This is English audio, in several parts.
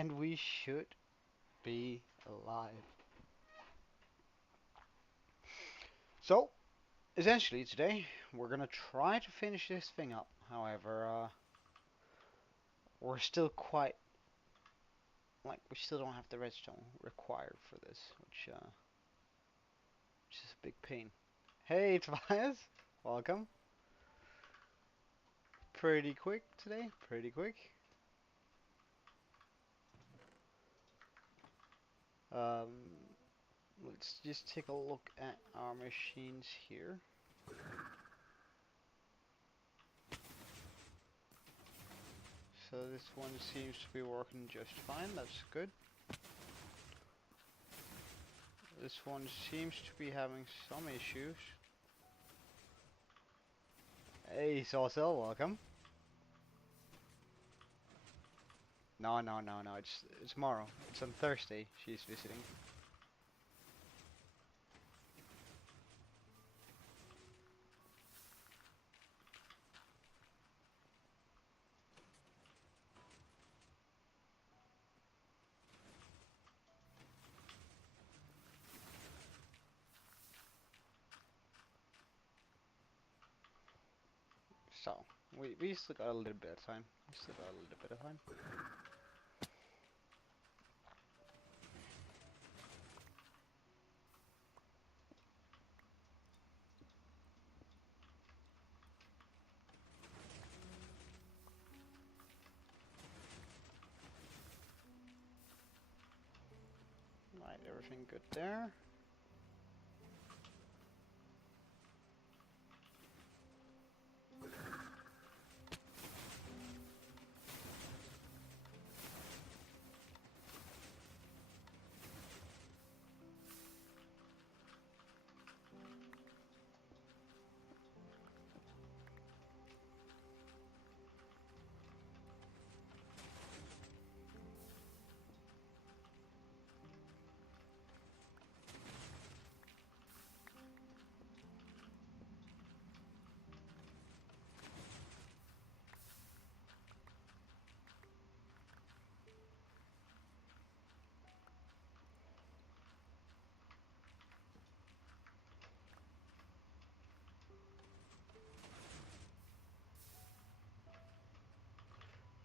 And we should be alive. So, essentially today, we're gonna try to finish this thing up. However, we're still quite, we still don't have the redstone required for this, which is a big pain. Hey, Tobias! Welcome. Pretty quick today, pretty quick. Um, let's just take a look at our machines here. So this one seems to be working just fine, that's good. This one seems to be having some issues. Hey, Saucel, welcome. No, it's tomorrow. It's on Thursday she's visiting. So, we still got a little bit of time. We still got a little bit of time. Right, everything good there.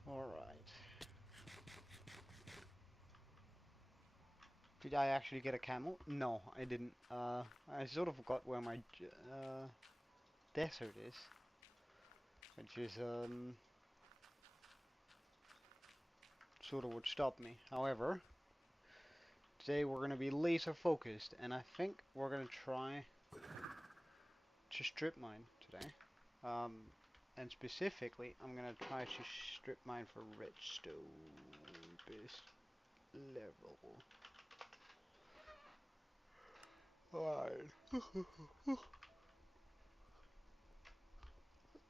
Alright. Did I actually get a camel? No, I didn't. I sort of forgot where my desert is. Which is, sort of would stop me. However, today we're going to be laser focused, and I think we're going to try to strip mine today. And specifically, I'm going to try to strip mine for redstone base level. Alright.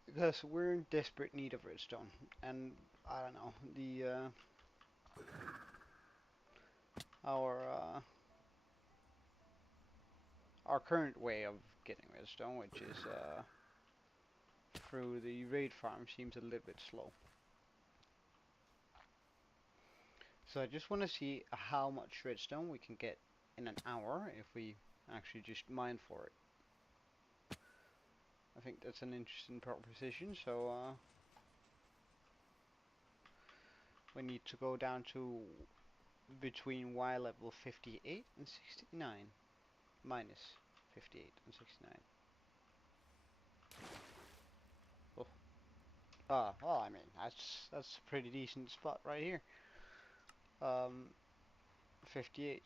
Because we're in desperate need of redstone, and I don't know, our our current way of getting redstone, which is through the raid farm, seems a little bit slow. So I just want to see how much redstone we can get in an hour if we actually just mine for it. I think that's an interesting proposition, so we need to go down to between Y level 58 and 69. Minus 58 and 69. Oh. Well, I mean, that's a pretty decent spot right here. 58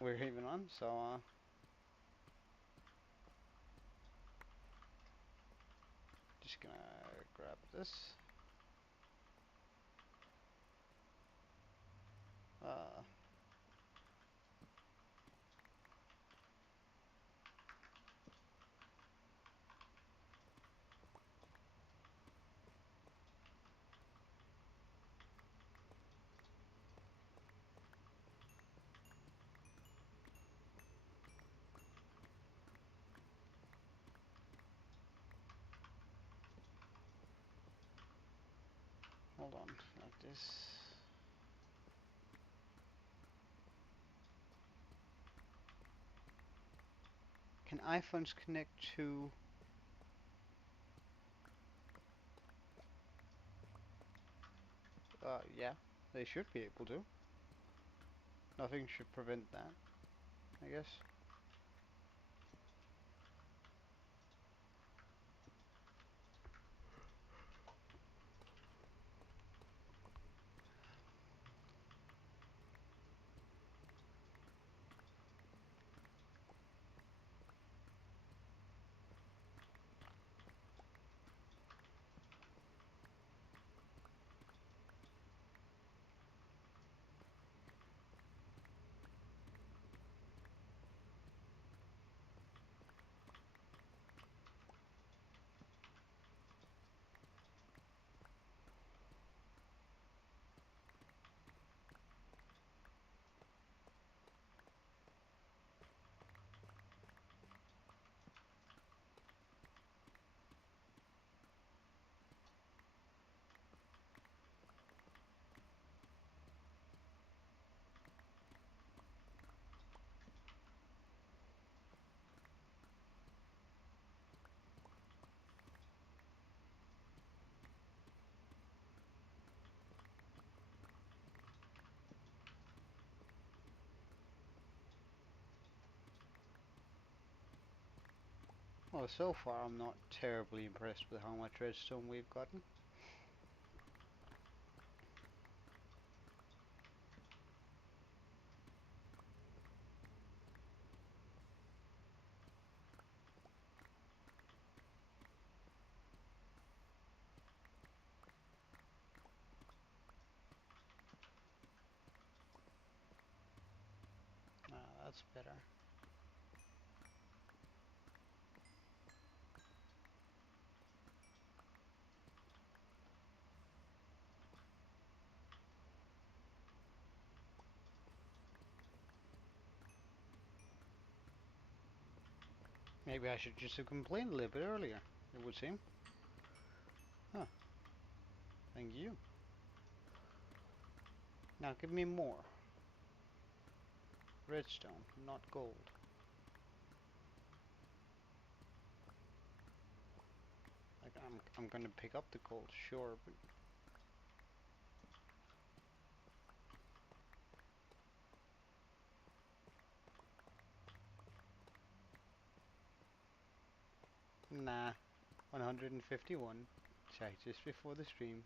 we're even on, so just gonna grab this. Uh, Hold on, like this. Can iPhones connect to... yeah, they should be able to. Nothing should prevent that, I guess. Well, so far I'm not terribly impressed with how much redstone we've gotten. That's better. Maybe I should just have complained a little bit earlier, it would seem. Huh. Thank you. Now give me more. Redstone, not gold. Like I'm gonna pick up the gold, sure, but nah. 151. Check just before the stream.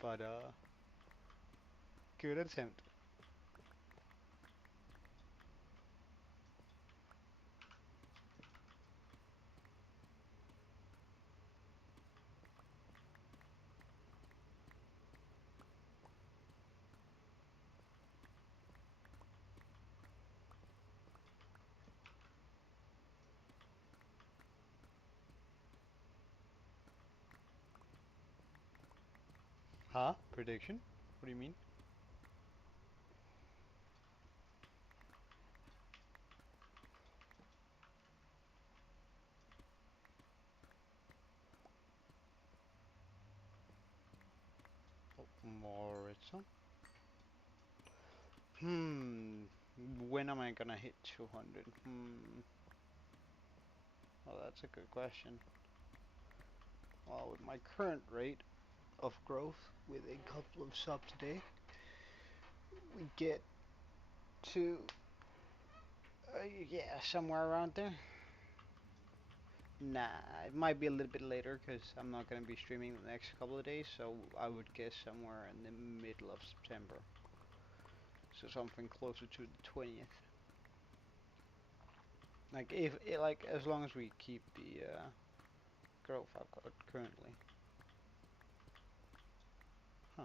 But good attempt. Huh? Prediction? What do you mean? Oh, more redstone. When am I gonna hit 200? Well, that's a good question. Well, with my current rate of growth, with a couple of subs a day, we get to, yeah, somewhere around there. Nah, it might be a little bit later because I'm not gonna be streaming the next couple of days, so I would guess somewhere in the middle of September. So something closer to the 20th. Like like as long as we keep the growth I've got currently. Huh.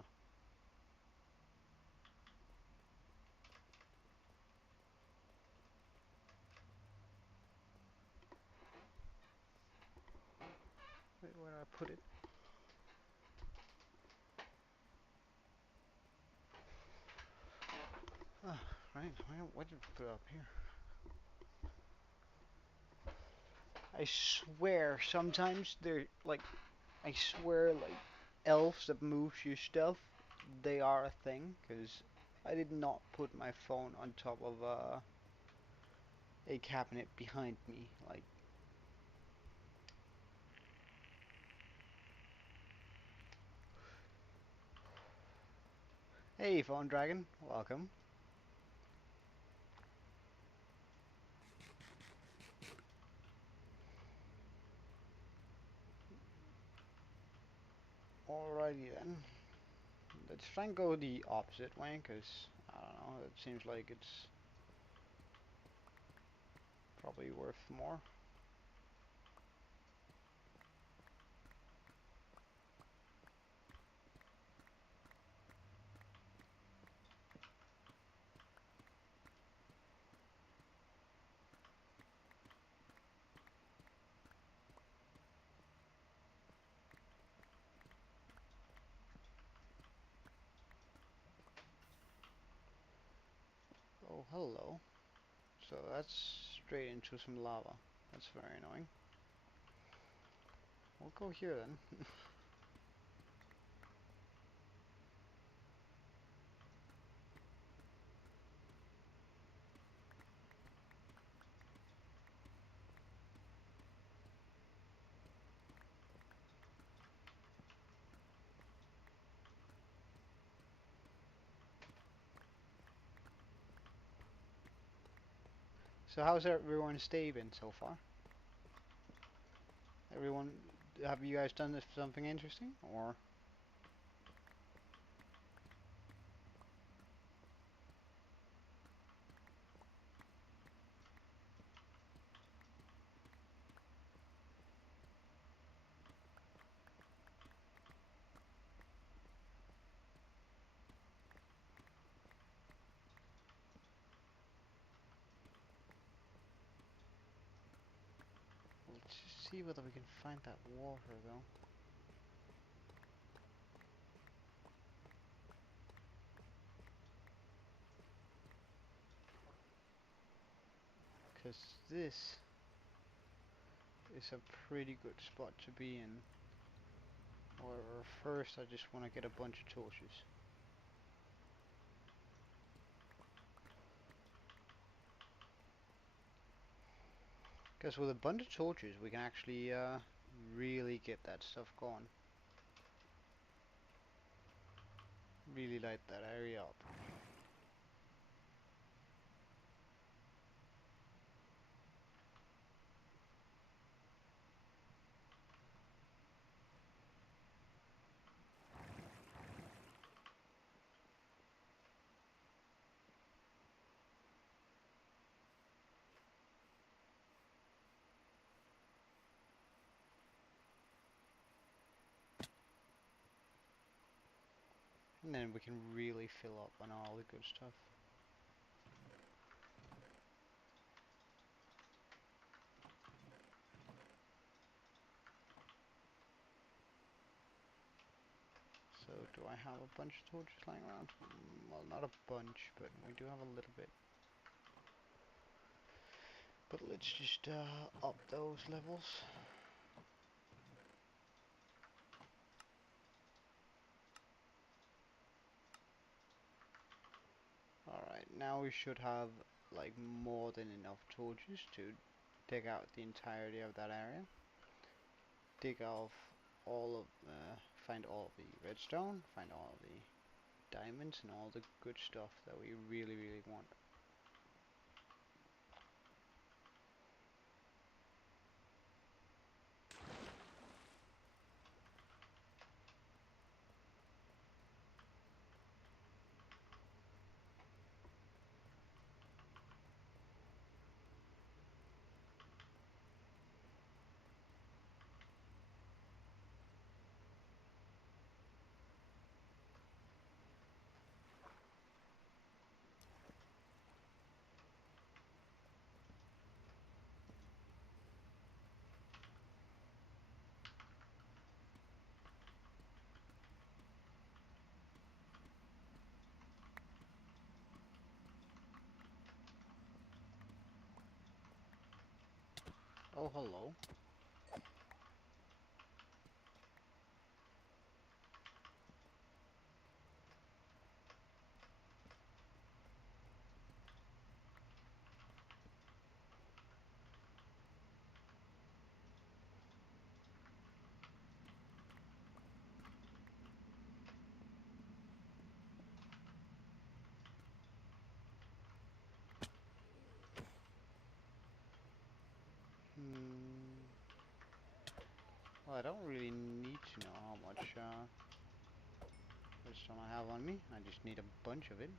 Wait, where did I put it? Ah, right. Why did I put it up here? I swear, sometimes they're like, I swear, like elves that move your stuff they are a thing, because I did not put my phone on top of a cabinet behind me. Like, hey, Phone Dragon, welcome. Alrighty then. Let's try and go the opposite way, because, I don't know, it seems like it's probably worth more. Oh, hello. So that's straight into some lava. That's very annoying. We'll go here then. So how's everyone's day been so far? Everyone, have you guys done this something interesting, or? Let's just see whether we can find that water though. Because this is a pretty good spot to be in. However, first I just want to get a bunch of torches. Because with a bunch of torches we can actually really get that stuff going. Really light that area up. And then we can really fill up on all the good stuff. So do I have a bunch of torches lying around? Well, not a bunch, but we do have a little bit. But let's just up those levels. Alright, now we should have like more than enough torches to dig out the entirety of that area. Dig off all of, find all of the redstone, find all of the diamonds and all the good stuff that we really, really want. Oh, hello. Well, I don't really need to know how much redstone I have on me. I just need a bunch of it.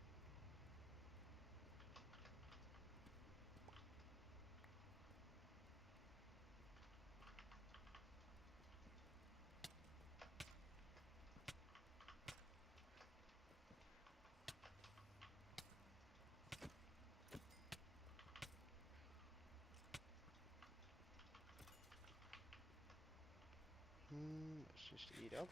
Let's just eat up.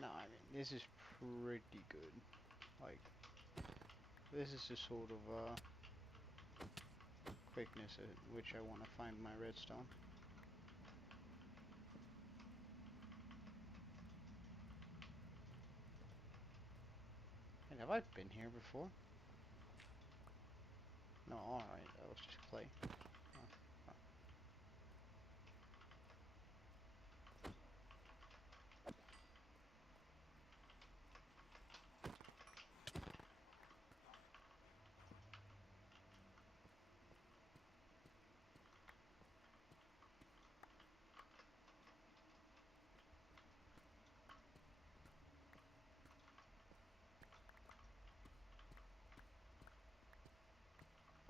No, I mean, this is pretty good. Like, this is the sort of quickness at which I want to find my redstone. And have I been here before? No, alright, that was just clay. Oh.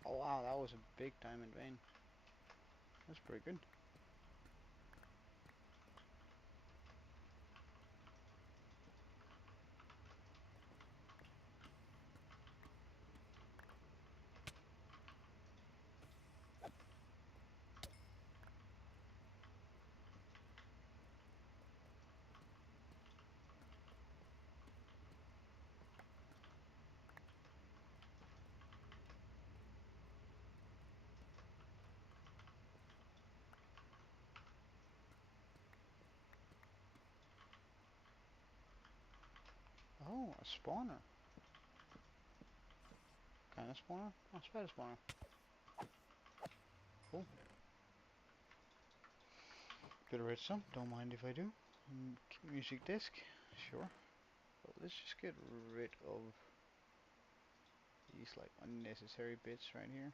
Oh wow, that was a big diamond vein. That's pretty good. Oh, a spawner. Kind of spawner? Oh, spider spawner. Cool. Bit of redstone, don't mind if I do. Music disc, sure. But let's just get rid of these like unnecessary bits right here.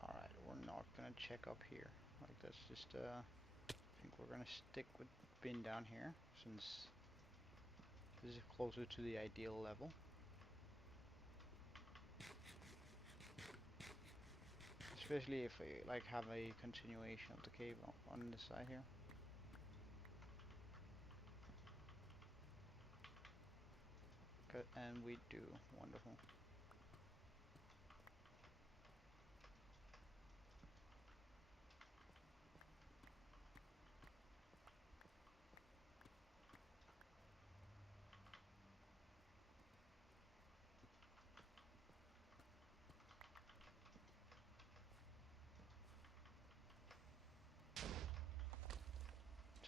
Alright, we're not gonna check up here. Like, that's just, I think we're gonna stick with bin down here, since This is closer to the ideal level. Especially if I like have a continuation of the cave on this side here. And we do. Wonderful.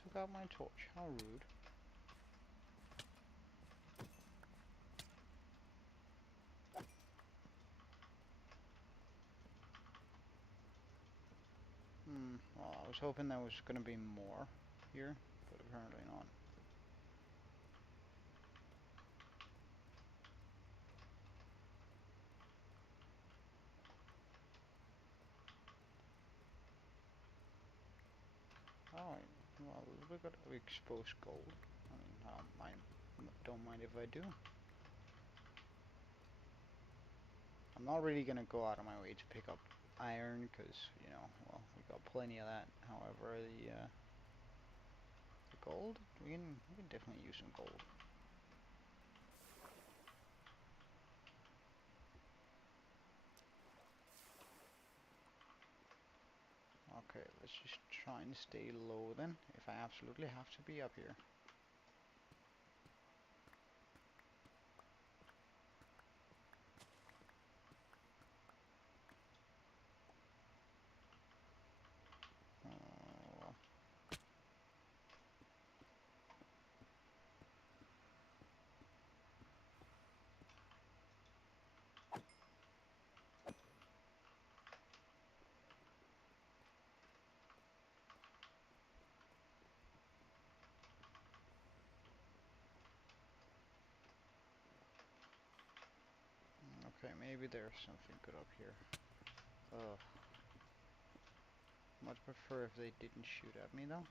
Took out my torch. How rude. Well, I was hoping there was gonna be more here, but apparently not. Alright, well, we got exposed gold. I mean, I don't mind if I do. I'm not really gonna go out of my way to pick up iron, because, you know, well, we got plenty of that. However, the gold, we can definitely use some gold. Okay, let's just try and stay low then, if I absolutely have to be up here. Okay, maybe there's something good up here. Ugh. Much prefer if they didn't shoot at me though.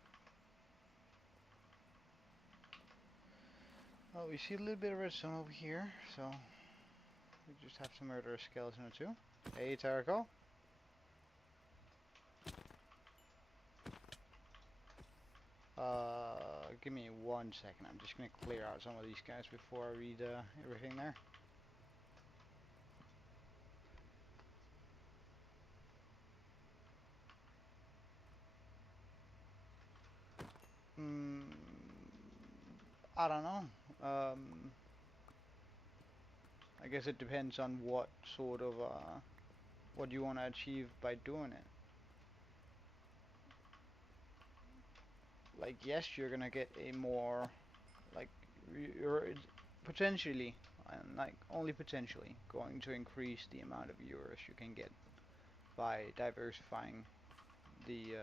Well, we see a little bit of redstone over here, so we just have to murder a skeleton or two. Hey, Taraco. Give me 1 second. I'm just gonna clear out some of these guys before I read everything there. I don't know. I guess it depends on what sort of what you want to achieve by doing it. Like, yes, you're gonna get a more, like, you're potentially, and like only potentially, going to increase the amount of viewers you can get by diversifying the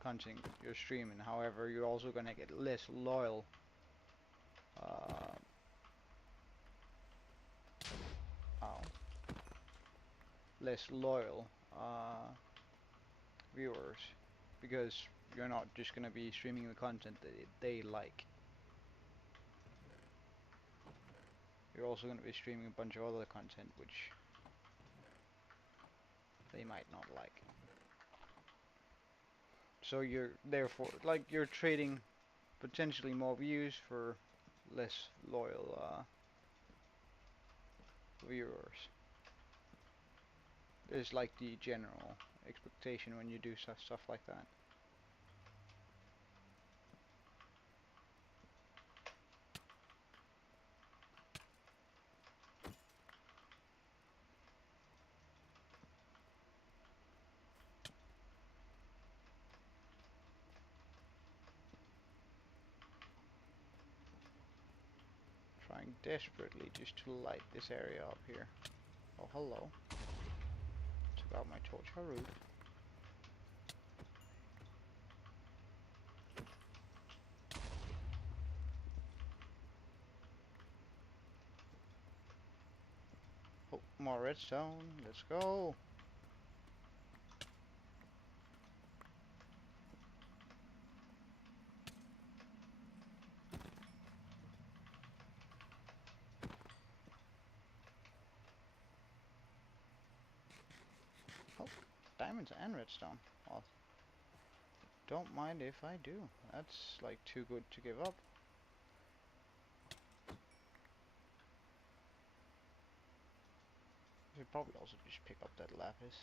content you're streaming. However, you're also gonna get less loyal uh, oh, less loyal viewers, because you're not just gonna be streaming the content that they like. You're also gonna be streaming a bunch of other content which they might not like. So you're therefore, like, you're trading potentially more views for less loyal viewers. Is like the general expectation when you do stuff like that. Trying desperately just to light this area up here. Oh, hello. Took out my torch. How rude. Oh, more redstone. Let's go. diamonds and redstone. Well, don't mind if I do. That's like too good to give up. We should probably also just pick up that lapis.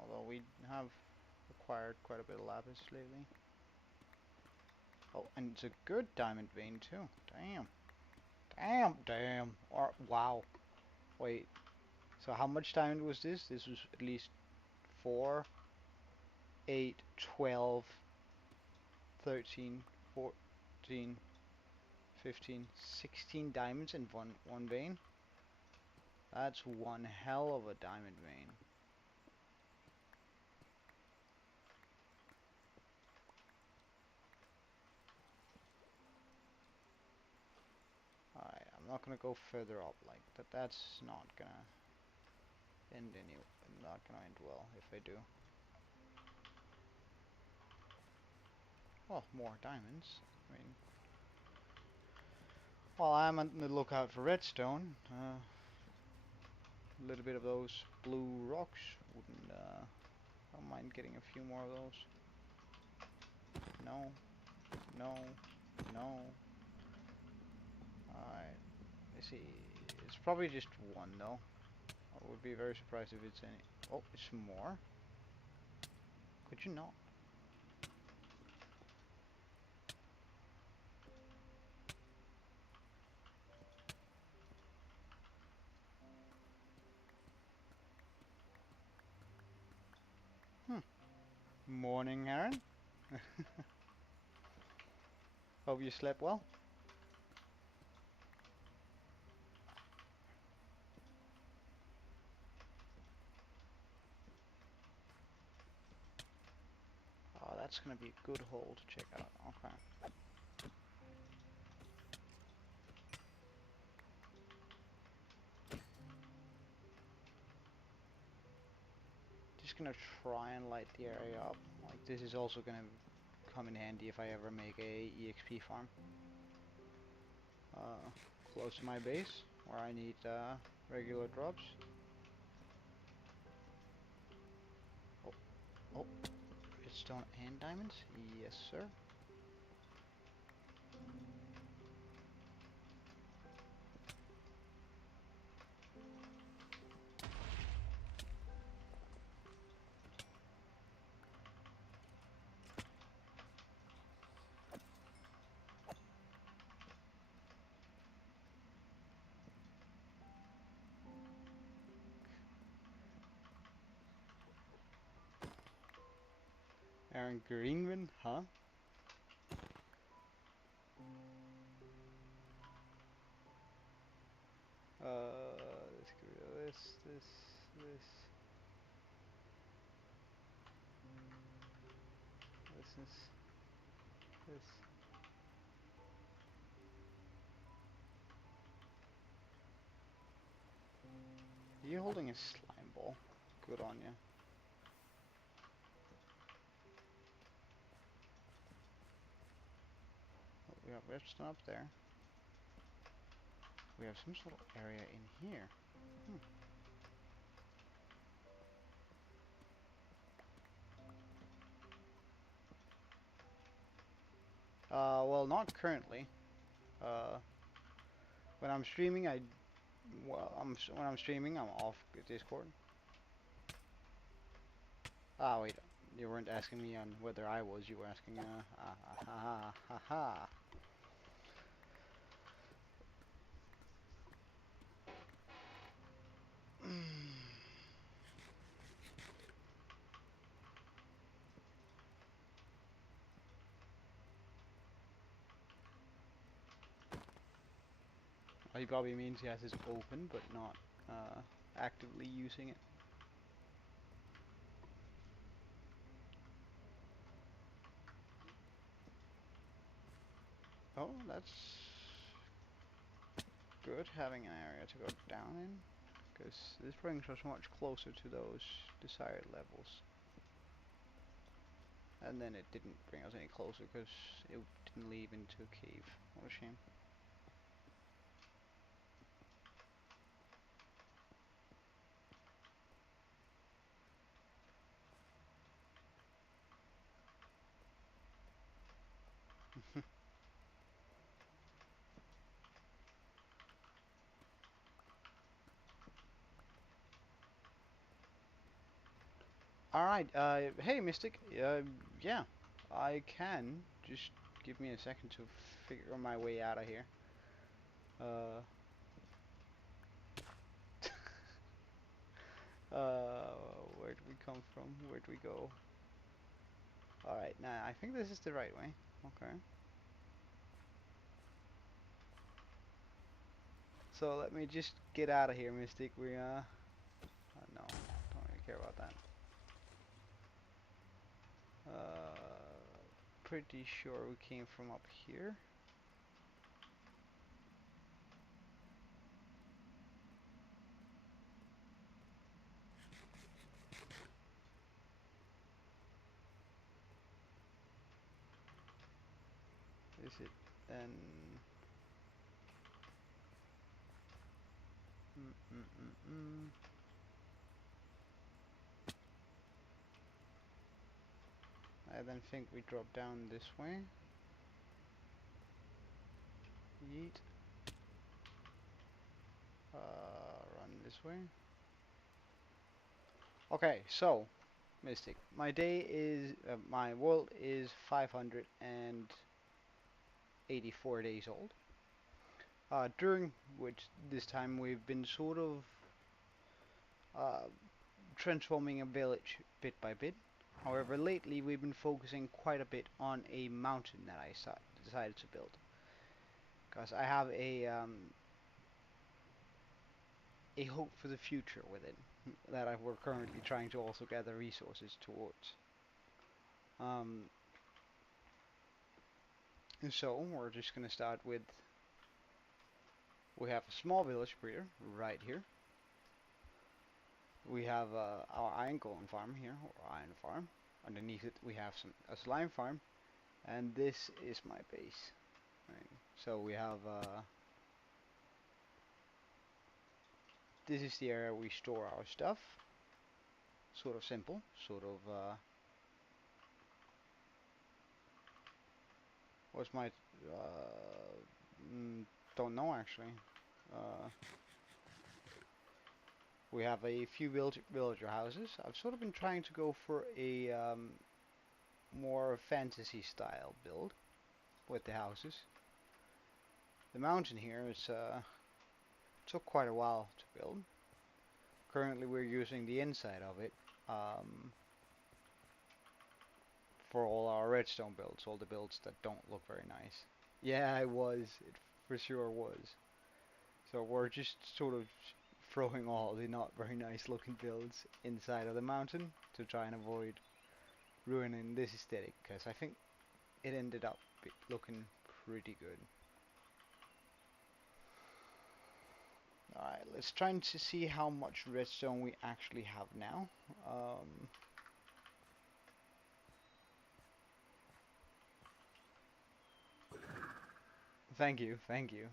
Although we have acquired quite a bit of lapis lately. Oh, and it's a good diamond vein too. Damn. Damn, damn. Or, wow. Wait. So how much diamond was this? This was at least 4, 8, 12, 13, 14, 15, 16 diamonds in one vein. That's one hell of a diamond vein. Alright, I'm not gonna go further up like that. That's not gonna not gonna end well if I do. Well, more diamonds. I mean, while I'm on the lookout for redstone, a little bit of those blue rocks wouldn't. I don't mind getting a few more of those. No, no, no. Alright, let's see. It's probably just one though. I would be very surprised if it's any. Oh, it's more. Could you not? Morning, Aaron. Hope you slept well. Oh, that's gonna be a good hole to check out. Okay. Just gonna try and light the area up. Like, this is also gonna come in handy if I ever make a EXP farm. Close to my base, where I need regular drops. Oh, oh, redstone and diamonds? Yes, sir. Aaron Greenman, huh? Let's get rid of this. This. Are you holding a slime ball? Good on you. Oh, we have redstone up there. We have some sort of area in here. Well, not currently. Uh, when I'm streaming, when I'm streaming, I'm off Discord. Ah, wait, you weren't asking me on whether I was. You were asking, ha ha ha. He probably means he has his open, but not actively using it. Oh, that's good, having an area to go down in, because this brings us much closer to those desired levels. And then it didn't bring us any closer because it didn't lead into a cave. What a shame. Alright, hey Mystic, yeah, I can. Just give me a second to figure my way out of here. Uh, where do we come from? Where do we go? Alright, now I think this is the right way. Okay. So let me just get out of here, Mystic. No, don't really care about that. Pretty sure we came from up here. Is it then? Mm, mm, mm, mm. I then think we drop down this way. Yeet. Run this way. Okay, so Mystic, my world is 584 days old. During which this time we've been sort of uh, transforming a village bit by bit. However, lately we've been focusing quite a bit on a mountain that I decided to build, because I have a hope for the future with it that we're currently trying to also gather resources towards. Um, and so we're just gonna start with, we have a small village here, right here. We have our iron golem farm here, or iron farm. Underneath it we have a slime farm, and this is my base. Right. So we have this is the area we store our stuff. Sort of simple, sort of what's my don't know actually. Uh, we have a few villager houses. I've sort of been trying to go for a more fantasy style build with the houses. The mountain here is took quite a while to build. Currently we're using the inside of it for all our redstone builds, all the builds that don't look very nice. Yeah, it was. It for sure was. So we're just sort of throwing all the not very nice looking builds inside of the mountain to try and avoid ruining this aesthetic, because I think it ended up looking pretty good. Alright, let's try to see how much redstone we actually have now. Thank you, thank you.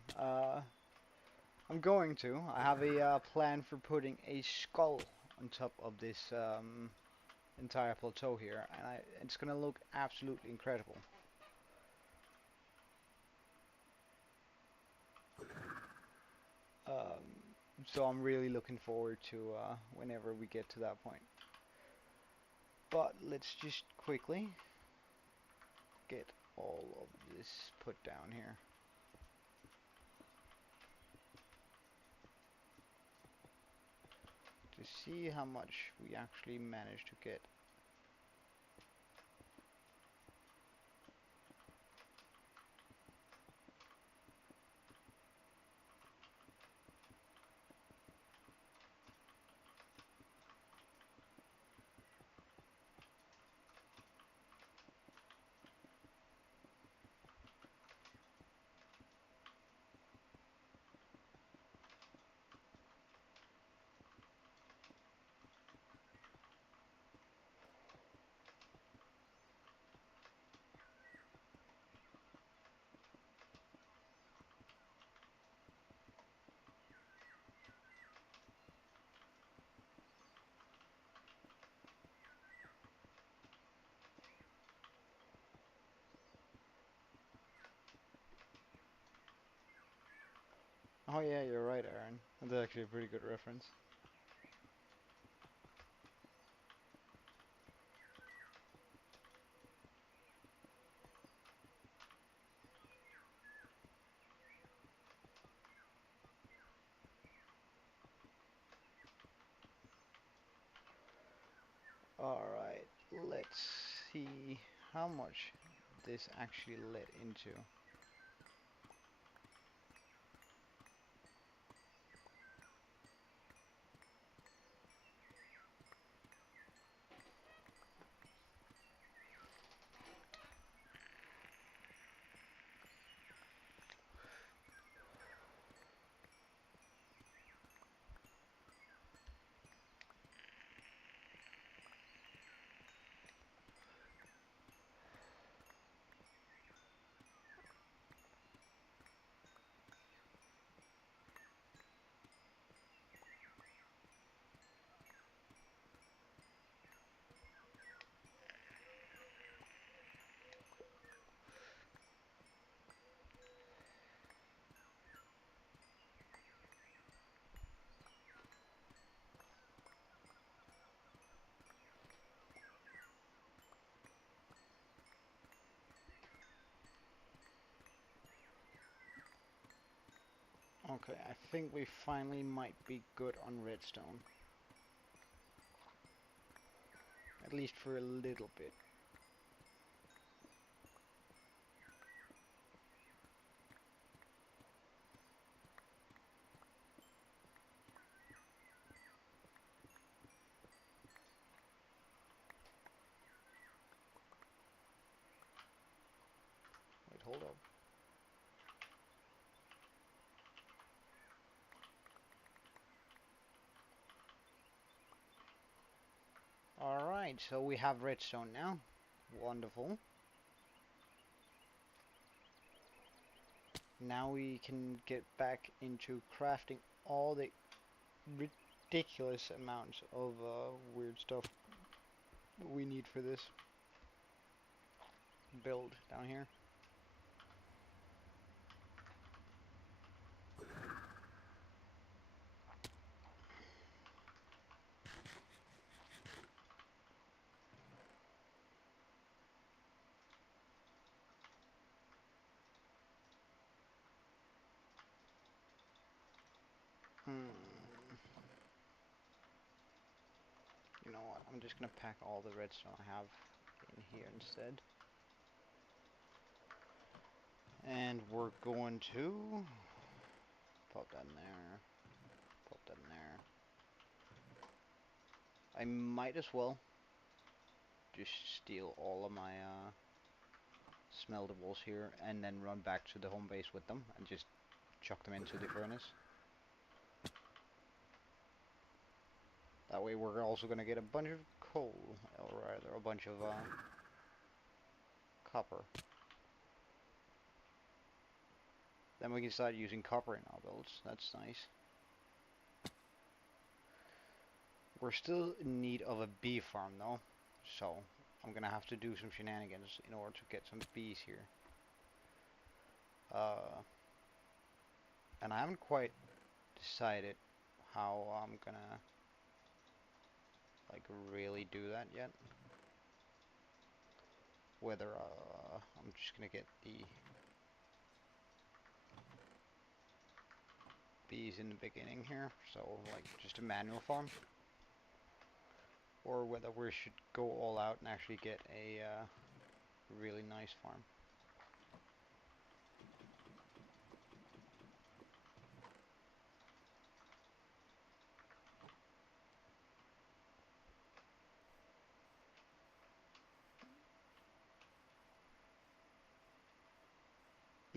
I'm going to. I have a plan for putting a skull on top of this entire plateau here, and it's gonna look absolutely incredible. Um, so I'm really looking forward to whenever we get to that point. But let's just quickly get all of this put down here. To see how much we actually managed to get. Oh yeah, you're right, Aaron. That's actually a pretty good reference. how much this actually led into. Okay, I think we finally might be good on redstone. At least for a little bit. Wait, hold up. Alright, so we have redstone now. Wonderful. Now we can get back into crafting all the ridiculous amounts of weird stuff we need for this build down here. Hmm. You know what? I'm just gonna pack all the redstone I have in here instead. And we're going to pop that in there. Pop that in there. I might as well just steal all of my smeltables here and then run back to the home base with them and just chuck them into the furnace. That way we're also going to get a bunch of coal, or rather a bunch of copper. Then we can start using copper in our builds. That's nice. We're still in need of a bee farm though, so I'm going to have to do some shenanigans in order to get some bees here. And I haven't quite decided how I'm going to like really do that yet. Whether I'm just gonna get the bees in the beginning here, so like just a manual farm, or whether we should go all out and actually get a really nice farm.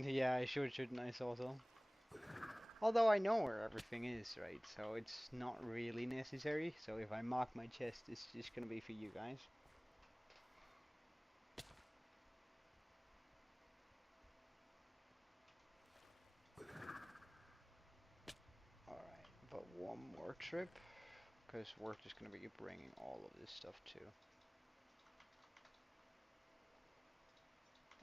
Yeah, I shouldn't I also? Although I know where everything is, right? So it's not really necessary. So if I mark my chest, it's just gonna be for you guys. Alright, but one more trip, because we're just gonna be bringing all of this stuff too.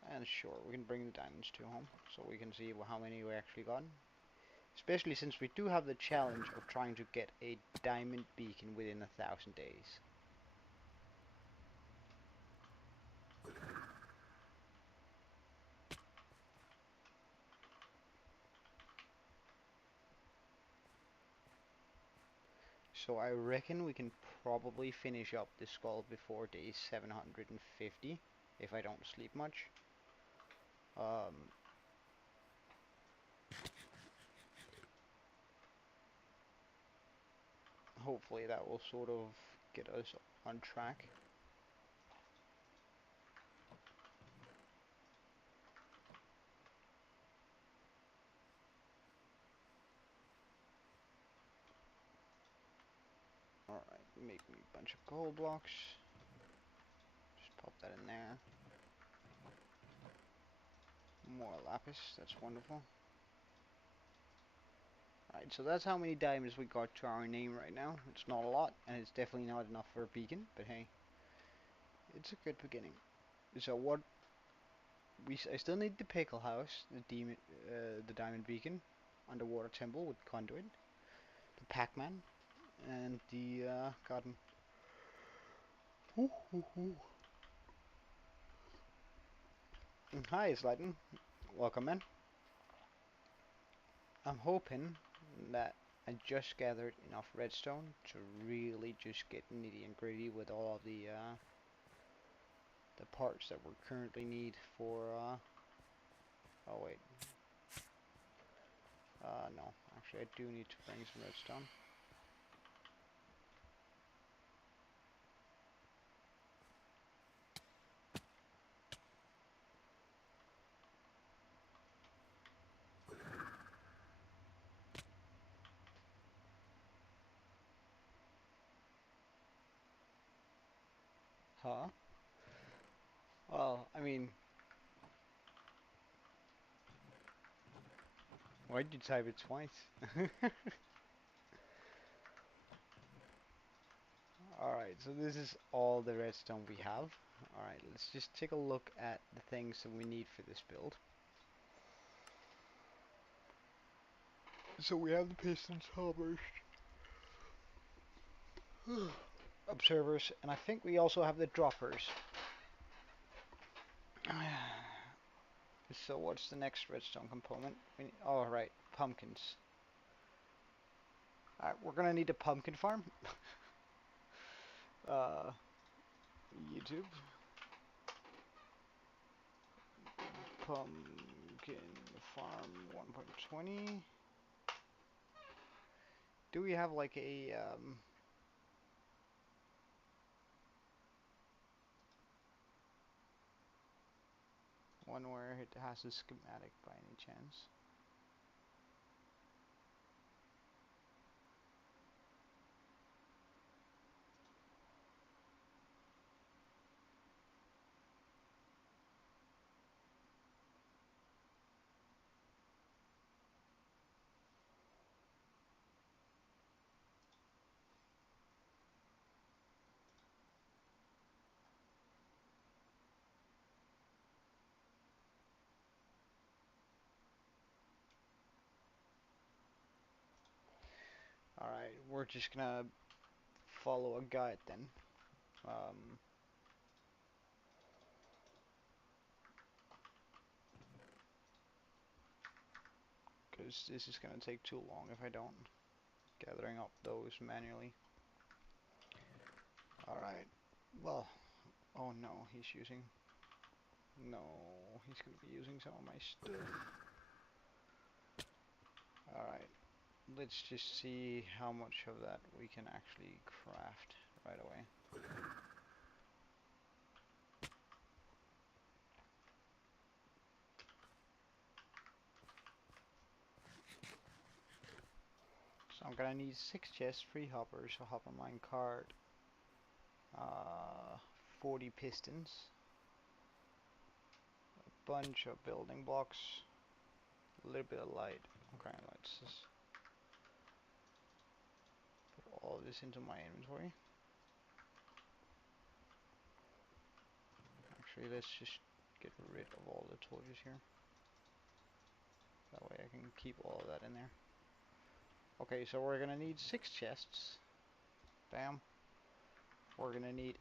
And sure, we can bring the diamonds to home, so we can see how many we actually got. Especially since we do have the challenge of trying to get a diamond beacon within 1,000 days. So I reckon we can probably finish up the skull before day 750. if I don't sleep much. Um, Hopefully that will sort of get us on track. Alright, make me a bunch of gold blocks. Just pop that in there. More lapis, that's wonderful. Alright, so that's how many diamonds we got to our name right now. It's not a lot, and it's definitely not enough for a beacon, but hey, it's a good beginning. So what I still need the pickle house, the diamond beacon, underwater temple with conduit, the Pac-Man, and the garden. Ooh, ooh, ooh. Hi, Slyden. Welcome, man. I'm hoping that I just gathered enough redstone to really just get nitty and gritty with all of the parts that we currently need for. Oh wait. No. Actually, I do need to bring some redstone. Huh? Well, I mean, why did you type it twice? Alright, so this is all the redstone we have. Alright, let's just take a look at the things that we need for this build. So we have the pistons, hoppers, observers, and I think we also have the droppers. So what's the next redstone component? Oh right, pumpkins. Alright, we're gonna need a pumpkin farm. uh, YouTube. Pumpkin farm 1.20. Do we have like a one where it has a schematic by any chance? Alright, we're just gonna follow a guide then. Because this is gonna take too long if I don't. Gathering up those manually. Alright, well, oh no, he's using... No, he's gonna be using some of my stuff. Alright, let's just see how much of that we can actually craft right away. So I'm gonna need 6 chests, 3 hoppers, a hopper mine cart, 40 pistons, a bunch of building blocks, a little bit of light. Okay, let's just put all this into my inventory. Actually, let's just get rid of all the torches here. That way I can keep all of that in there. Okay, so we're gonna need 6 chests. Bam. We're gonna need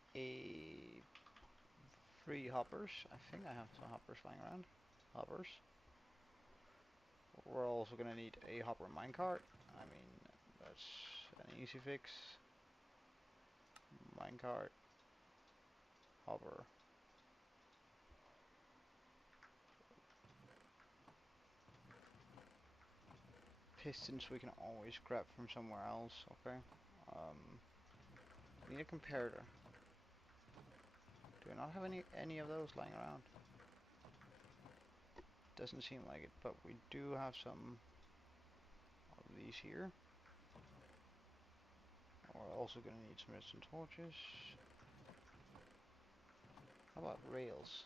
3 hoppers. I think I have some hoppers flying around. Hoppers. We're also gonna need a hopper minecart. I mean, that's an easy fix. Minecart. Hopper. pistons we can always grab from somewhere else, okay? We need a comparator. Do we not have any of those lying around? Doesn't seem like it, but we do have some of these here. We're also gonna need some redstone torches. How about rails?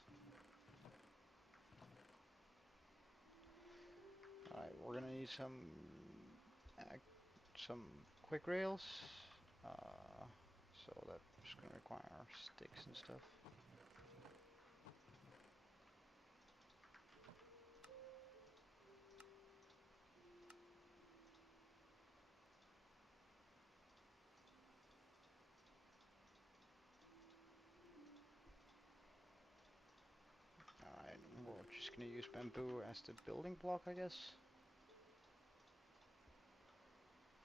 Alright, we're gonna need some quick rails. So that's gonna require sticks and stuff. Alright, we're just gonna use bamboo as the building block, I guess.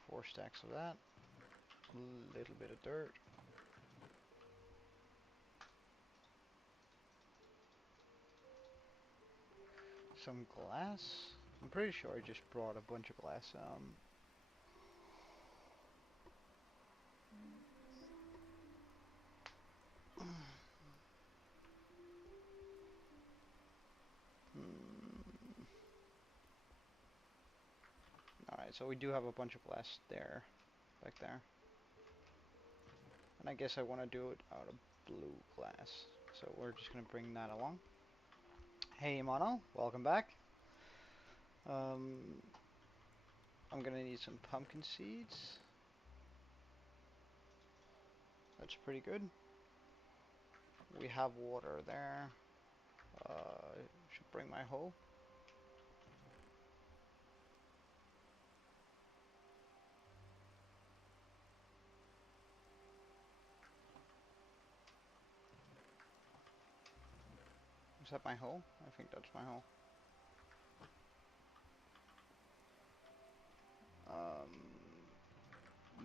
4 stacks of that. A little bit of dirt. Some glass. I'm pretty sure I just brought a bunch of glass. Alright, so we do have a bunch of glass there, back there. And I guess I want to do it out of blue glass. So we're just going to bring that along. Hey Mono, welcome back. I'm going to need some pumpkin seeds. That's pretty good. We have water there. Should bring my hoe. Is that my hoe? I think that's my hoe.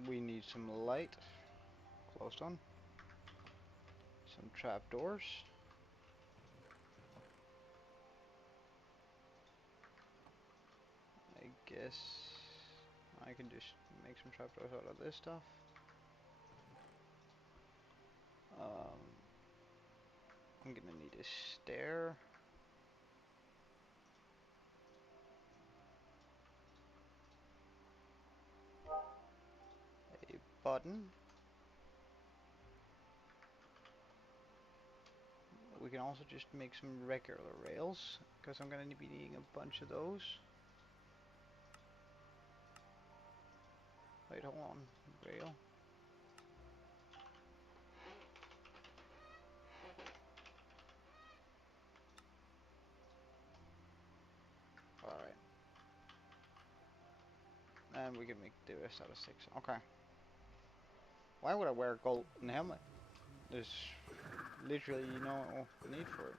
We need some light. Closed on. Some trapdoors. I guess I can just make some trapdoors out of this stuff. I'm gonna need a stair. A button. We can also just make some regular rails, because I'm gonna be needing a bunch of those. Wait, hold on. Rail. Alright. And we can make the rest out of sticks. Okay. Why would I wear a golden helmet? There's literally no need for it.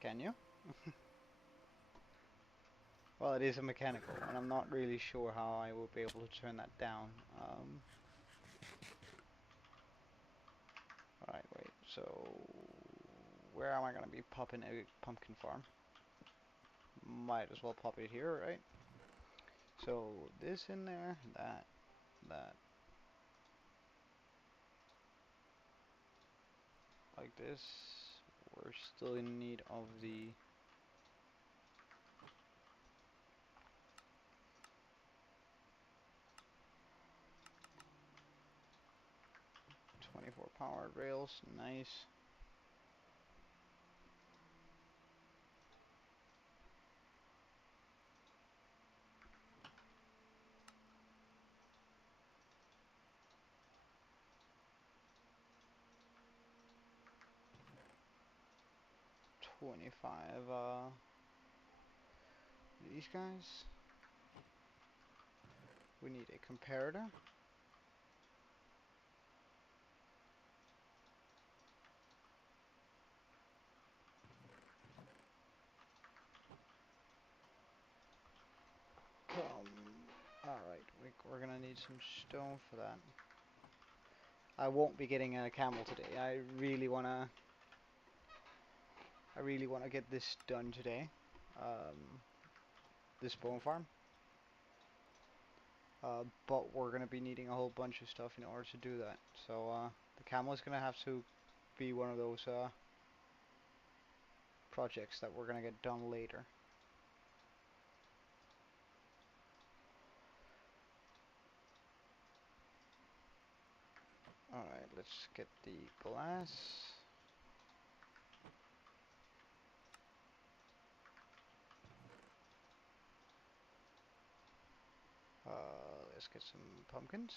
Can you? Well, it is a mechanical, and I'm not really sure how I will be able to turn that down. Alright, wait, so where am I going to be popping a pumpkin farm? Might as well pop it here, right? So this in there, that. Like this. We're still in need of the 24 powered rails. Nice. These guys. We need a comparator. Alright, we're gonna need some stone for that. I won't be getting a camel today. I really wanna get this done today. This bone farm. But we're gonna be needing a whole bunch of stuff in order to do that. So the camel is gonna have to be one of those projects that we're gonna get done later. Alright, let's get the glass. Let's get some pumpkins.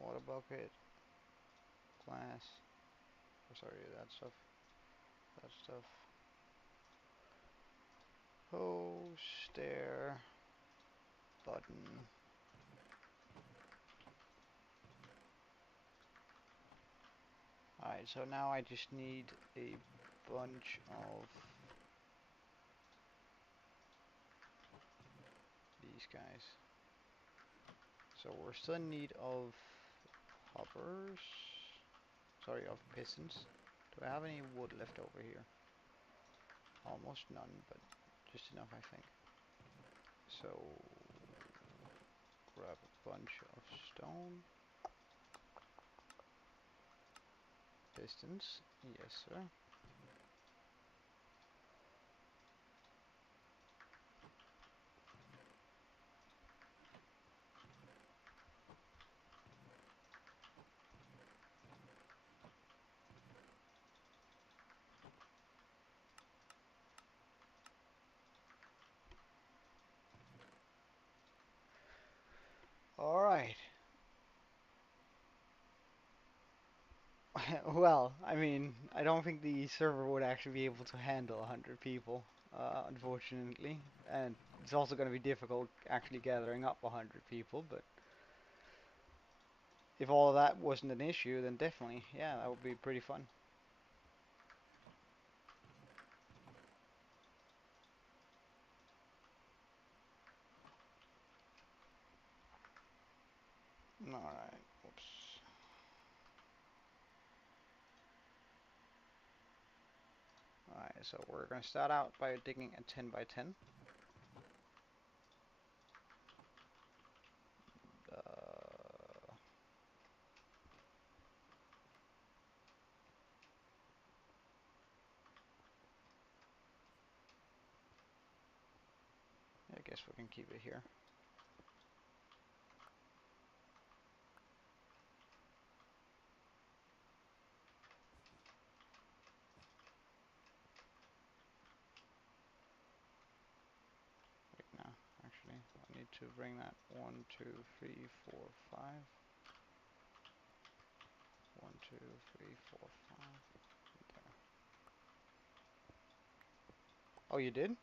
Water bucket. Glass. Oh, sorry, that stuff. That stuff. Oh, stair. Button. Alright, so now I just need a bunch of these guys. So we're still in need of hoppers. Sorry, of pistons. Do I have any wood left over here? Almost none, but just enough, I think. So grab a bunch of stone. Pistons, yes sir. Alright. Well, I mean, I don't think the server would actually be able to handle 100 people, unfortunately. And it's also going to be difficult actually gathering up 100 people, but if all of that wasn't an issue, then definitely, yeah, that would be pretty fun. Alright, whoops. Alright, so we're going to start out by digging a 10 by 10. I guess we can keep it here. Wait, no, actually, I need to bring that 1, 2, 3, 4, 5. 1, 2, 3, 4, 5. There. Oh, you did?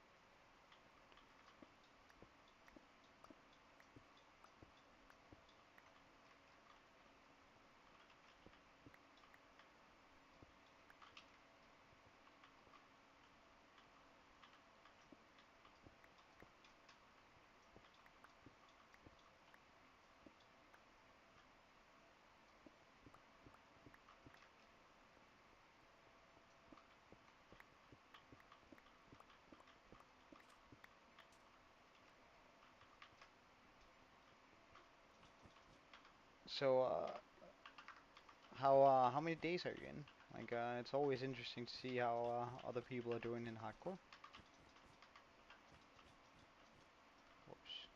So, how many days are you in? Like, it's always interesting to see how other people are doing in hardcore. Whoops.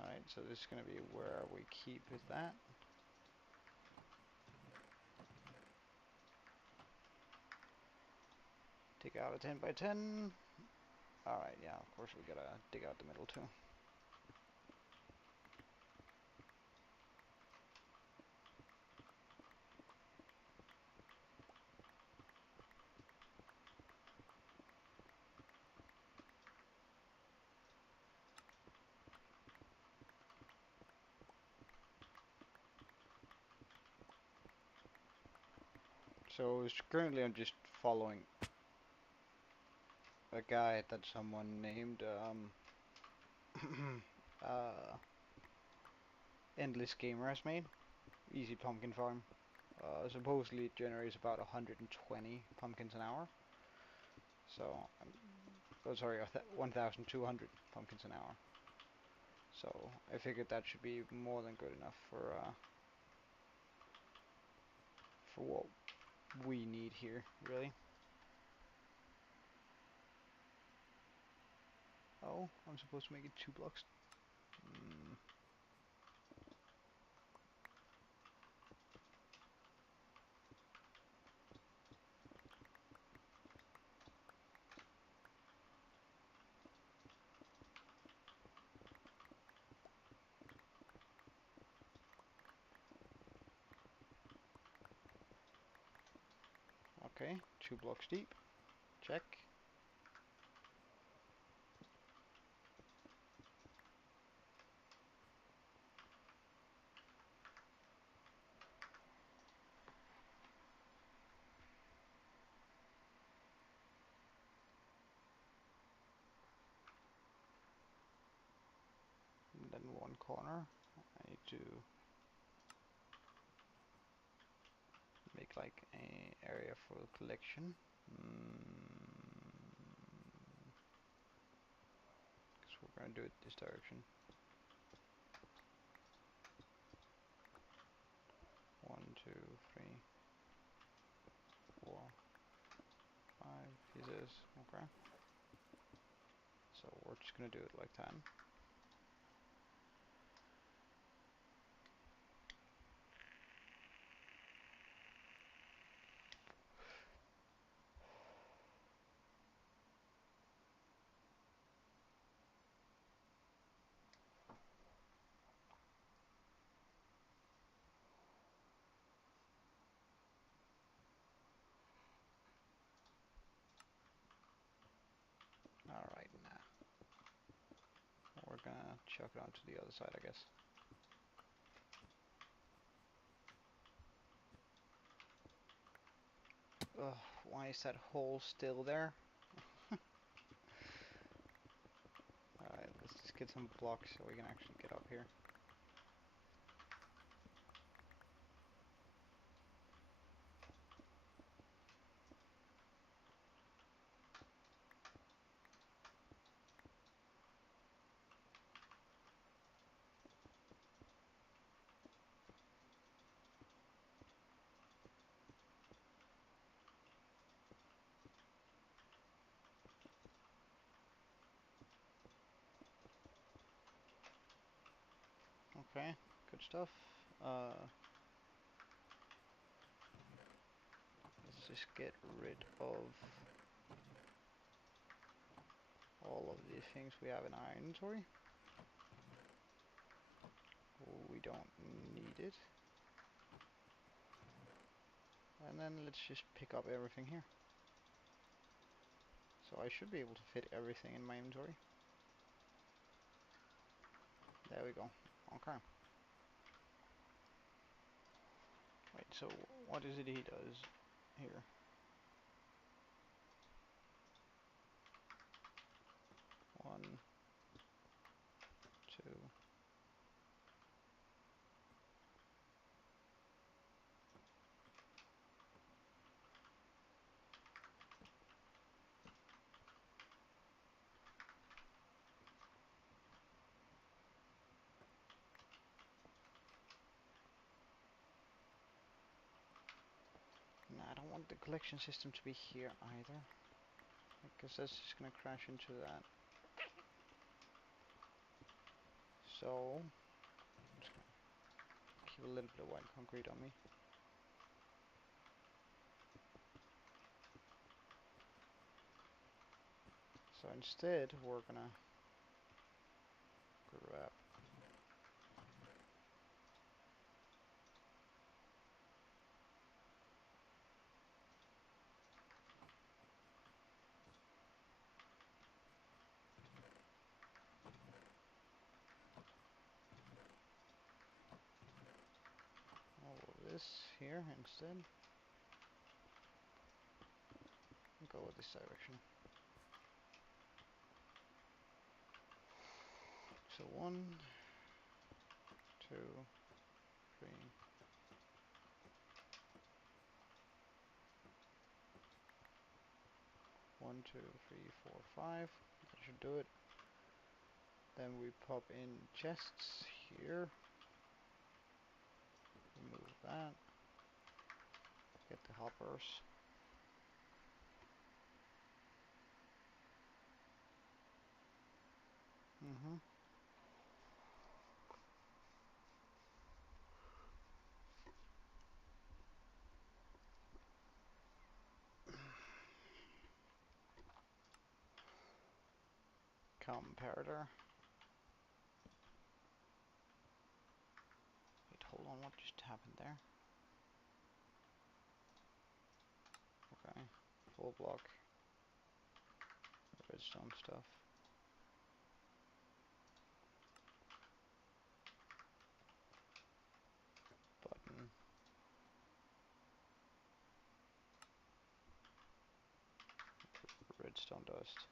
Alright, so this is gonna be where we keep it that. Dig out a 10 by 10. Alright, yeah, of course we gotta dig out the middle too. So currently I'm just following a guide that someone named uh, Endless Gamer has made. Easy pumpkin farm. Supposedly it generates about 120 pumpkins an hour. So, oh sorry, 1,200 pumpkins an hour. So I figured that should be more than good enough for what we need here, really. Oh, I'm supposed to make it 2 blocks. Mm, okay, 2 blocks deep. Check. And then one corner. I need to make like a area for collection. Because we're gonna do it this direction. 1, 2, 3, 4, 5 pieces. Okay. So we're just gonna do it like that. Alright, now we're gonna chuck it onto the other side, I guess. Ugh, why is that hole still there? Alright, let's just get some blocks so we can actually get up here. Okay, good stuff. Let's just get rid of all of the things we have in our inventory. We don't need it. And then let's just pick up everything here. So I should be able to fit everything in my inventory. There we go. Okay. Wait, so what is it he does here? 1, 2. Nah, I don't want the collection system to be here either, because that's just gonna crash into that. So, just gonna keep a little bit of white concrete on me. So instead, we're gonna grab all of this here instead. go with this direction. So 1, 2, 3. 1, 2, 3, 4, 5. That should do it. Then we pop in chests here. Remove that. Get the hoppers. Comparator. Wait, hold on, what just happened there? Okay, full block. Redstone stuff. Button. Redstone dust.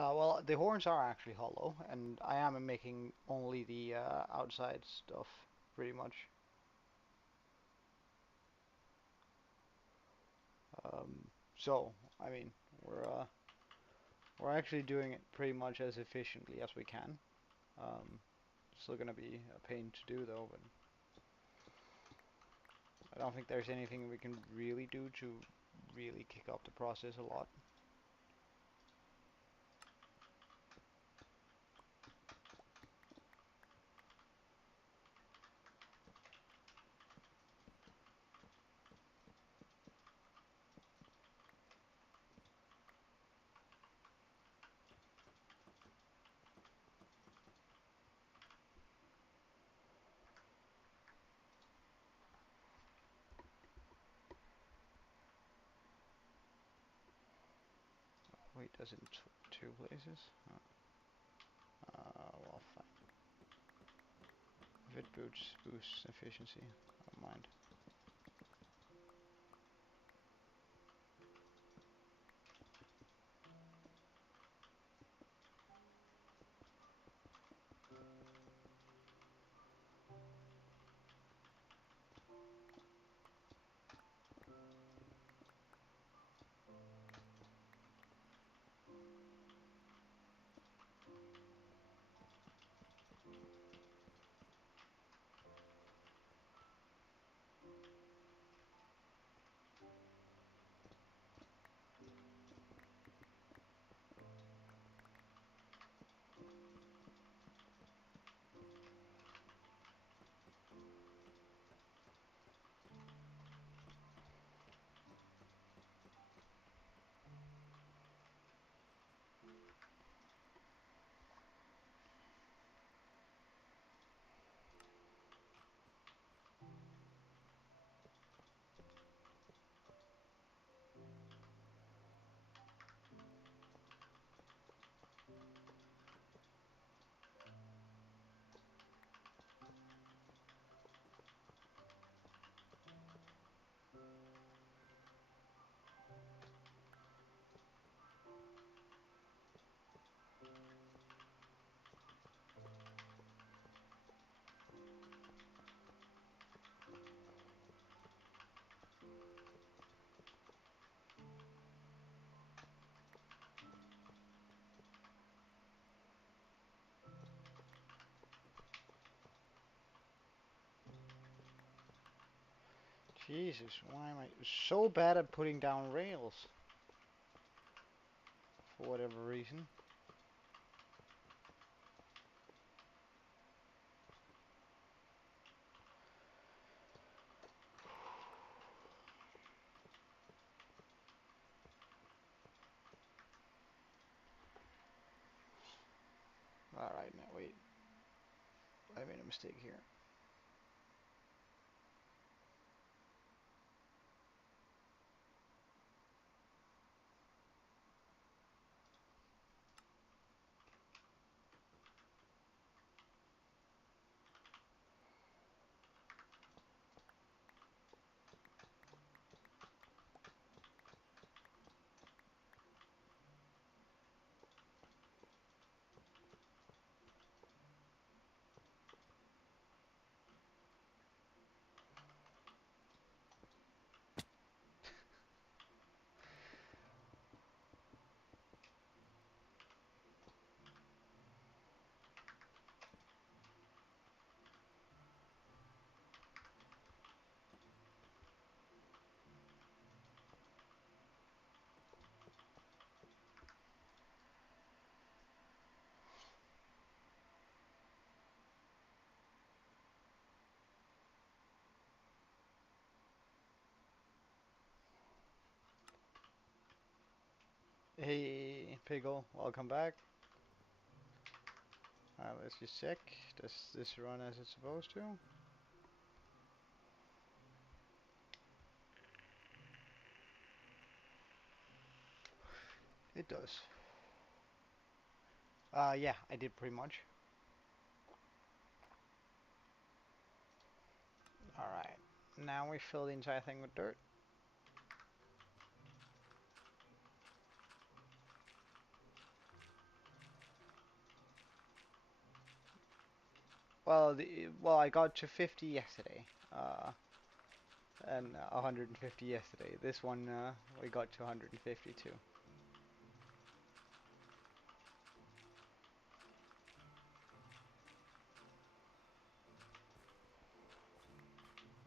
Well, the horns are actually hollow, and I am making only the outside stuff, pretty much. So, I mean, we're actually doing it pretty much as efficiently as we can. Still gonna be a pain to do though, but I don't think there's anything we can really do to really kick up the process a lot. Wait, does it in two places? Well, fine. If it boosts efficiency, I don't mind. Jesus, why am I so bad at putting down rails? For whatever reason. Alright, now wait. I made a mistake here. Hey, Piggle, welcome back. Let's just check. Does this run as it's supposed to? It does. Yeah, I did pretty much. Alright, now we fill the entire thing with dirt. Well, I got to 50 yesterday, and 150 yesterday. This one, we got to 152.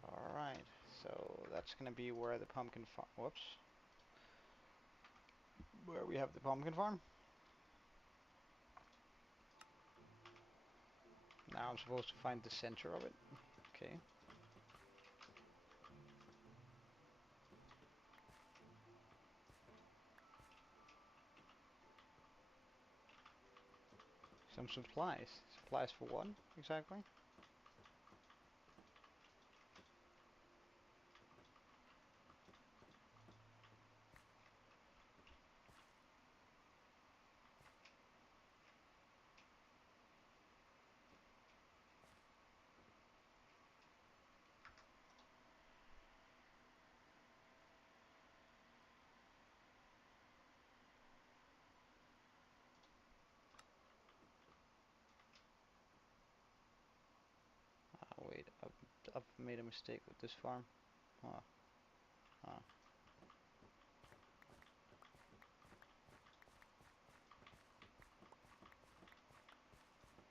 Alright, so that's gonna be where the pumpkin farm, whoops, where we have the pumpkin farm. Now I'm supposed to find the center of it. Okay. Some supplies. Supplies for what, exactly? Wait, I've made a mistake with this farm. Huh. Huh.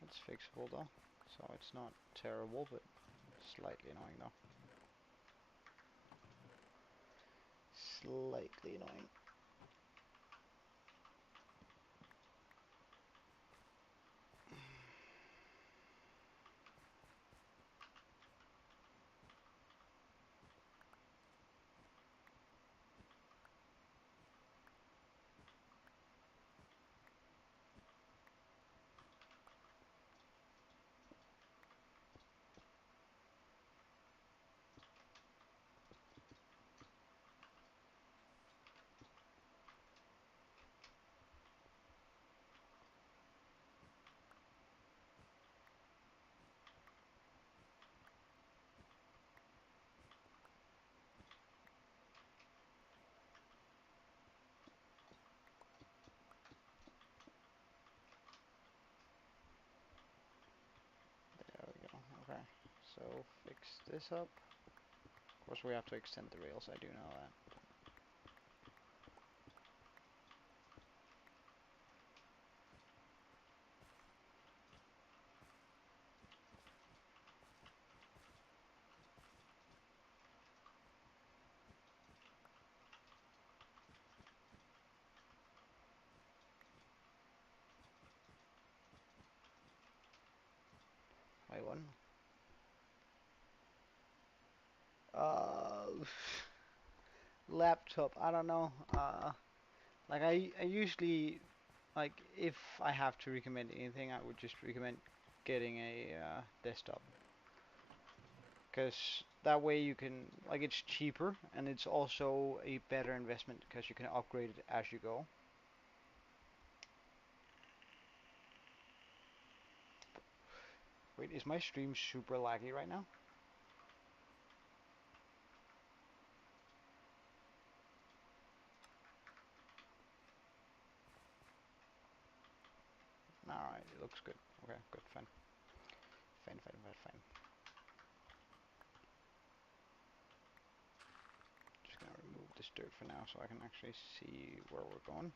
It's fixable though, so it's not terrible, but slightly annoying though. Slightly annoying. There we go. Okay. So fix this up. Of course we have to extend the rails, I do know that. Wait, one. Uh, Laptop, I don't know. I usually, like, if I have to recommend anything, I would just recommend getting a desktop, because that way you can, like, it's cheaper and it's also a better investment because you can upgrade it as you go. Wait, is my stream super laggy right now? Alright, it looks good. Okay, good, fine. Fine. Just gonna remove this dirt for now so I can actually see where we're going.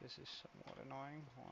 This is somewhat annoying. Why?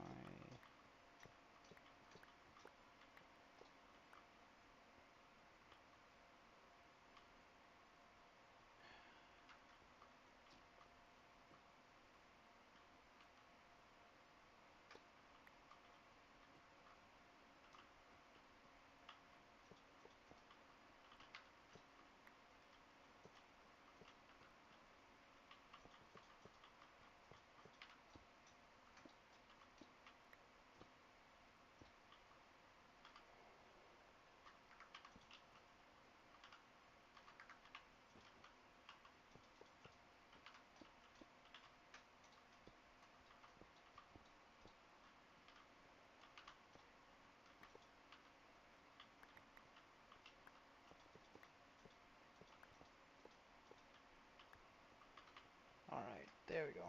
Alright, there we go.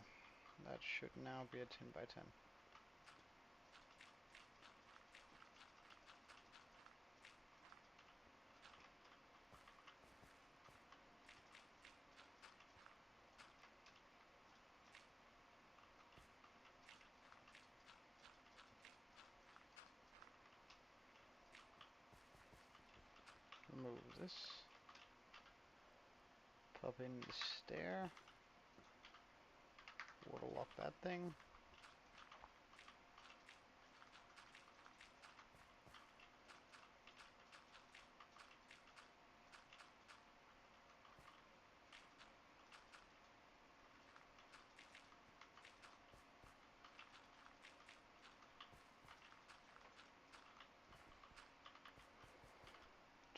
That should now be a 10 by 10. Remove this. Pop in the stair. Water lock that thing.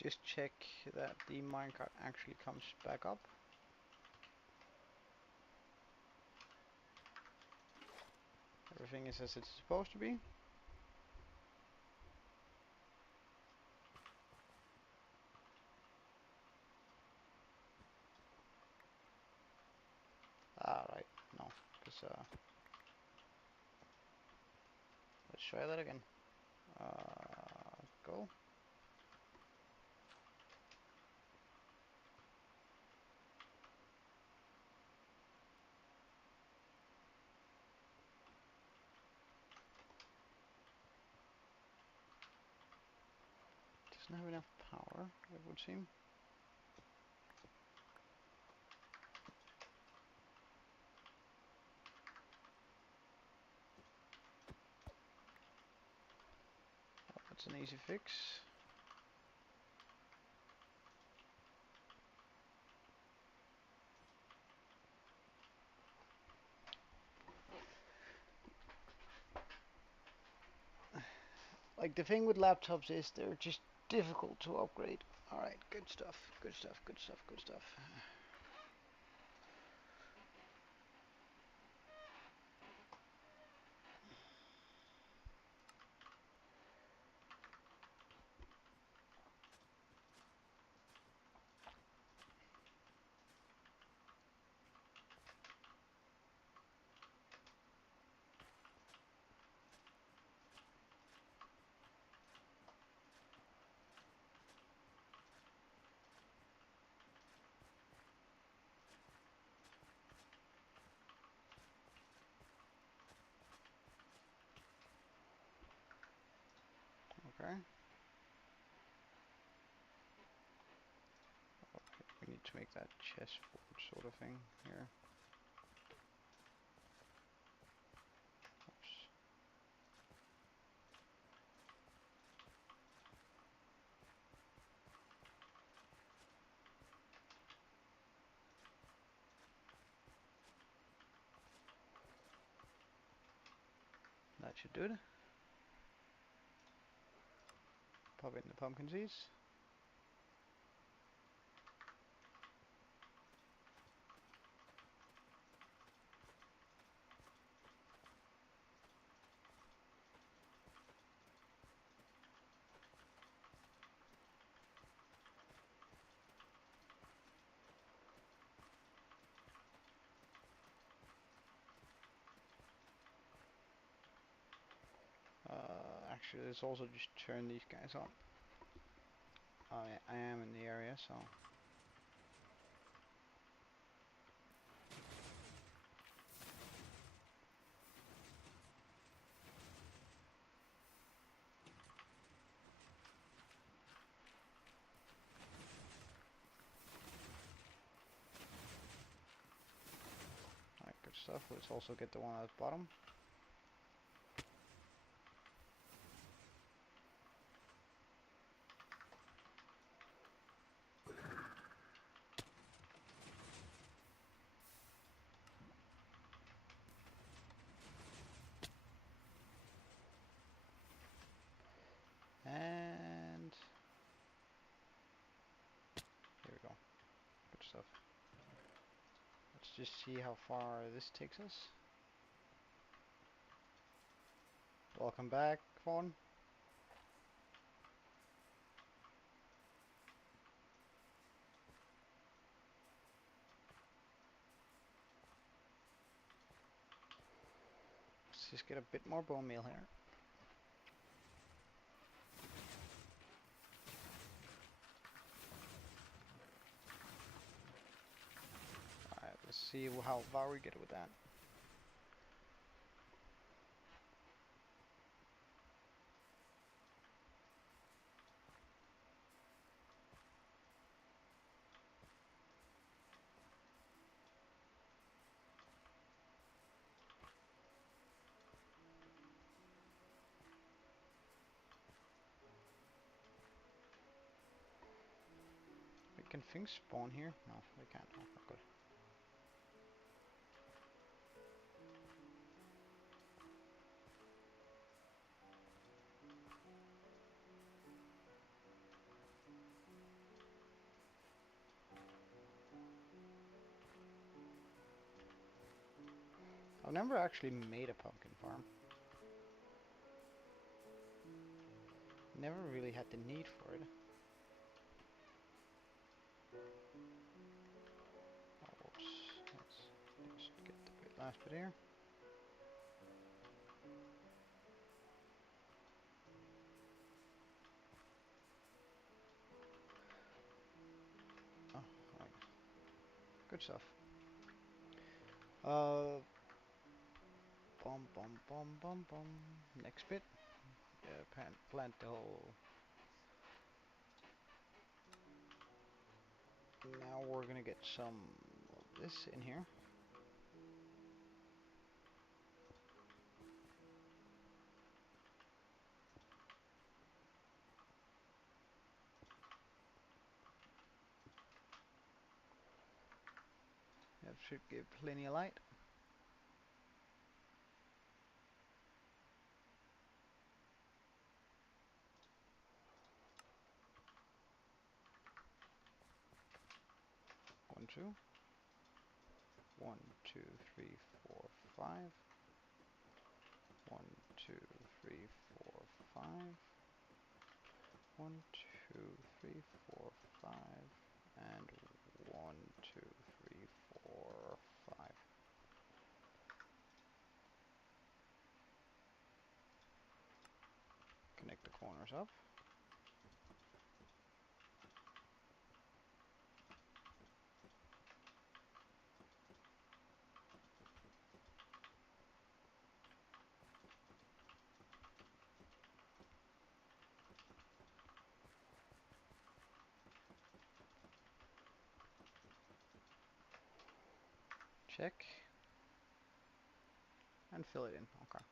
Just check that the minecart actually comes back up. Everything is as it's supposed to be. Ah, right. No, because let's try that again. Go. Doesn't have enough power, it would seem. an easy fix. Like, the thing with laptops is they're just difficult to upgrade. Alright, good stuff, good stuff, good stuff, good stuff. Okay. Okay, we need to make that chessboard sort of thing here. Oops. That should do it. Pop it in the pumpkin seeds. Actually, let's also just turn these guys on. I am in the area, so. Alright, good stuff. Let's also get the one at the bottom. And here we go. Good stuff. Let's just see how far this takes us. Welcome back, Fawn. Let's just get a bit more bone meal here. Alright, let's see how far we get with that. Can things spawn here? No, they can't. Oh, good. I've never actually made a pumpkin farm. Never really had the need for it. Oh, whoops. Let's just get the last bit here. Oh, right. Good stuff. Bum bum bum bum bum. Next bit. Plant the whole. Now we're gonna get some of this in here. should give plenty of light. One, two. 1, 2, 3, 4, 5. 1, 2, 3, 4, 5. 1, 2, 3, 4, 5. And 1, 2, 3, 4, 5. Connect the corners up. Check. And fill it in. Okay.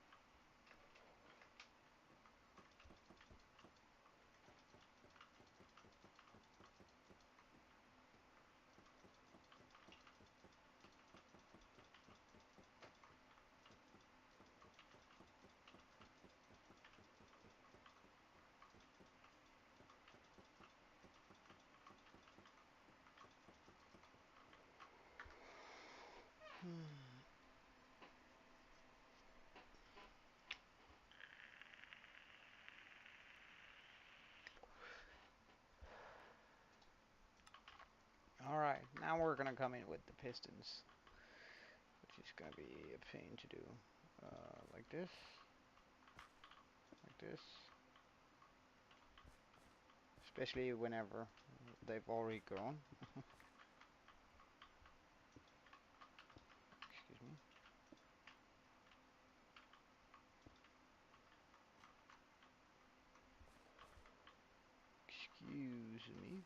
Alright, now we're gonna come in with the pistons, which is gonna be a pain to do. Like this, like this. Especially whenever they've already grown. Excuse me. Excuse me.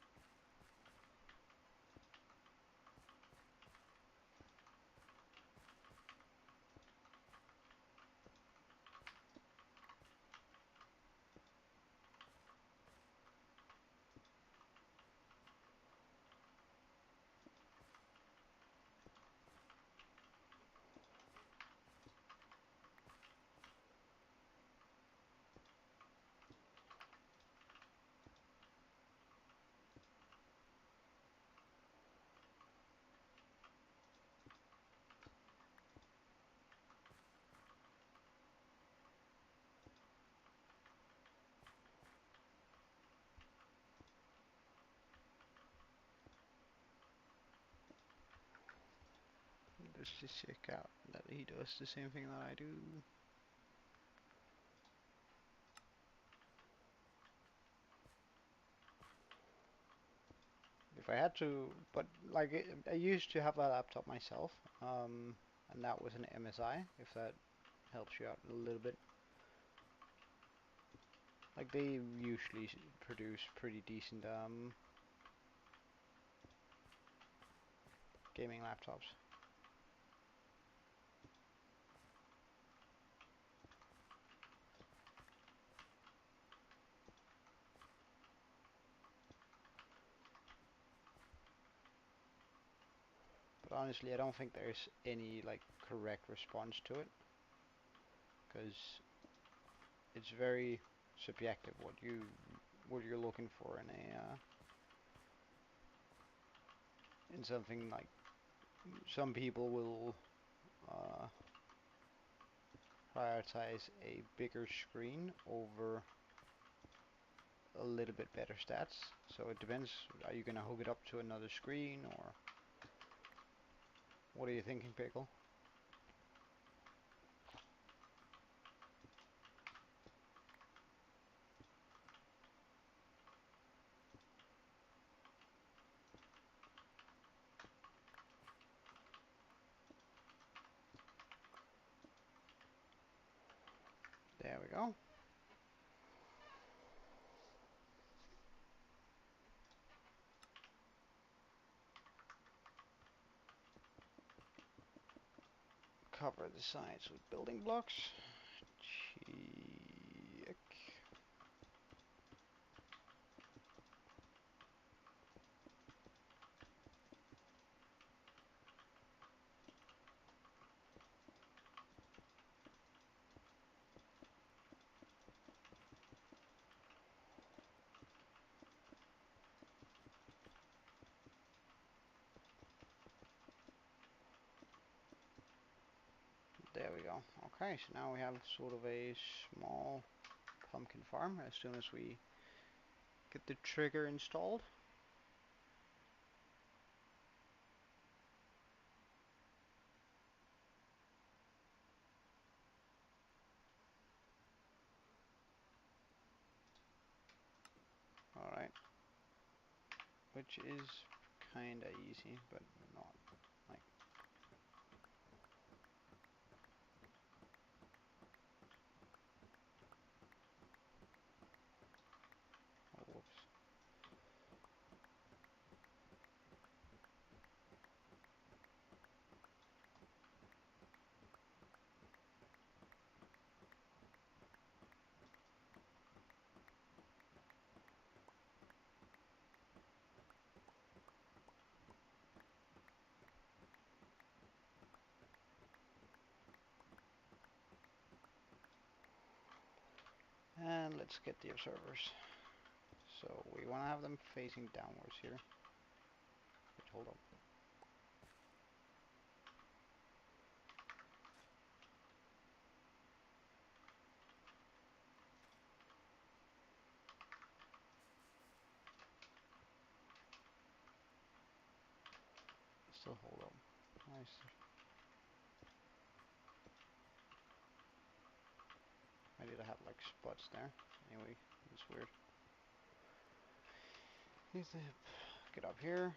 Let's just check out that he does the same thing that I do. If I had to, but like I used to have a laptop myself, and that was an MSI, if that helps you out a little bit. Like they usually produce pretty decent gaming laptops. But honestly, I don't think there's any like correct response to it, because it's very subjective what you're looking for in a in something. Like some people will prioritize a bigger screen over a little bit better stats. So it depends. Are you gonna hook it up to another screen, or what are you thinking, Pickle? There we go. Cover the sides with building blocks. Check. There we go. Okay, so now we have sort of a small pumpkin farm as soon as we get the trigger installed. Alright. Which is kinda easy, but not like. Oh, whoops. And let's get the observers. So we want to have them facing downwards here. Wait, hold on. Still hold on. Nice. I need to have like spots there. Anyway, it's weird. Get up here.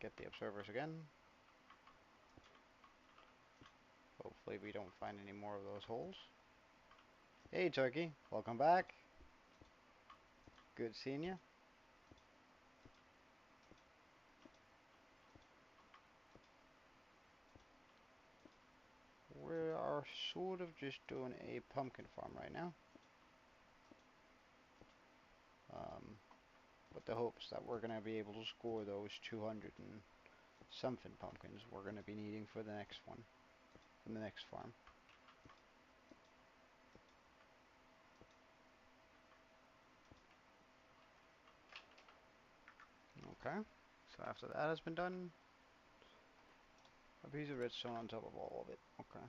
Get the observers again. Hopefully we don't find any more of those holes. Hey Turkey, welcome back. Good seeing you. We are sort of just doing a pumpkin farm right now. With the hopes that we're going to be able to score those 200 and something pumpkins we're going to be needing for the next one, for the next farm. Okay, so after that has been done, a piece of redstone on top of all of it. Okay.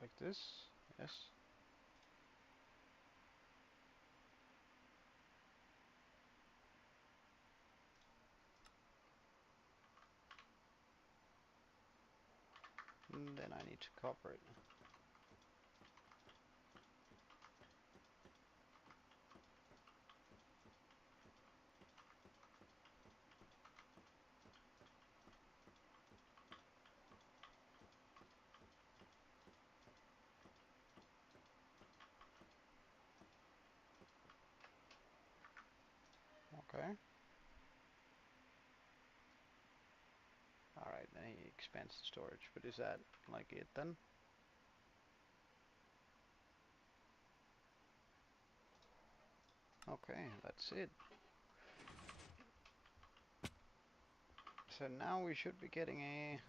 Like this, yes. And then I need to cover it. Okay. Alright, then he expands the storage, but is that like it then? Okay, that's it. So now we should be getting a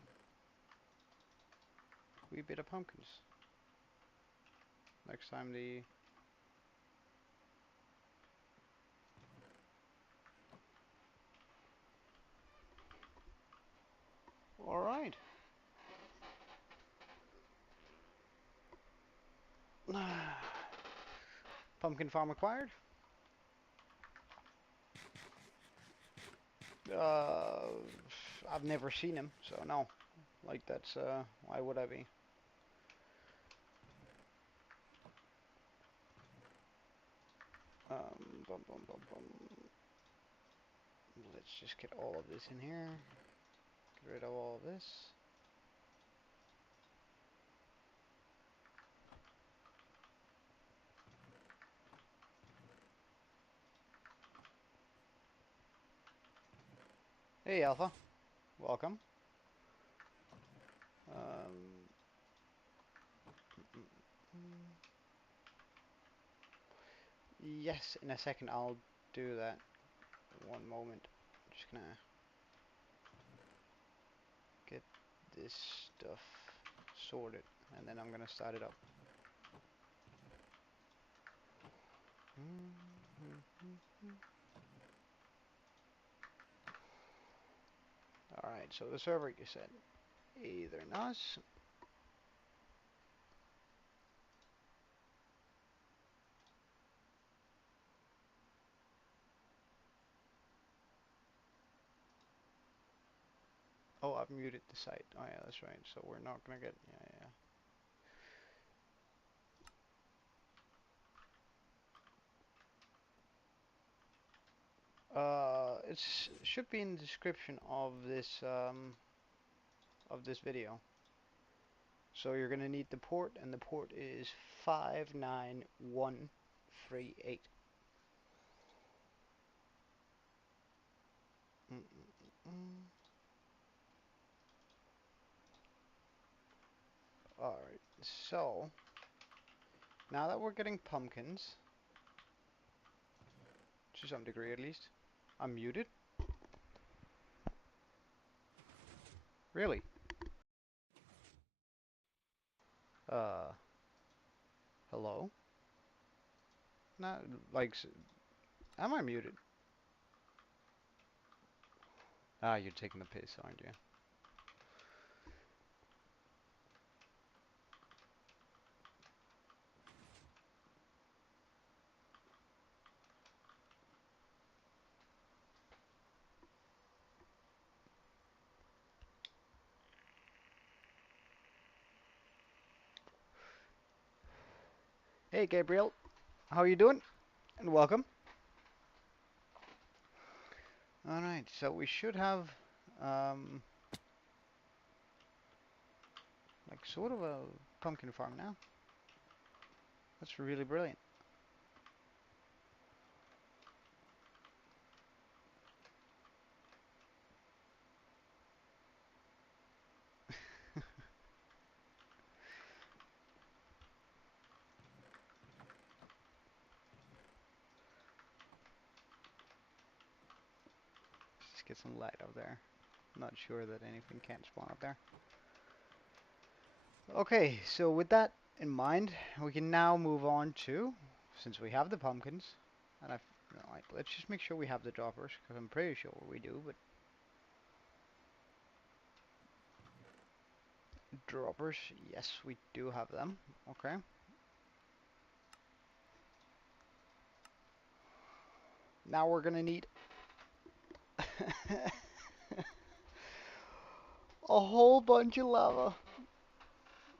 wee bit of pumpkins. Next time the... Alright. Pumpkin farm acquired. Uh, I've never seen him, so no. Like that's, why would I be? Bum, bum, bum, bum. Let's just get all of this in here. Get rid of all of this. Hey Alpha, welcome. Um, Yes, in a second I'll do that. One moment. I'm just gonna get this stuff sorted, and then I'm gonna start it up. Alright, so the server you said either NAS. Oh, I've muted the site. Oh yeah, that's right. So we're not gonna get it should be in the description of this video. So you're gonna need the port, and the port is 59138. Mm -mm -mm. Alright, so now that we're getting pumpkins, to some degree at least, I'm muted. Really? Uh, hello? Not like, am I muted? Ah, you're taking the piss, aren't you? Hey, Gabriel. How are you doing? And welcome. Alright, so we should have, like, sort of a pumpkin farm now. That's really brilliant. Just get some light up there. Not sure that anything can't spawn up there. Okay, so with that in mind, we can now move on to, since we have the pumpkins, and I've, like, let's just make sure we have the droppers, because I'm pretty sure we do, but droppers, yes, we do have them. Okay. Now we're gonna need a whole bunch of lava.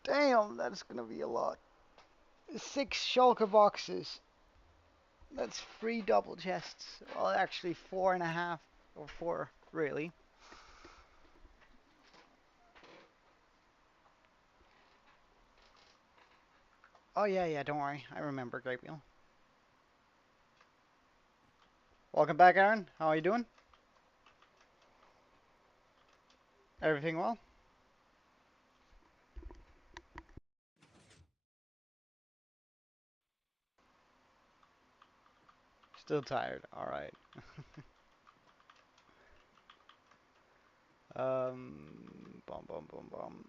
Damn, that's gonna be a lot. 6 shulker boxes. That's 3 double chests. Well, actually 4.5, or 4, really. Oh yeah, yeah, don't worry. I remember, Gabriel. Welcome back, Aaron. How are you doing? Everything well? Still tired. All right. Bum bum bum bum.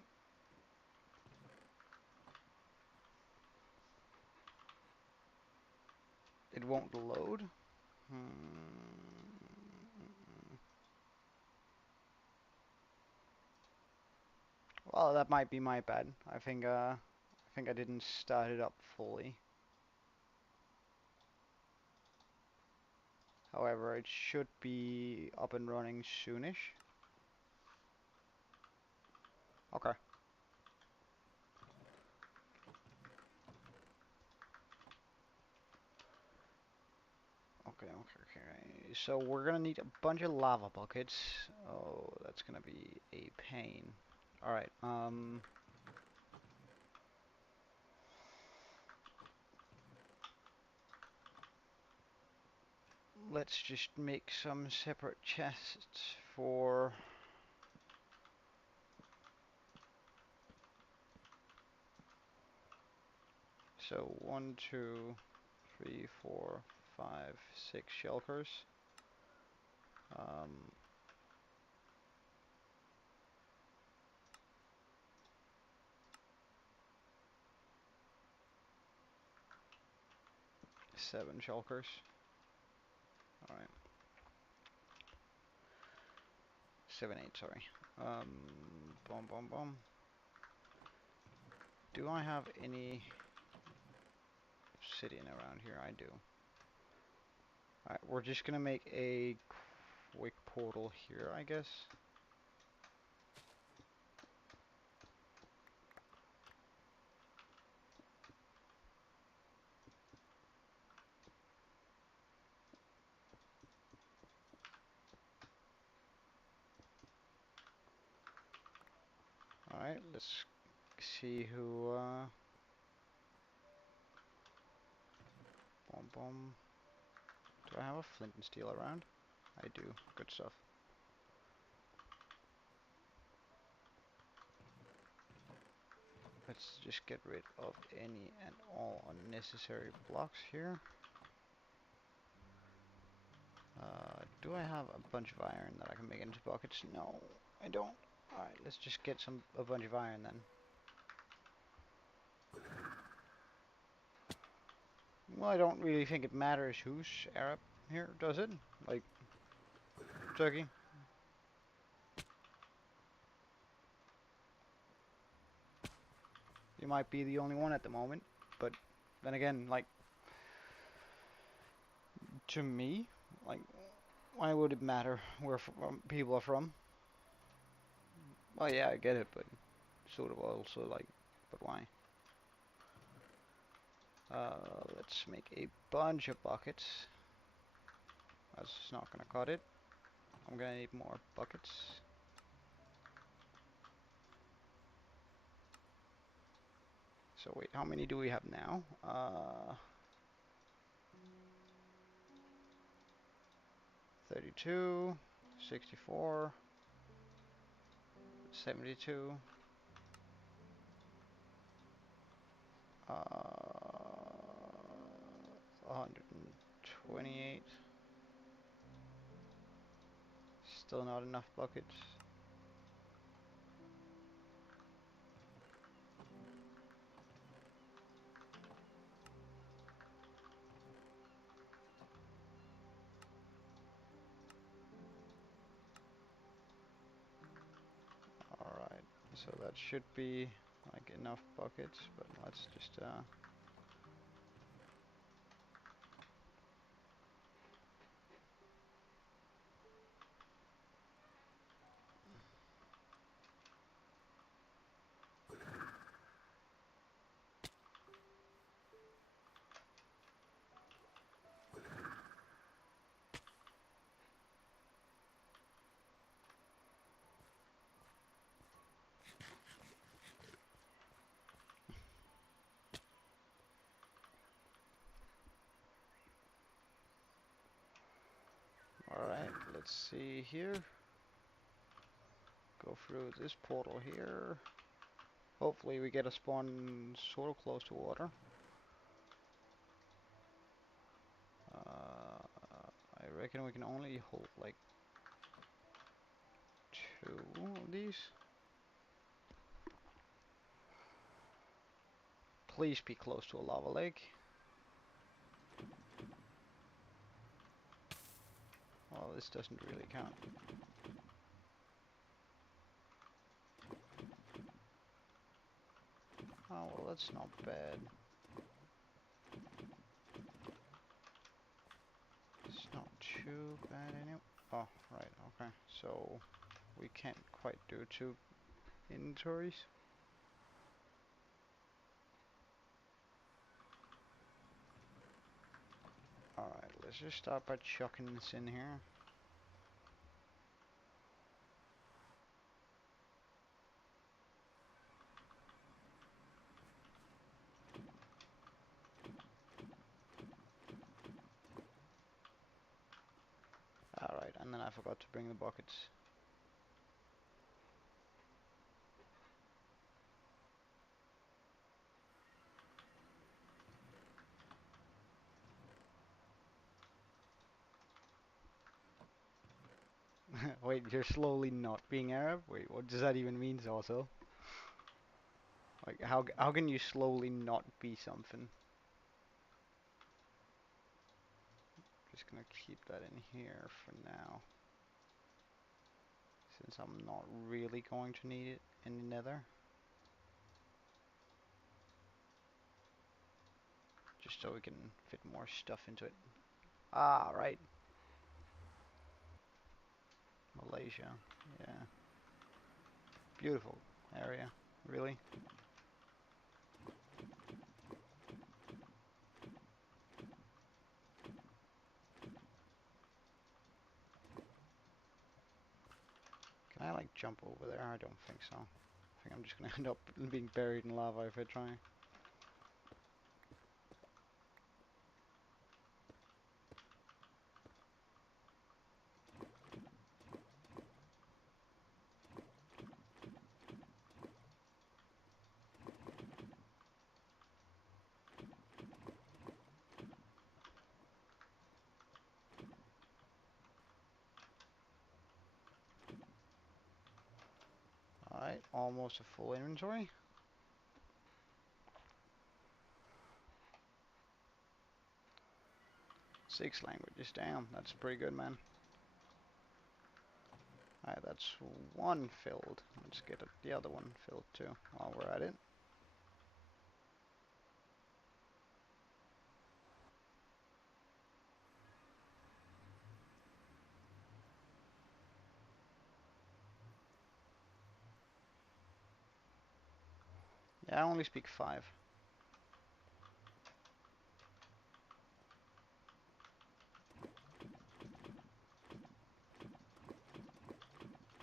It won't load. Hmm. Well, that might be my bad. I think I didn't start it up fully. However, it should be up and running soonish. Okay. Okay. So we're gonna need a bunch of lava buckets. Oh, that's gonna be a pain. All right. Let's just make some separate chests for. So 1, 2, 3, 4, 5, 6 shulkers. 7 shulkers. Alright. 7, 8, sorry. Boom, boom, boom. Do I have any obsidian around here? I do. Alright, we're just gonna make a quick portal here, I guess. Alright, let's see who, boom, boom. Do I have a flint and steel around? I do. Good stuff. Let's just get rid of any and all unnecessary blocks here. Do I have a bunch of iron that I can make into buckets? No, I don't. Alright, let's just get a bunch of iron then. Well, I don't really think it matters who's Arab here, does it? Like, Turkey? You might be the only one at the moment, but then again, like, to me, like, why would it matter where people are from? Well, yeah, I get it, but sort of also, like, but why? Let's make a bunch of buckets. That's not gonna cut it. I'm gonna need more buckets. So wait, how many do we have now? 32, 64, 72, 128. Still not enough buckets. Alright, so that should be like enough buckets, but let's just alright, let's see here. Go through this portal here. Hopefully we get a spawn sort of close to water. I reckon we can only hold like 2 of these. Please be close to a lava lake. Well, this doesn't really count. Oh, well, that's not bad. It's not too bad anyway. Oh, right, okay. So, we can't quite do 2 inventories. Alright, let's just start by chucking this in here. Alright, and then I forgot to bring the buckets. Wait, you're slowly not being Arab? Wait, what does that even mean also? Like, how can you slowly not be something? Just gonna keep that in here for now, since I'm not really going to need it in the nether. Just so we can fit more stuff into it. Ah, right. Malaysia. Yeah. Beautiful area, really. Can I like jump over there? I don't think so. I think I'm just gonna end up being buried in lava if I try. Alright, almost a full inventory. Six languages, damn, that's pretty good, man. Alright, that's one filled. Let's get the other one filled too while we're at it. Yeah, I only speak 5.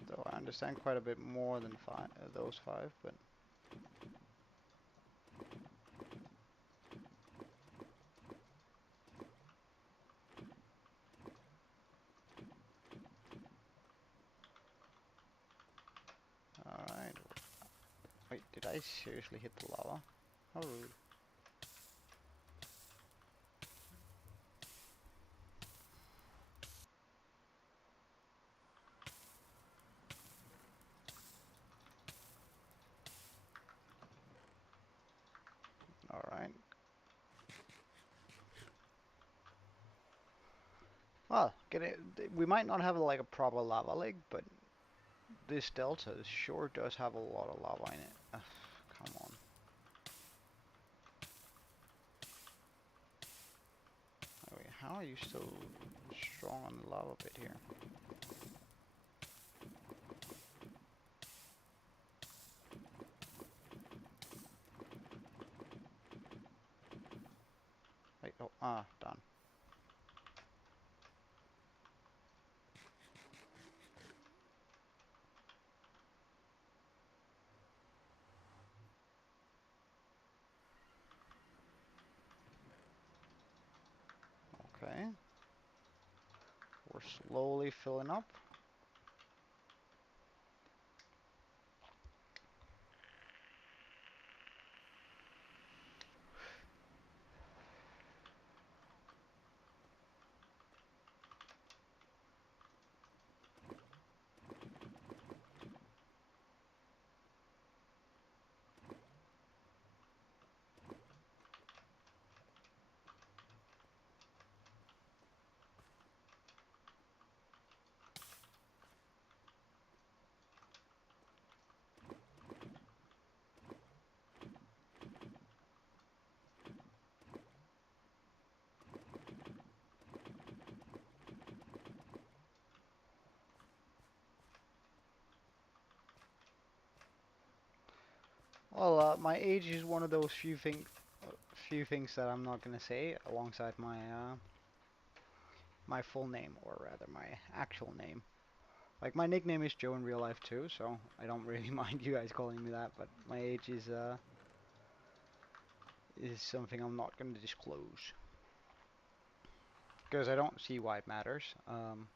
Though I understand quite a bit more than those 5, but... Alright. Wait, did I seriously hit the lava? How rude. Alright. Well, we might not have like a proper lava lake, but this delta sure does have a lot of lava in it. Ugh, come on. Wait, how are you still strong on the lava bit here? Wait, oh, done. Okay. We're slowly filling up. Well, my age is one of those few things that I'm not gonna say alongside my full name, or rather my actual name. Like, my nickname is Joe in real life too, so I don't really mind you guys calling me that, but my age is something I'm not gonna disclose. Because I don't see why it matters. I'm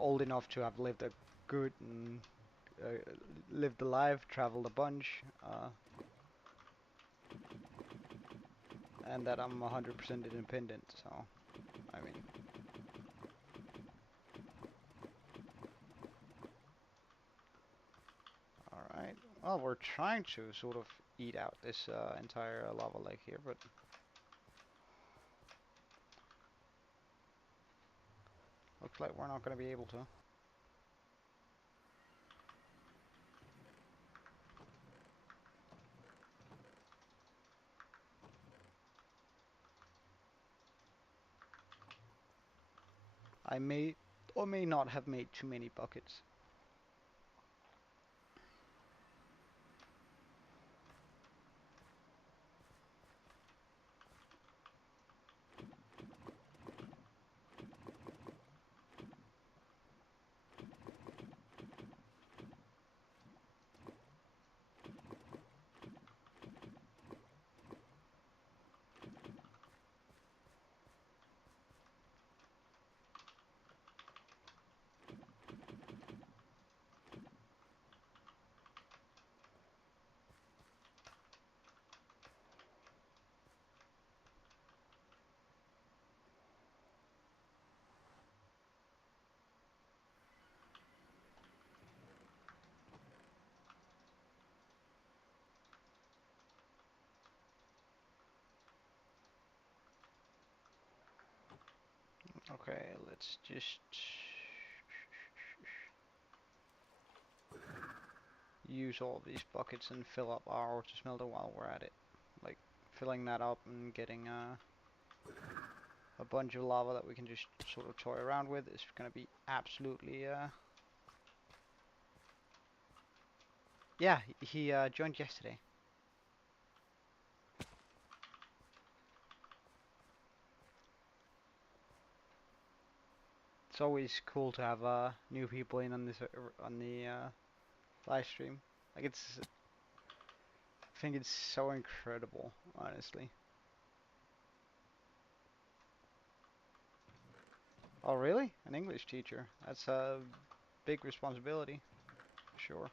old enough to have lived a good and lived a life, traveled a bunch, and that I'm 100% independent, so, I mean, Well, we're trying to sort of eat out this entire lava lake here, but looks like we're not going to be able to. I may or may not have made too many buckets. Okay, let's just use all these buckets and fill up our auto smelter while we're at it. Like filling that up and getting a bunch of lava that we can just sort of toy around with is going to be absolutely yeah, he joined yesterday. It's always cool to have new people in on this on the live stream. Like I think it's so incredible, honestly. Oh, really? An English teacher? That's a big responsibility, for sure.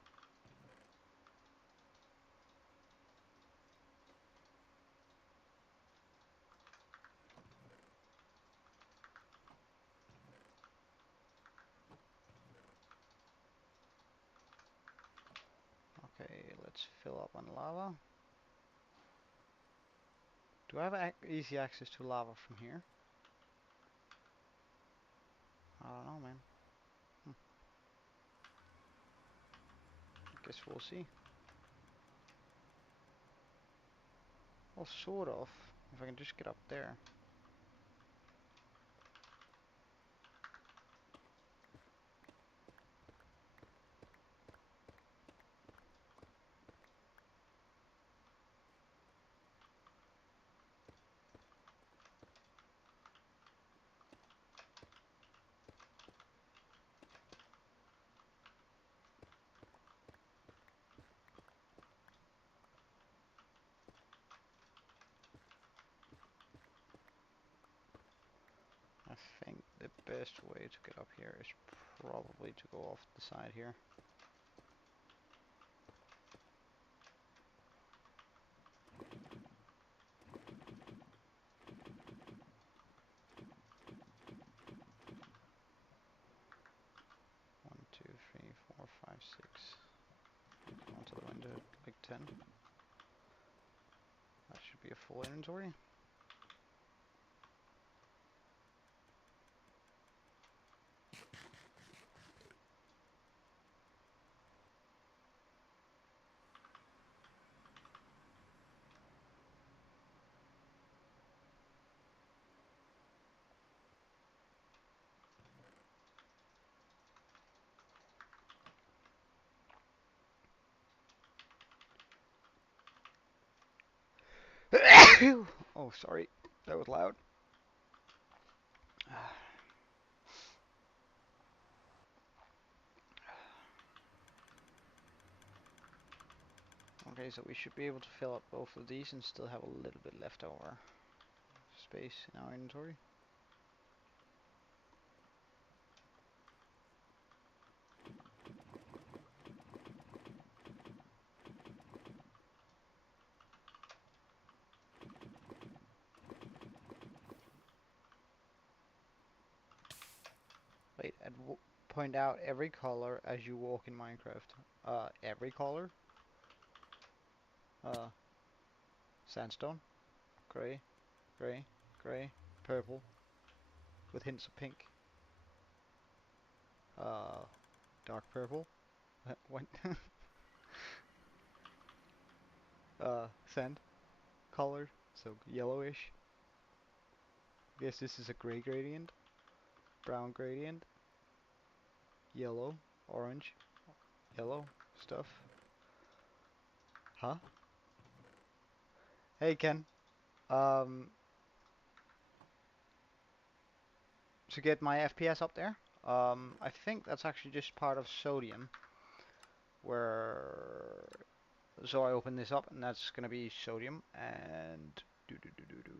Okay, let's fill up on lava. Do I have easy access to lava from here? I don't know, man. Hmm. Guess we'll see. Well, sort of. If I can just get up there. I think the best way to get up here is probably to go off the side here. One, two, three, four, five, six. Onto the window, like 10. That should be a full inventory. Oh, sorry. That was loud. Okay, so we should be able to fill up both of these and still have a little bit left over space in our inventory. Wait, and point out every color as you walk in Minecraft. Every color? Uh, Sandstone, grey, grey, grey, purple, with hints of pink. Dark purple. What? Sand colored, so yellowish. I guess this is a grey gradient, brown gradient, yellow, orange, yellow stuff. Huh? Hey Ken. Um, to get my FPS up there, I think that's actually just part of sodium, where so I open this up and that's gonna be sodium and do do do do do.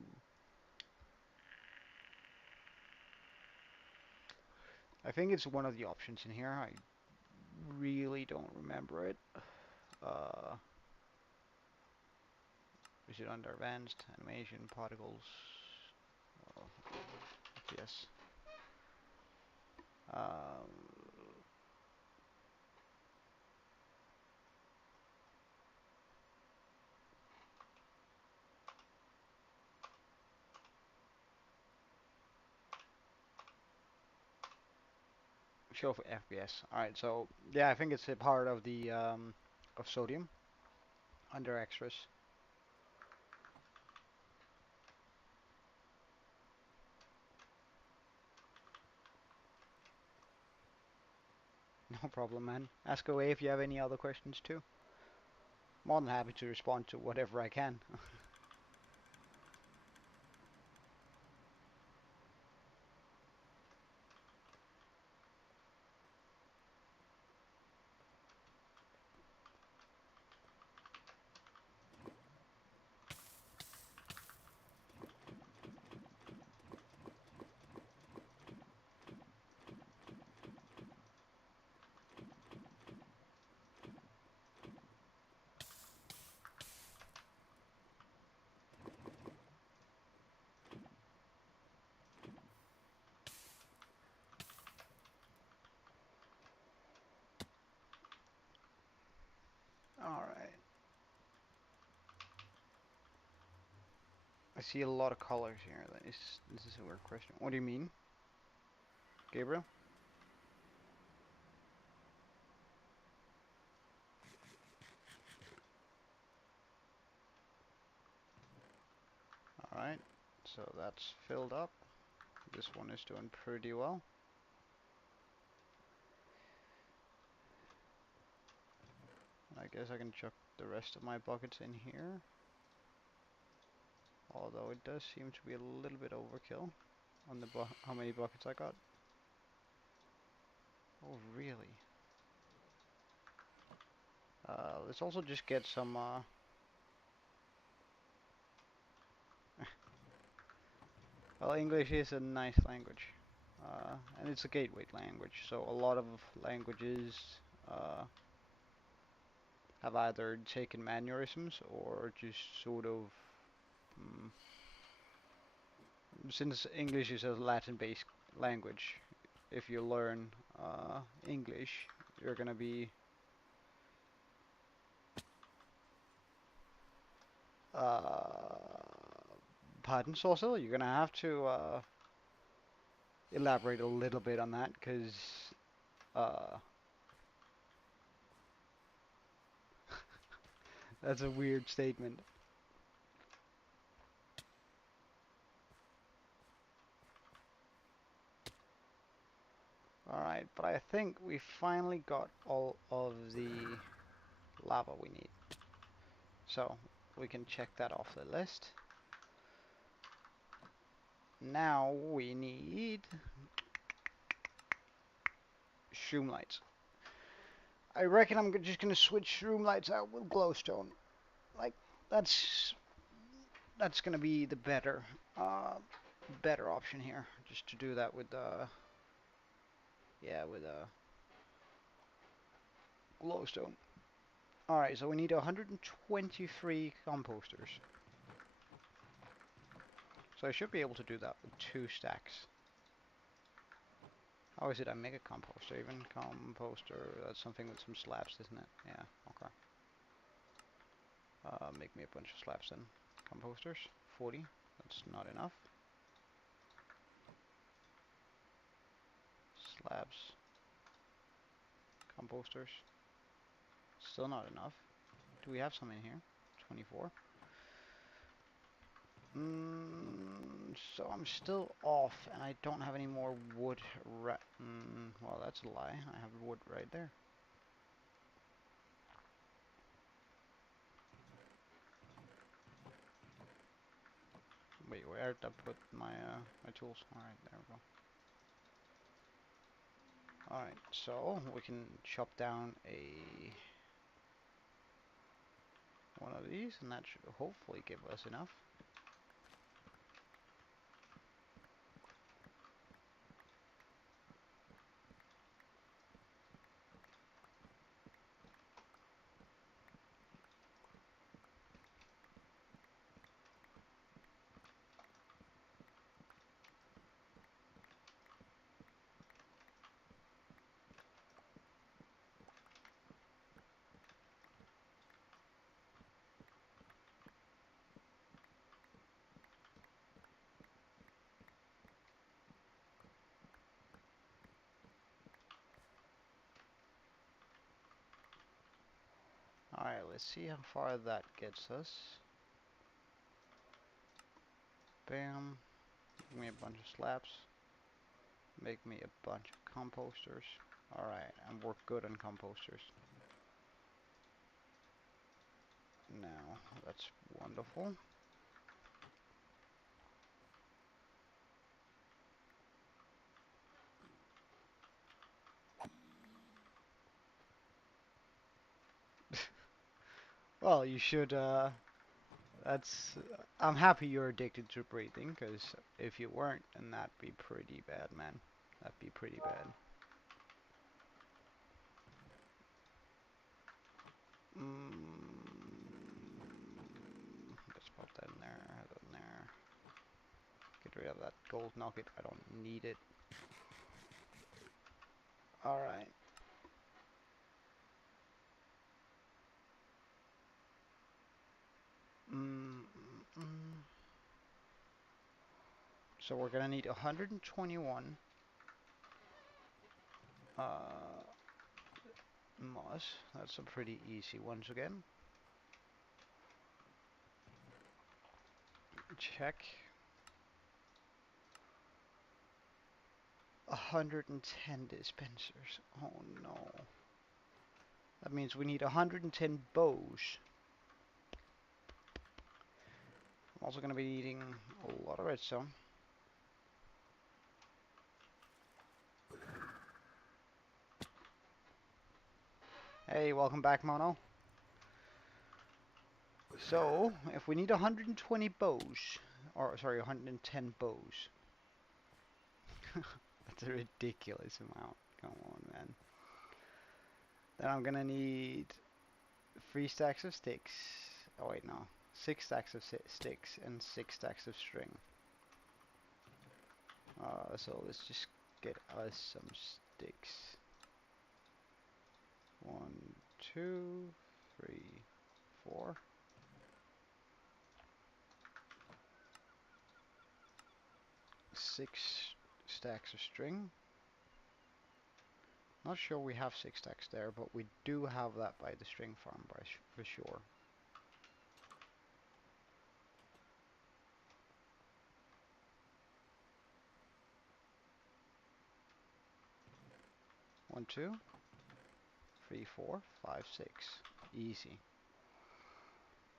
I think it's one of the options in here. I really don't remember it. Uh, is it under advanced animation particles? Oh, yes. Um, Show for FPS. All right, so yeah, I think it's a part of the of sodium under extras. No problem, man. Ask away if you have any other questions too. More than happy to respond to whatever I can. All right. I see a lot of colors here. This is a weird question. What do you mean, Gabriel? All right. So that's filled up. This one is doing pretty well. I guess I can chuck the rest of my buckets in here. Although it does seem to be a little bit overkill on the how many buckets I got. Oh, really? Let's also just get some. Well, English is a nice language, and it's a gateway language. So a lot of languages uh, have either taken mannerisms or just sort of. Mm, since English is a Latin-based language, if you learn English, you're gonna be pardon, Saucil, you're gonna have to elaborate a little bit on that, because uh, that's a weird statement. Alright, but I think we finally got all of the lava we need. So, we can check that off the list. Now we need shroom lights. I reckon I'm just gonna switch shroom lights out with glowstone. Like, that's gonna be the uh, better option here. Just to do that with yeah, with glowstone. Alright, so we need 123 composters. So I should be able to do that with 2 stacks. How is it I make a composter? Even composter, that's something with some slabs, isn't it? Yeah, okay. Make me a bunch of slabs then. Composters, 40. That's not enough. Slabs. Composters. Still not enough. Do we have some in here? 24. So I'm still off, and I don't have any more wood. Well, that's a lie. I have wood right there. Wait, where did I put my my tools? All right, there we go. All right, so we can chop down one of these, and that should hopefully give us enough. Alright, let's see how far that gets us. Bam. Give me a bunch of slabs. Make me a bunch of composters. Alright, and we're good on composters. Now, that's wonderful. Well, you should, I'm happy you're addicted to breathing, because if you weren't, then that'd be pretty bad, man. That'd be pretty bad. Let's pop that in there, that in there. Get rid of that gold nugget, I don't need it. Alright. So we're gonna need 121 moss. That's a pretty easy once again. Check. 110 dispensers. Oh no. That means we need 110 bows. I'm also gonna be needing a lot of redstone. Hey, welcome back, Mono. So, if we need 120 bows, or sorry, 110 bows. That's a ridiculous amount. Come on, man. Then I'm gonna need 3 stacks of sticks. Oh wait, no. 6 stacks of sticks and 6 stacks of string. So let's just get us some sticks. 1, 2, 3, 4. 6 stacks of string. Not sure we have 6 stacks there, but we do have that by the string farm for sure. One, 2, 3, 4, 5, 6. Easy.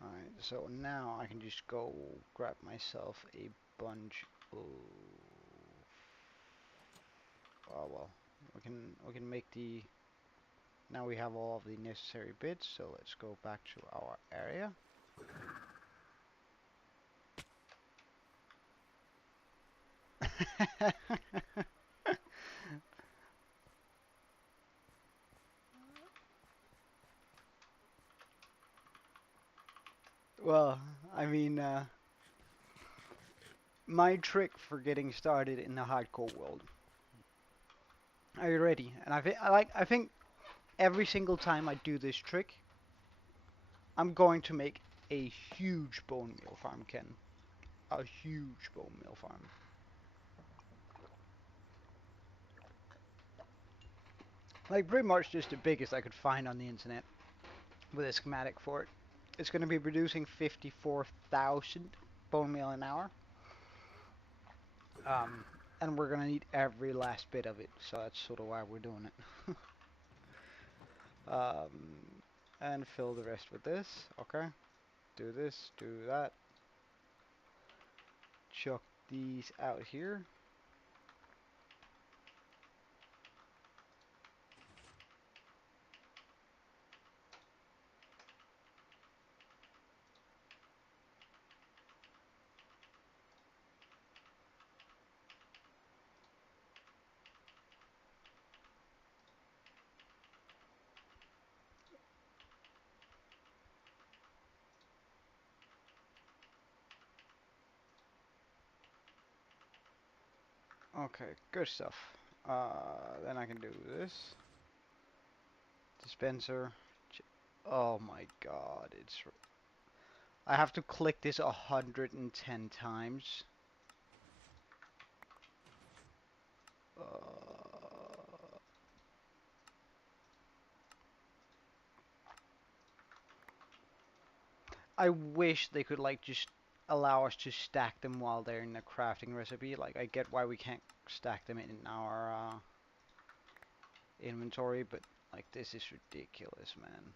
Alright, so now I can just go grab myself a bunch of... Oh well, we can make the... Now we have all of the necessary bits, so let's go back to our area. Well, I mean, my trick for getting started in the hardcore world. Are you ready? And I think every single time I do this trick, I'm going to make a huge bone meal farm, Ken. A huge bone meal farm. Like pretty much just the biggest I could find on the internet with a schematic for it. It's going to be producing 54,000 bone meal an hour. Um, and we're going to need every last bit of it, so that's sort of why we're doing it. And fill the rest with this. Okay. Do this, do that. Chuck these out here. Okay, good stuff. Then I can do this. Dispenser. Oh my god, I have to click this 110 times. I wish they could like just allow us to stack them while they're in the crafting recipe. Like I get why we can't stack them in our inventory, but like this is ridiculous, man.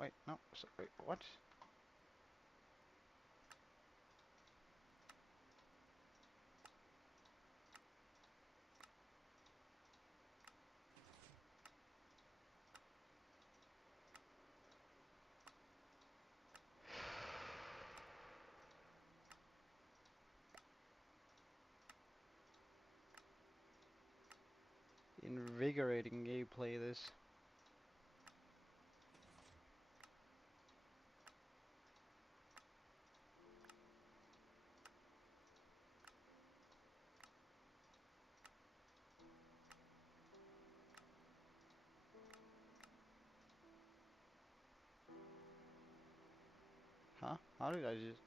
Wait, no, so, wait, what? Invigorating gameplay, this. Huh? How did I just...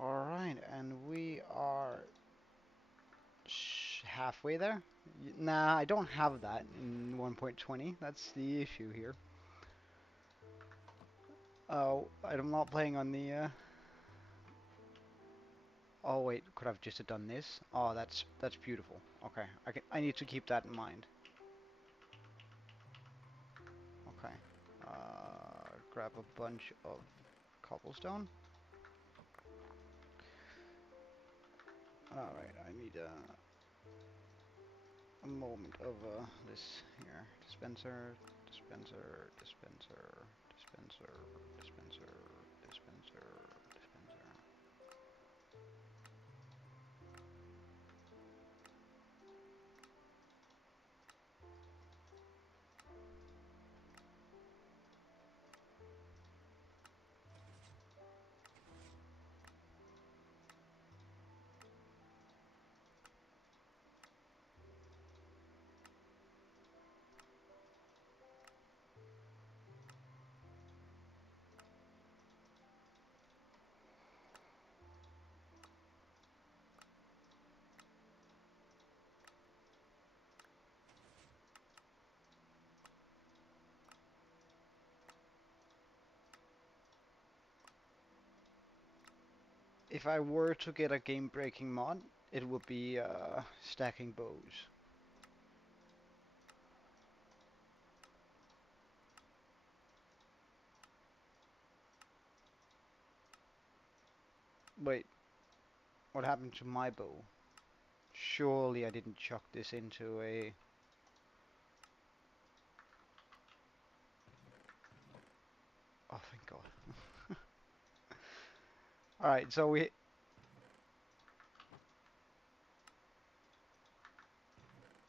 Alright, and we are halfway there. Nah, I don't have that in 1.20. That's the issue here. Oh, I'm not playing on the... Oh wait, could I've just done this? Oh, that's beautiful. Okay, I need to keep that in mind. Okay. Grab a bunch of cobblestone. Alright, I need a moment of this here. Dispenser, dispenser, dispenser, dispenser, dispenser, dispenser, dispenser. If I were to get a game-breaking mod, it would be stacking bows. Wait, what happened to my bow? Surely I didn't chuck this into a... Oh, thank God. Alright, so we...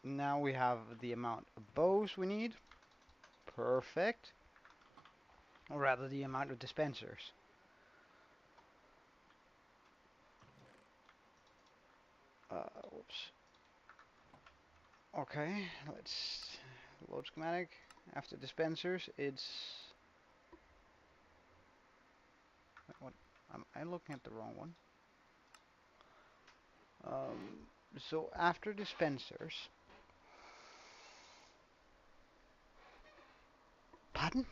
Now we have the amount of bows we need. Perfect. Or rather, the amount of dispensers. Whoops. Okay, let's load schematic. After dispensers, it's... What? Am I looking at the wrong one? So after dispensers... Pardon?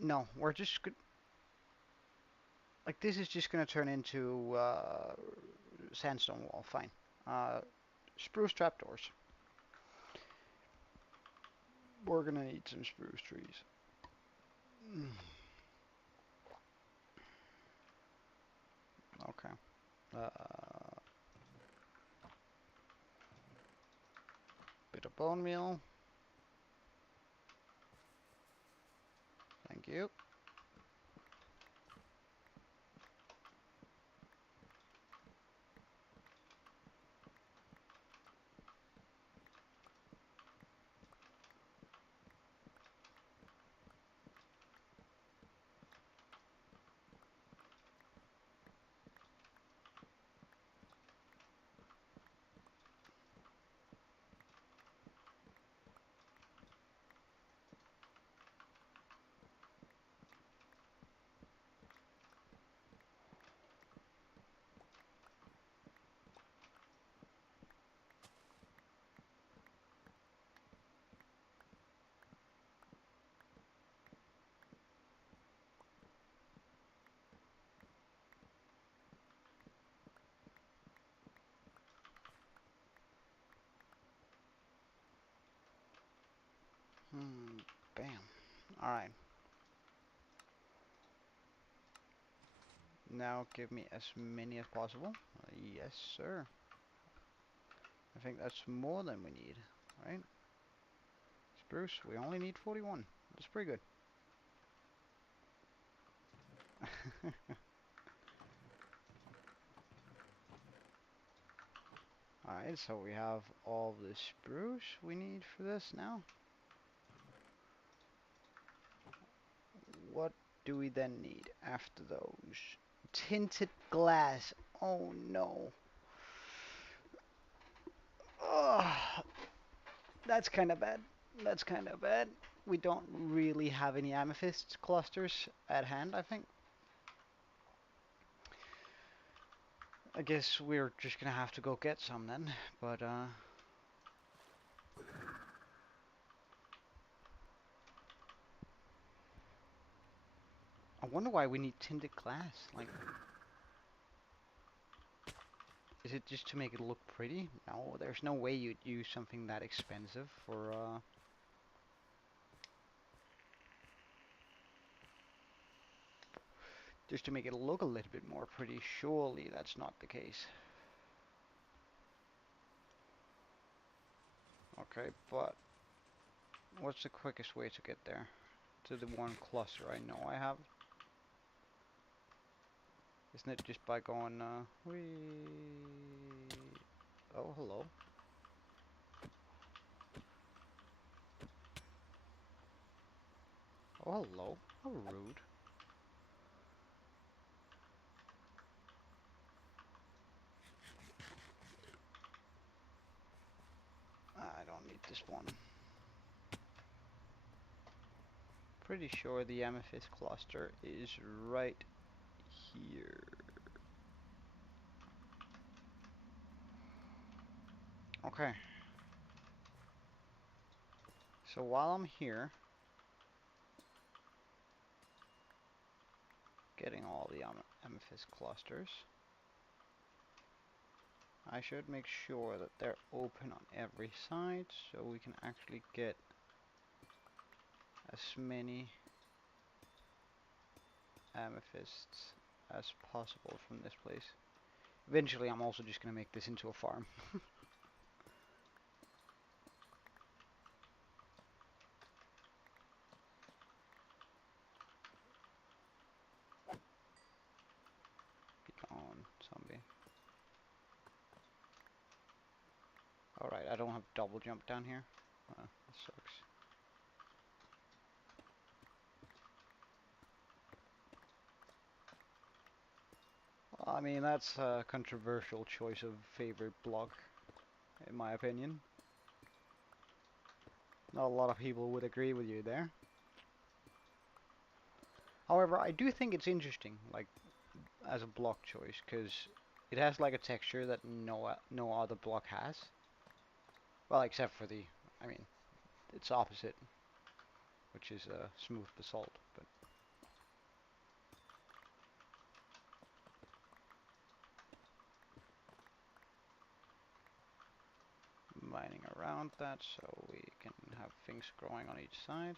No, we're just... Like, this is just gonna turn into sandstone wall, fine. Spruce trapdoors. We're gonna need some spruce trees. Okay. Bit of bone meal. Thank you. Bam. Alright. Now give me as many as possible. Yes, sir. I think that's more than we need, right? Spruce, we only need 41. That's pretty good. Alright, so we have all the spruce we need for this now. What do we then need after those? Tinted glass. Oh no. Oh, that's kind of bad. That's kind of bad. We don't really have any amethyst clusters at hand, I think. I guess we're just gonna have to go get some then, but I wonder why we need tinted glass. Like, is it just to make it look pretty? No, there's no way you'd use something that expensive for just to make it look a little bit more pretty. Surely that's not the case. Okay, but what's the quickest way to get there? To the one cluster I know I have? Isn't it just by going, whee? Oh, hello. Oh, hello. How rude. I don't need this one. Pretty sure the amethyst cluster is right here. Okay. So while I'm here, getting all the amethyst clusters, I should make sure that they're open on every side so we can actually get as many amethysts as possible from this place. Eventually, I'm also just gonna make this into a farm. Be gone, zombie. Alright, I don't have double jump down here. That sucks. I mean, that's a controversial choice of favorite block, in my opinion. Not a lot of people would agree with you there. However, I do think it's interesting, like, as a block choice, because it has like a texture that no other block has. Well, except for the, I mean, its opposite, which is smooth basalt. But mining around that so we can have things growing on each side.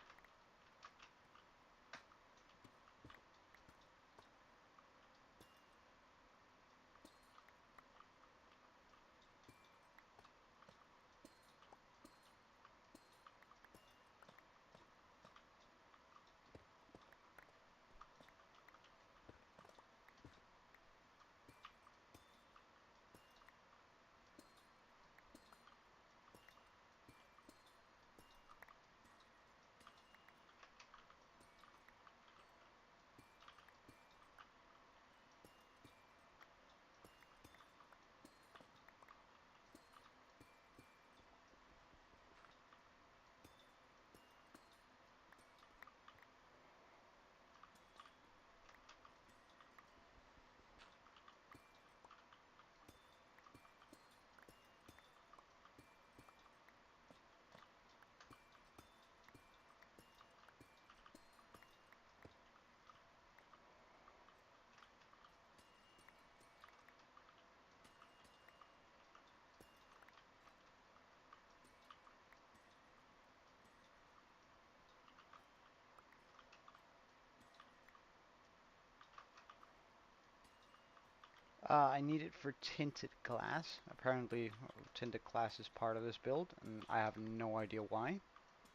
I need it for tinted glass. Apparently, tinted glass is part of this build, and I have no idea why.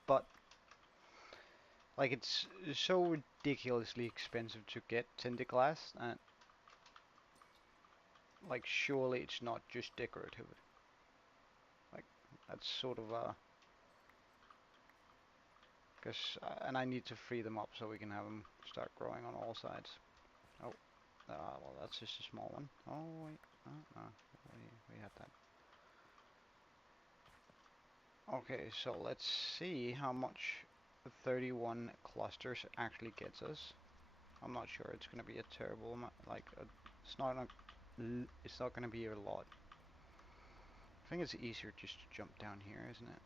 But like, it's so ridiculously expensive to get tinted glass that, like, surely it's not just decorative. Like, that's sort of and I need to free them up so we can have them start growing on all sides. Oh, well, that's just a small one. Oh wait, no, we had that. Okay, so let's see how much 31 clusters actually gets us. I'm not sure it's gonna be a terrible amount. Like, it's not gonna be a lot. I think it's easier just to jump down here, isn't it?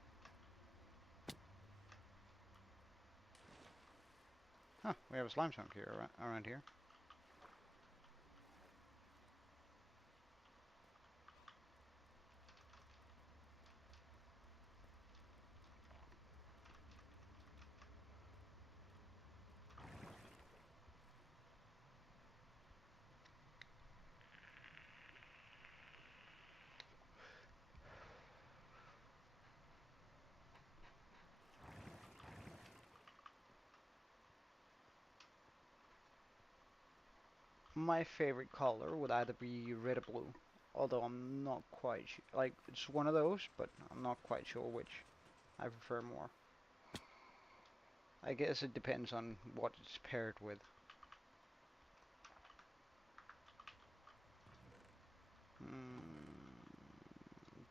Huh, we have a slime chunk here around here. My favorite color would either be red or blue, although I'm not quite sure. Like, it's one of those, but I'm not quite sure which I prefer more. I guess it depends on what it's paired with.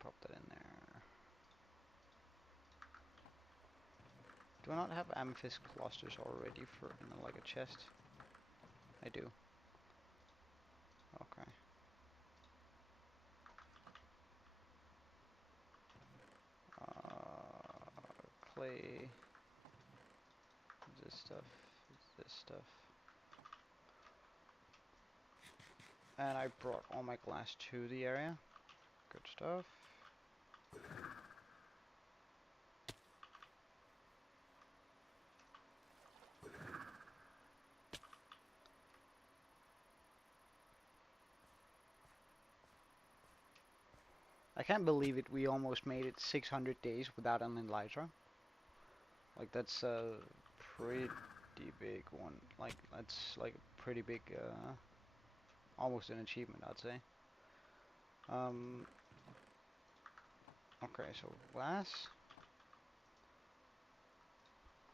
Pop that in there. Do I not have amethyst clusters already for in like a chest? I do. Okay. Clay. This stuff. This stuff. And I brought all my glass to the area. Good stuff. I can't believe it. We almost made it 600 days without an Elytra. Like that's a pretty big one. Like that's like a pretty big, almost an achievement, I'd say. Um. Okay, so glass.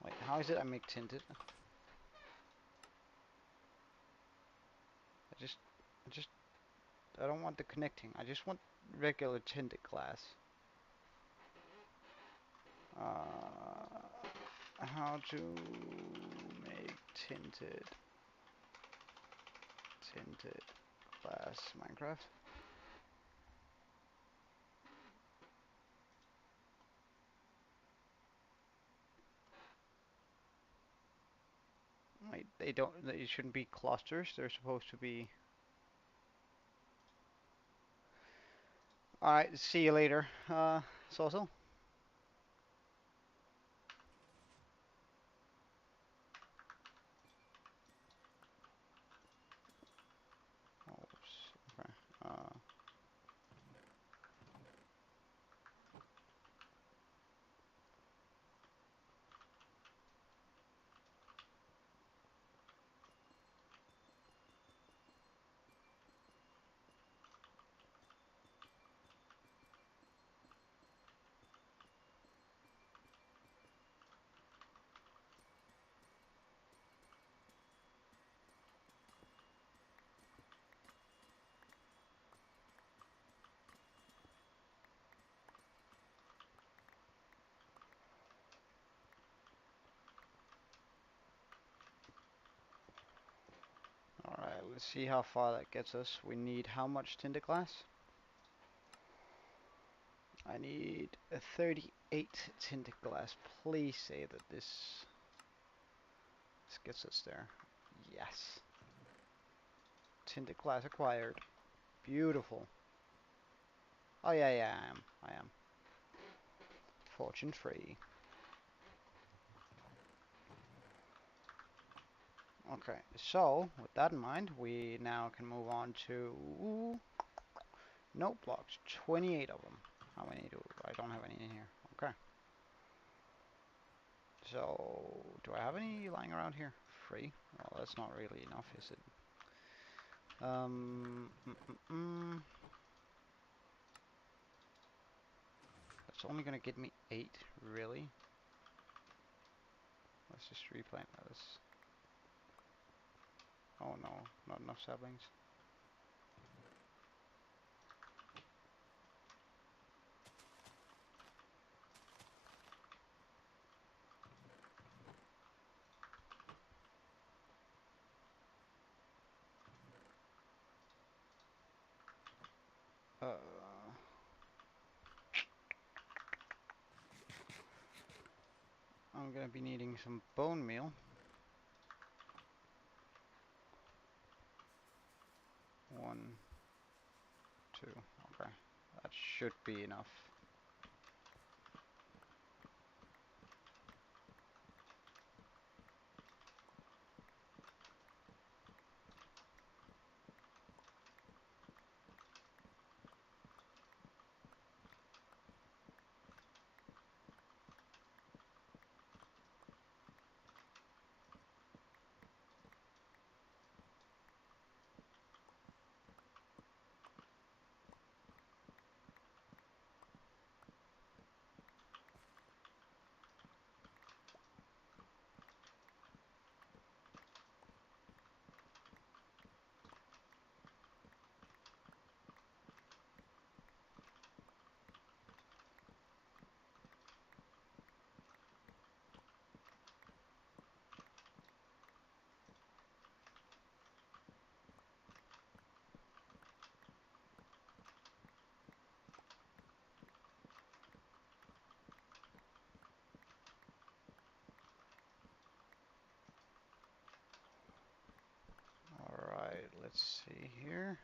Like, how is it I make tinted? I just, I don't want the connecting. I just want regular tinted glass. How to make tinted glass Minecraft? Wait, they don't. They shouldn't be clusters. They're supposed to be. All right. See you later. So. Oops. Okay. All right. Let's see how far that gets us. We need how much tinted glass? I need a 38 tinted glass. Please say that this gets us there. Yes. Tinted glass acquired. Beautiful. Oh yeah, I am. Fortune free. Okay, so with that in mind, we now can move on to note blocks. 28 of them. How many do I don't have any in here? Okay. So do I have any lying around here? Free? Well, that's not really enough, is it? That's only gonna get me 8, really? Let's just replant this. Oh no, not enough saplings. Uh, I'm gonna be needing some bone meal. 1, 2, okay. That should be enough. Alright, let's see here.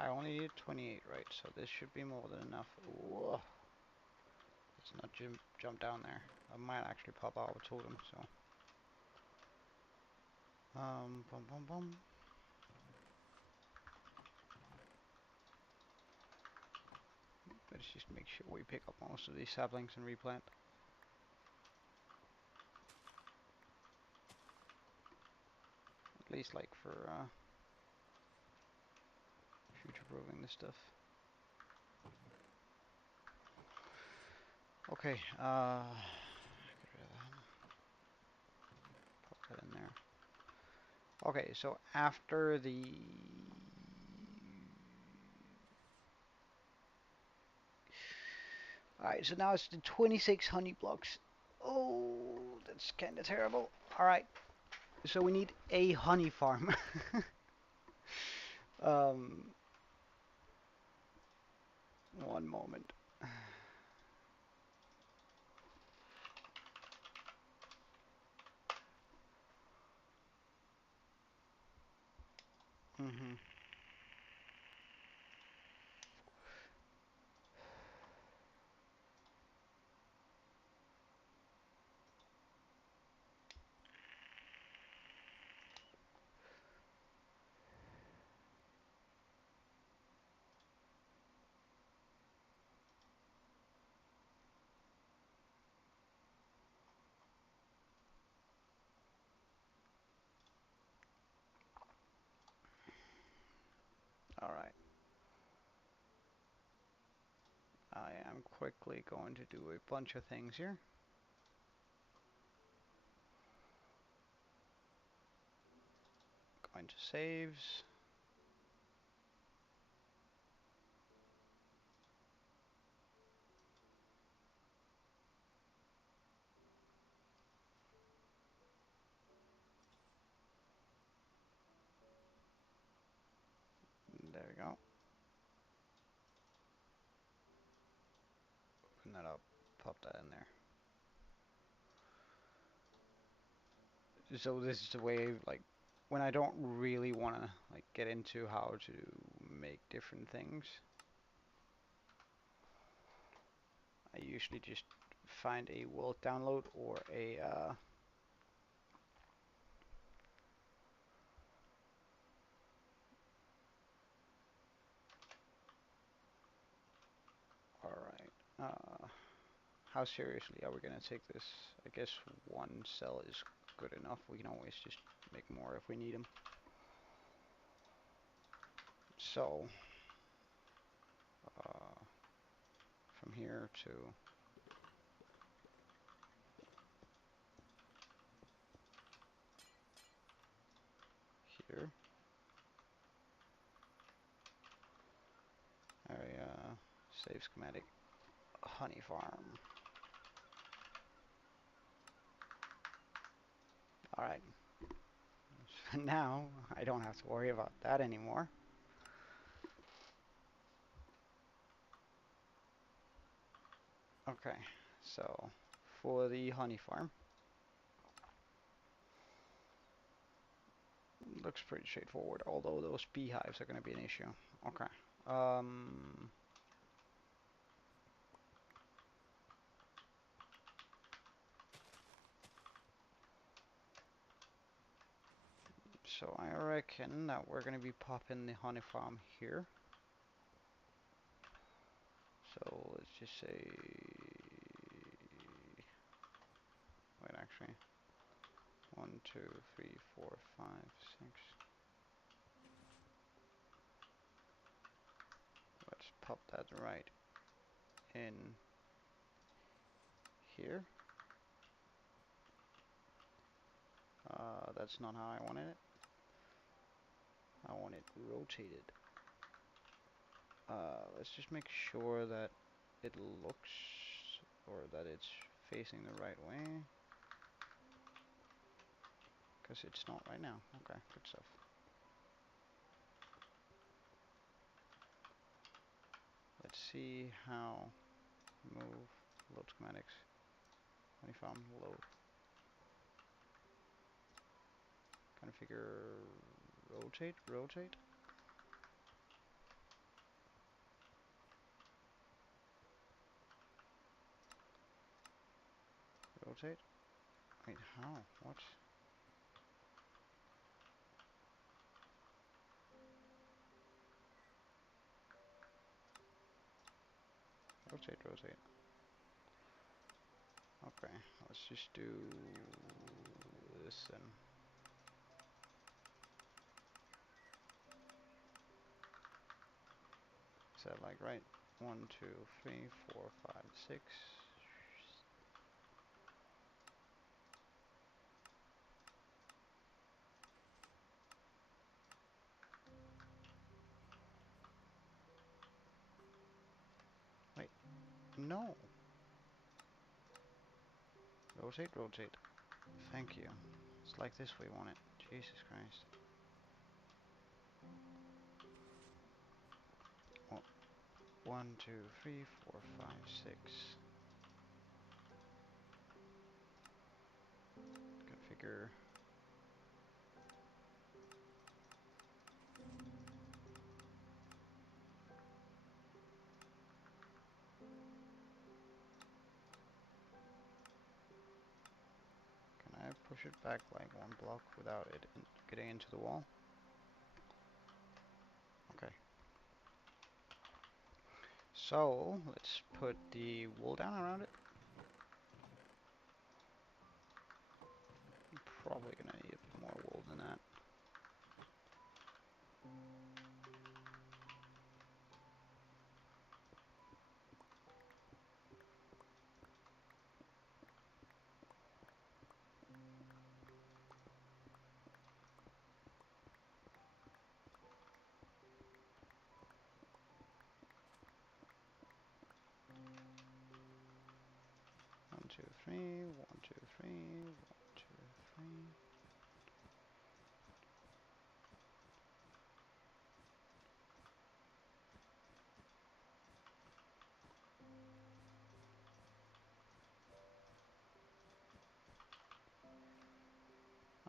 I only need 28, right? So this should be more than enough. Whoa. Let's not jump down there. I might actually pop out a totem, so. Bum bum bum. Let's just make sure we pick up most of these saplings and replant. At least like for future proofing this stuff. Okay, get rid of that. Pop that in there. Okay, so after the Alright, so now it's the 26 honey blocks. Oh, that's kind of terrible. Alright, so we need a honey farm. um, One moment. Mm-hmm. Alright. I am quickly going to do a bunch of things here. Going to saves. There we go. Open that up. Pop that in there. So this is the way, like, when I don't really want to like get into how to make different things, I usually just find a world download or a alright. How seriously are we gonna take this? I guess one cell is good enough. We can always just make more if we need them. So, from here to here, area, save schematic, honey farm. Alright, so now I don't have to worry about that anymore. Okay, so for the honey farm, looks pretty straightforward, although those beehives are going to be an issue. Okay. So I reckon that we're going to be popping the honey farm here. So let's just say, wait, actually, 1, 2, 3, 4, 5, 6. Let's pop that right in here. That's not how I wanted it. I want it rotated. Let's just make sure that it looks, or that it's facing the right way. Because it's not right now. Okay, good stuff. Let's see how move, load schematics, honey farm, load. Configure, rotate. rotate. Wait, how? What? Rotate, rotate. Okay, let's just do this then. Is that like right? 1, 2, 3, 4, 5, 6. Wait, no. Rotate, rotate. Thank you. It's like this we want it. Jesus Christ. Well, 1, 2, 3, 4, 5, 6. Configure. Can I push it back like one block without it getting into the wall? Okay. So, let's put the wool down around it. I'm probably gonna need a bit more wool than that. One, two, three, 1, 2, 3, 1, 2, 3.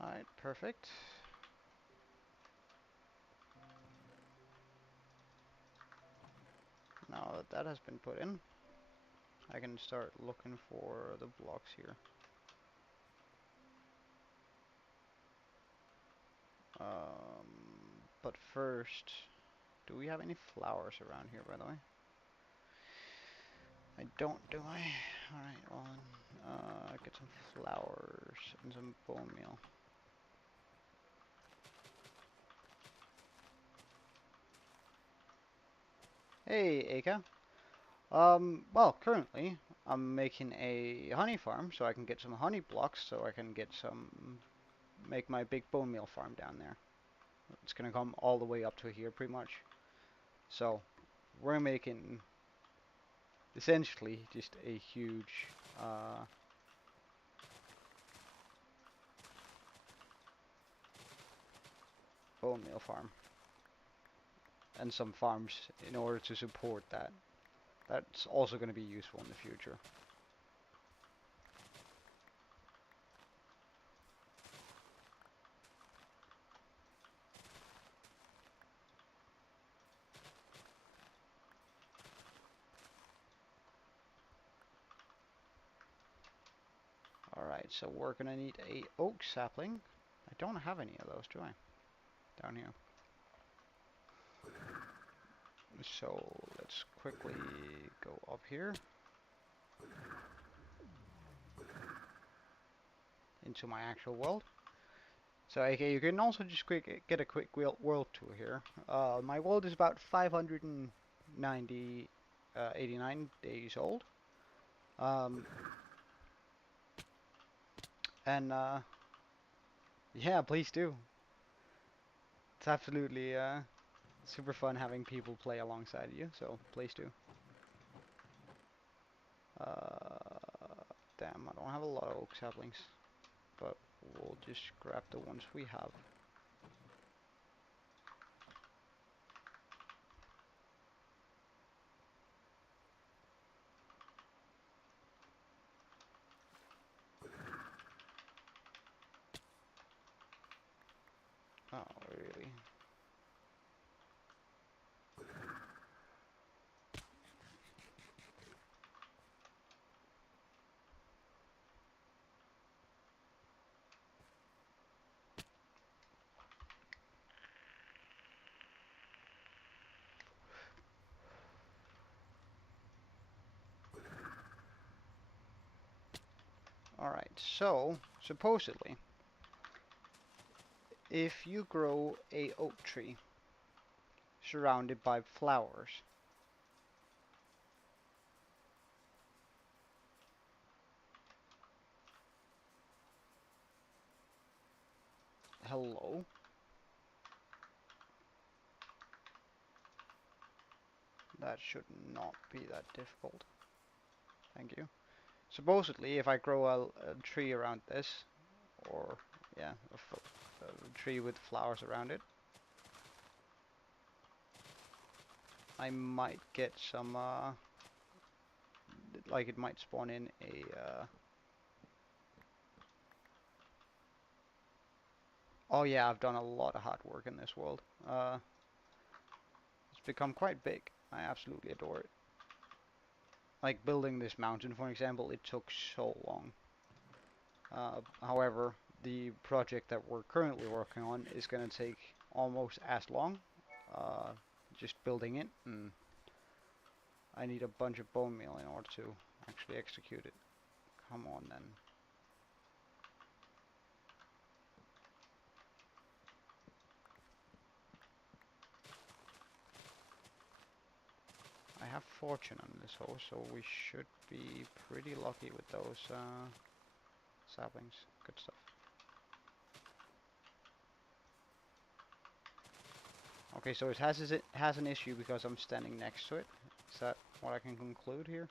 Alright, perfect. Now that that has been put in, I can start looking for the blocks here. But first, do we have any flowers around here, by the way? I don't, do I? Alright, well, get some flowers and some bone meal. Hey, Aka. Well, currently, I'm making a honey farm so I can get some honey blocks so I can get some, make my big bone meal farm down there. It's gonna come all the way up to here pretty much. So, we're making essentially just a huge, bone meal farm. And some farms in order to support that. That's also going to be useful in the future. Alright, so we're going to need a oak sapling. I don't have any of those, do I? Down here. So let's quickly go up here into my actual world. So okay, you can also just get a quick world tour here. My world is about 590, 89 days old. And yeah, please do. It's absolutely super fun having people play alongside you, so please do. Damn, I don't have a lot of oak saplings, but we'll just grab the ones we have. Oh, really? Alright, so supposedly, if you grow a oak tree surrounded by flowers, hello? That should not be that difficult. Thank you. Supposedly, if I grow a tree around this, or yeah, a tree with flowers around it, I might get some, like it might spawn in a, oh yeah, I've done a lot of hard work in this world. It's become quite big. I absolutely adore it. Like building this mountain, for example, it took so long. However, the project that we're currently working on is going to take almost as long, uh, just building it, and I need a bunch of bone meal in order to actually execute it. Come on then. I have fortune on this hole, so we should be pretty lucky with those saplings. Good stuff. Okay, so it has an issue because I'm standing next to it. Is that what I can conclude here?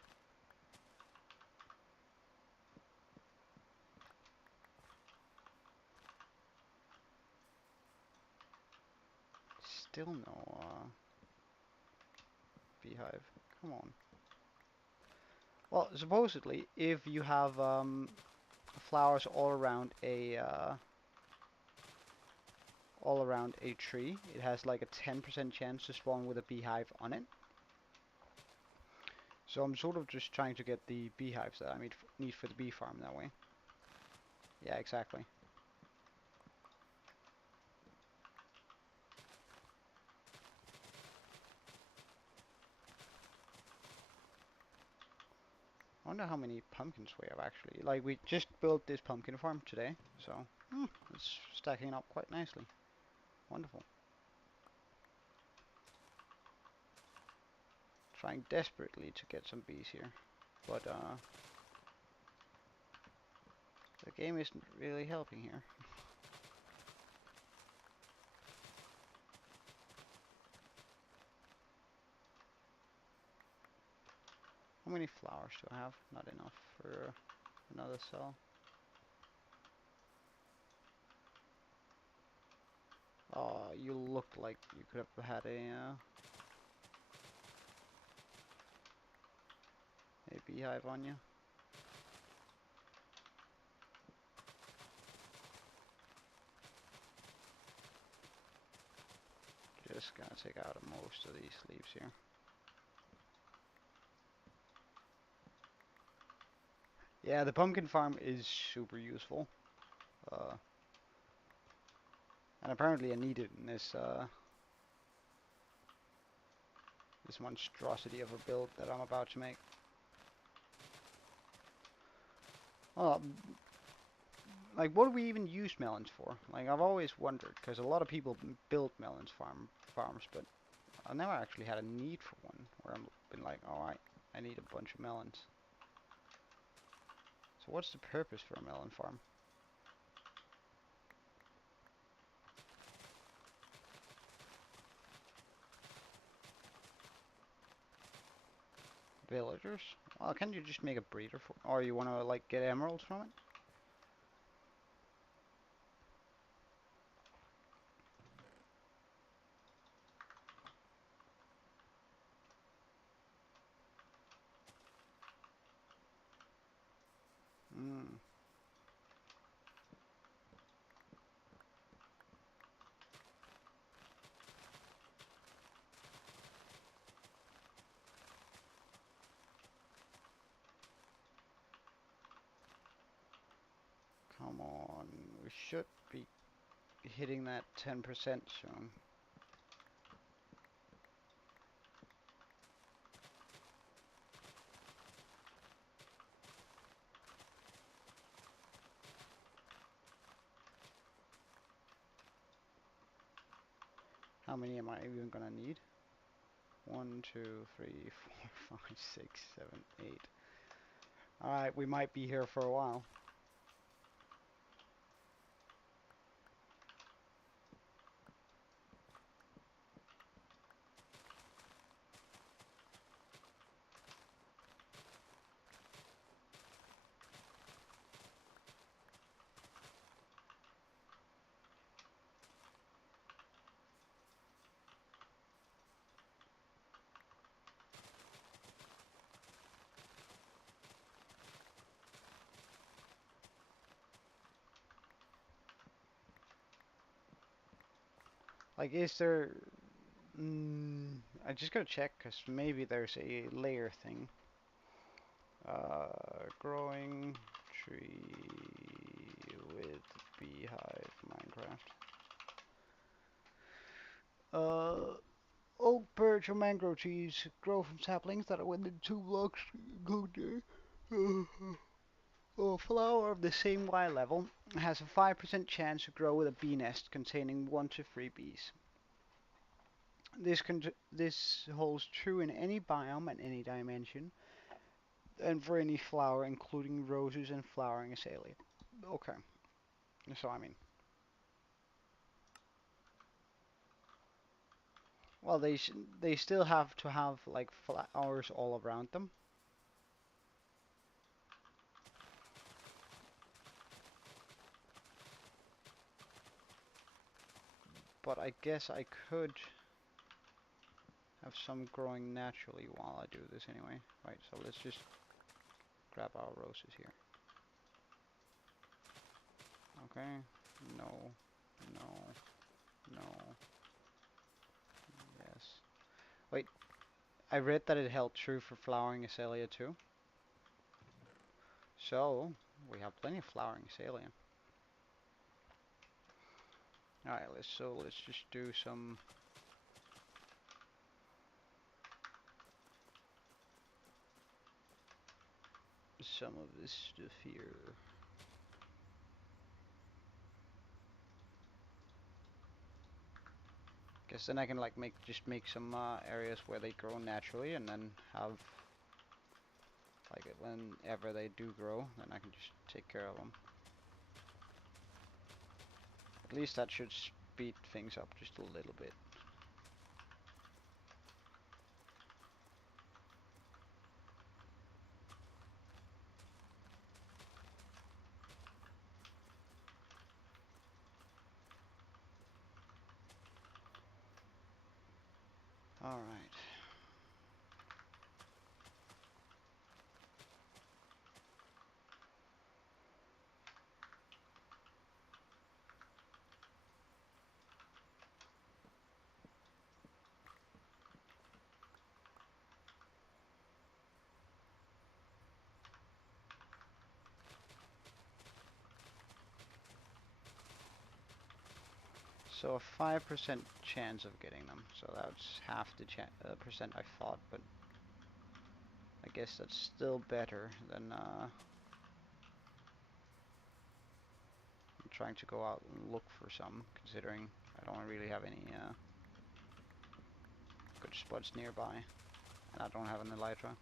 Still no beehive. Come on. Well, supposedly, if you have flowers all around a tree, it has like a 10% chance to spawn with a beehive on it. So I'm sort of just trying to get the beehives that I need for the bee farm that way. Yeah, exactly. I wonder how many pumpkins we have actually. Like, we just built this pumpkin farm today, so it's stacking up quite nicely. Wonderful. Trying desperately to get some bees here, but the game isn't really helping here. How many flowers do I have? Not enough for another cell. Oh, you look like you could have had a beehive on you. Just gonna take out most of these leaves here. Yeah, the pumpkin farm is super useful. Uh, and apparently I need it in this monstrosity of a build that I'm about to make. Well, like, what do we even use melons for? Like, I've always wondered, because a lot of people build farms, but I've never actually had a need for one, where I've been like, oh, I need a bunch of melons. So what's the purpose for a melon farm? Villagers? Well, can't you just make a breeder for, or you want to, like, get emeralds from it? Hmm. Come on, we should be hitting that 10% soon. many am I even gonna need? 1, 2, 3, 4, 5, 6, 7, 8. Alright, we might be here for a while. Like, is there... I just gotta check, because maybe there's a layer thing. Growing tree with beehive Minecraft. Oak, birch, or mangrove trees grow from saplings that are within 2 blocks. Go there. A flower of the same Y level has a 5% chance to grow with a bee nest containing 1 to 3 bees. This holds true in any biome and any dimension, and for any flower, including roses and flowering azalea. Okay, so I mean, well, they still have to have like flowers all around them. But I guess I could have some growing naturally while I do this anyway. Right, so let's just grab our roses here. Okay, no, no, no, yes. Wait, I read that it held true for flowering azalea too. So, we have plenty of flowering azalea. Alright, let's just do some of this stuff here. Guess then I can like just make some areas where they grow naturally, and then have like whenever they do grow, then I can just take care of them. At least that should speed things up just a little bit. Alright. So a 5% chance of getting them. So that's half the percent I thought, but I guess that's still better than trying to go out and look for some, considering I don't really have any good spots nearby, and I don't have an elytra.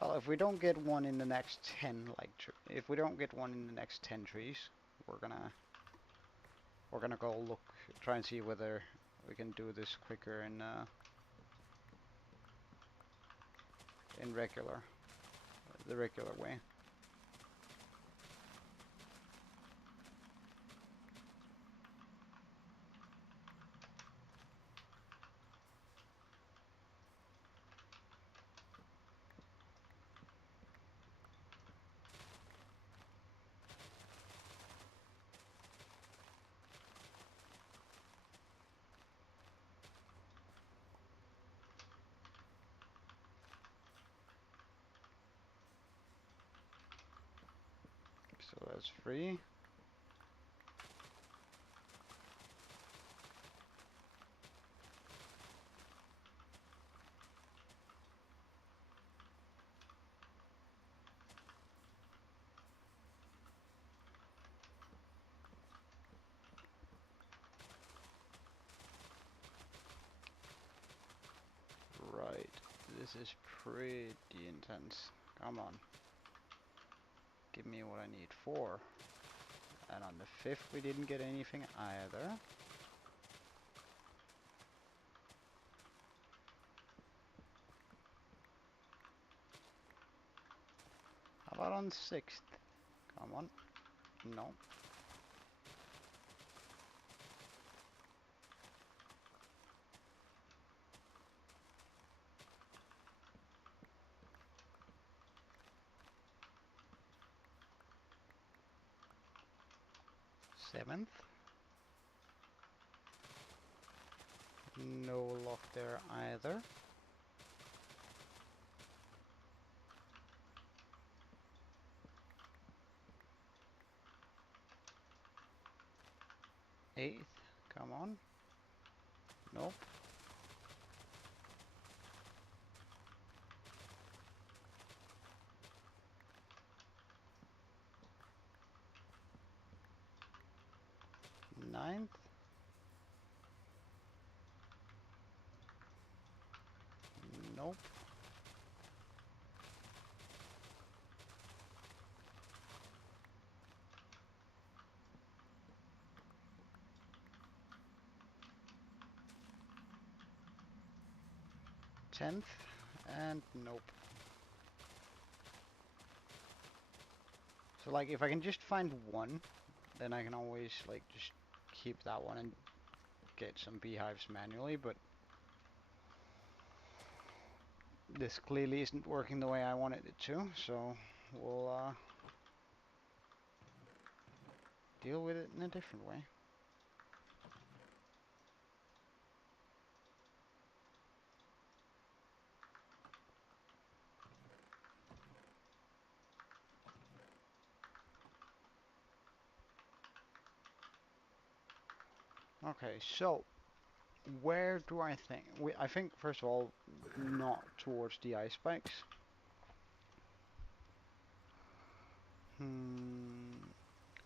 Well, if we don't get one in the next 10, like, if we don't get one in the next 10 trees, we're gonna go look, try and see whether we can do this quicker in the regular way. So that's free. Alright, this is pretty intense. Come on. Give me what I need. 4. And on the 5th we didn't get anything either. How about on the 6th? Come on. No. Seventh. No luck there either. Eighth. Come on. Nope. Ninth. Nope. 10th. And nope. So like if I can just find one, then I can always like just keep that one and get some beehives manually, but this clearly isn't working the way I wanted it to, so we'll deal with it in a different way. Okay, so where do I think? I think first of all, not towards the ice spikes.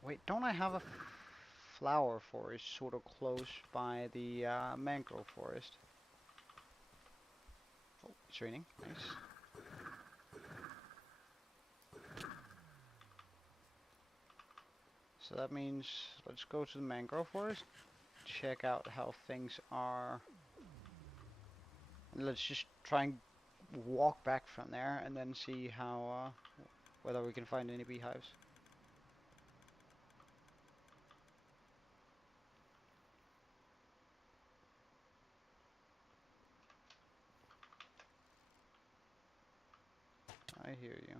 Wait, don't I have a flower forest sort of close by the mangrove forest? Oh, it's raining. Nice. So that means let's go to the mangrove forest, check out how things are. And let's just try and walk back from there and then see how whether we can find any beehives. I hear you.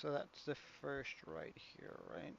So that's the first right here, right?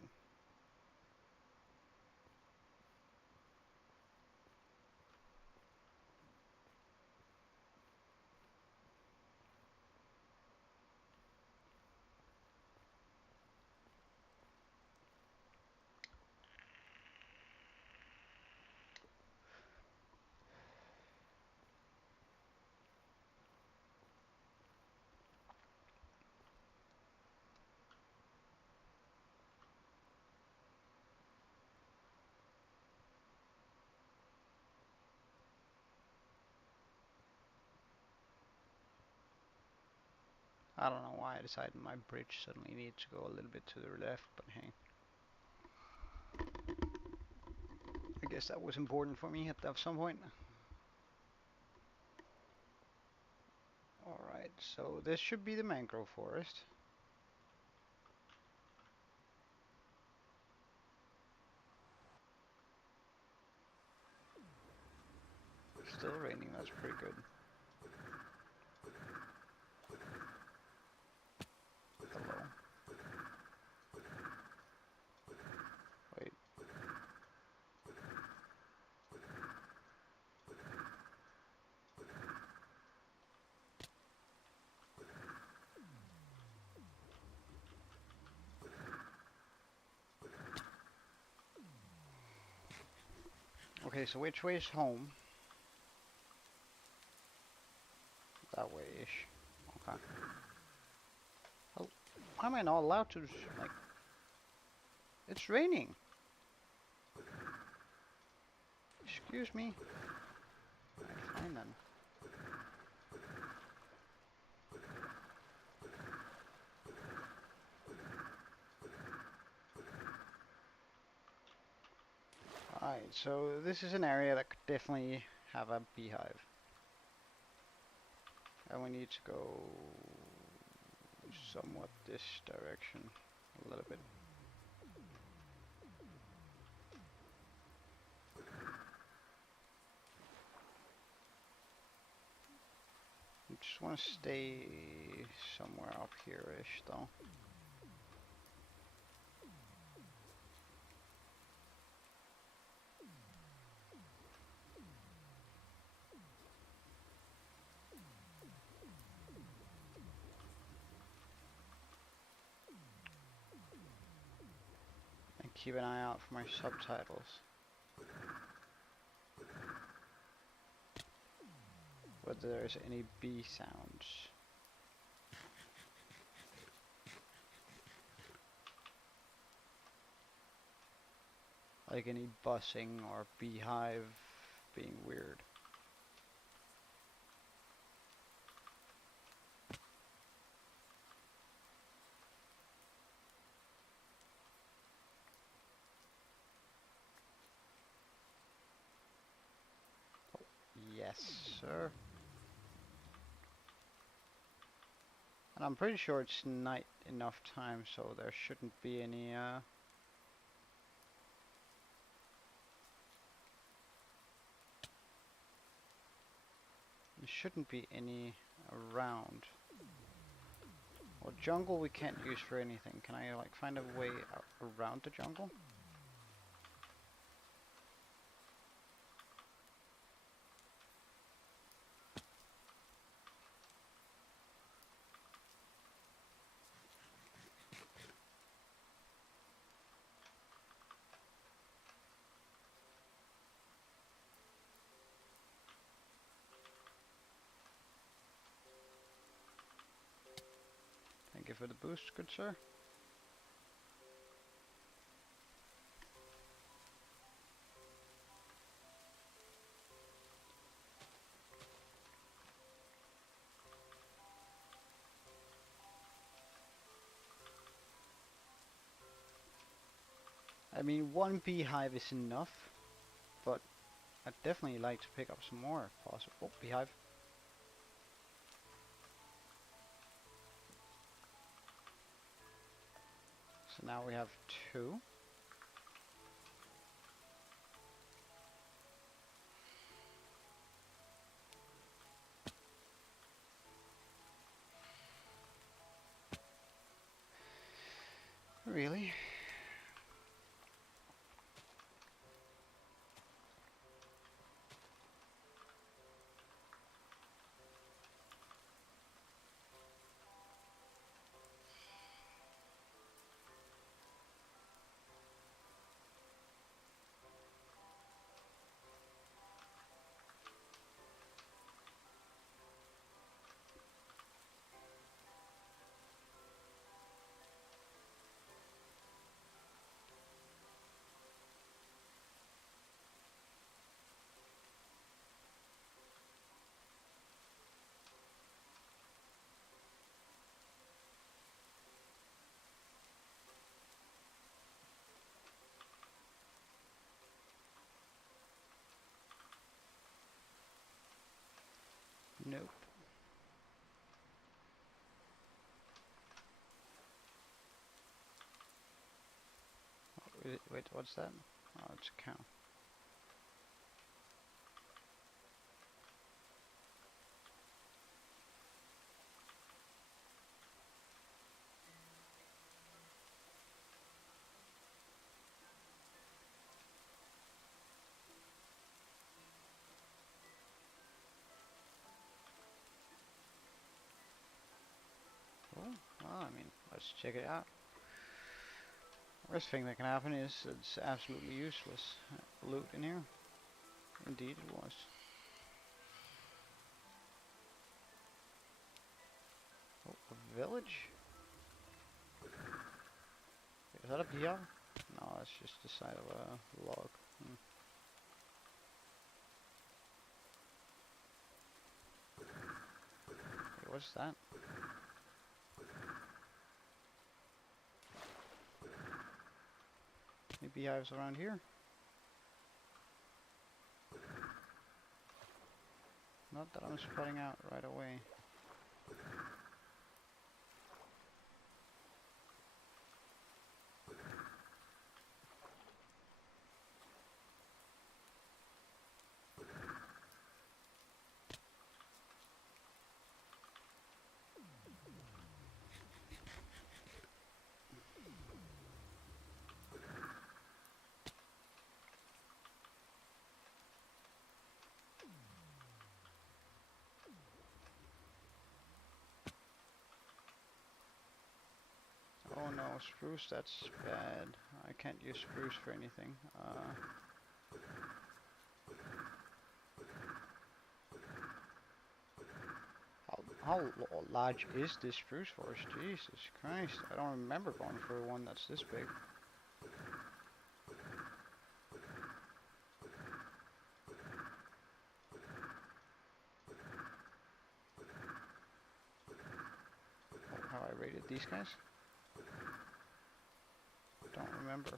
I don't know why I decided my bridge suddenly needs to go a little bit to the left, but hey. I guess that was important for me at some point. Alright, so this should be the mangrove forest. Still raining, that's pretty good. Hello. Wait. Okay, so which way is home? Why am I not allowed to, like... It's raining. Excuse me. Alright, fine then. Alright, so this is an area that could definitely have a beehive. And we need to go somewhat this direction a little bit. I just want to stay somewhere up here-ish though. And keep an eye out for my subtitles. Whether there's any bee sounds. Like any buzzing or beehive being weird. Oh, yes, sir. And I'm pretty sure it's night enough time, so there shouldn't be any, there shouldn't be any around. Well, jungle we can't use for anything. Can I, like, find a way around the jungle? Thank you for the boost, good sir. I mean, one beehive is enough, but I'd definitely like to pick up some more if possible. Oh, beehive. So now we have 2. Really? Nope. Wait, what's that? Oh, it's a cow. Oh, well, I mean, let's check it out. Worst thing that can happen is it's absolutely useless. Loot in here? Indeed it was. Oh, a village? that a beehive? No, that's just the side of a log. Hmm. Hey, what's that? Any beehives around here? Not that I'm spotting out right away. Oh no, spruce, that's bad. I can't use spruce for anything. How large is this spruce forest? Jesus Christ, I don't remember going through one that's this big. Oh, how I rated these guys? Don't remember.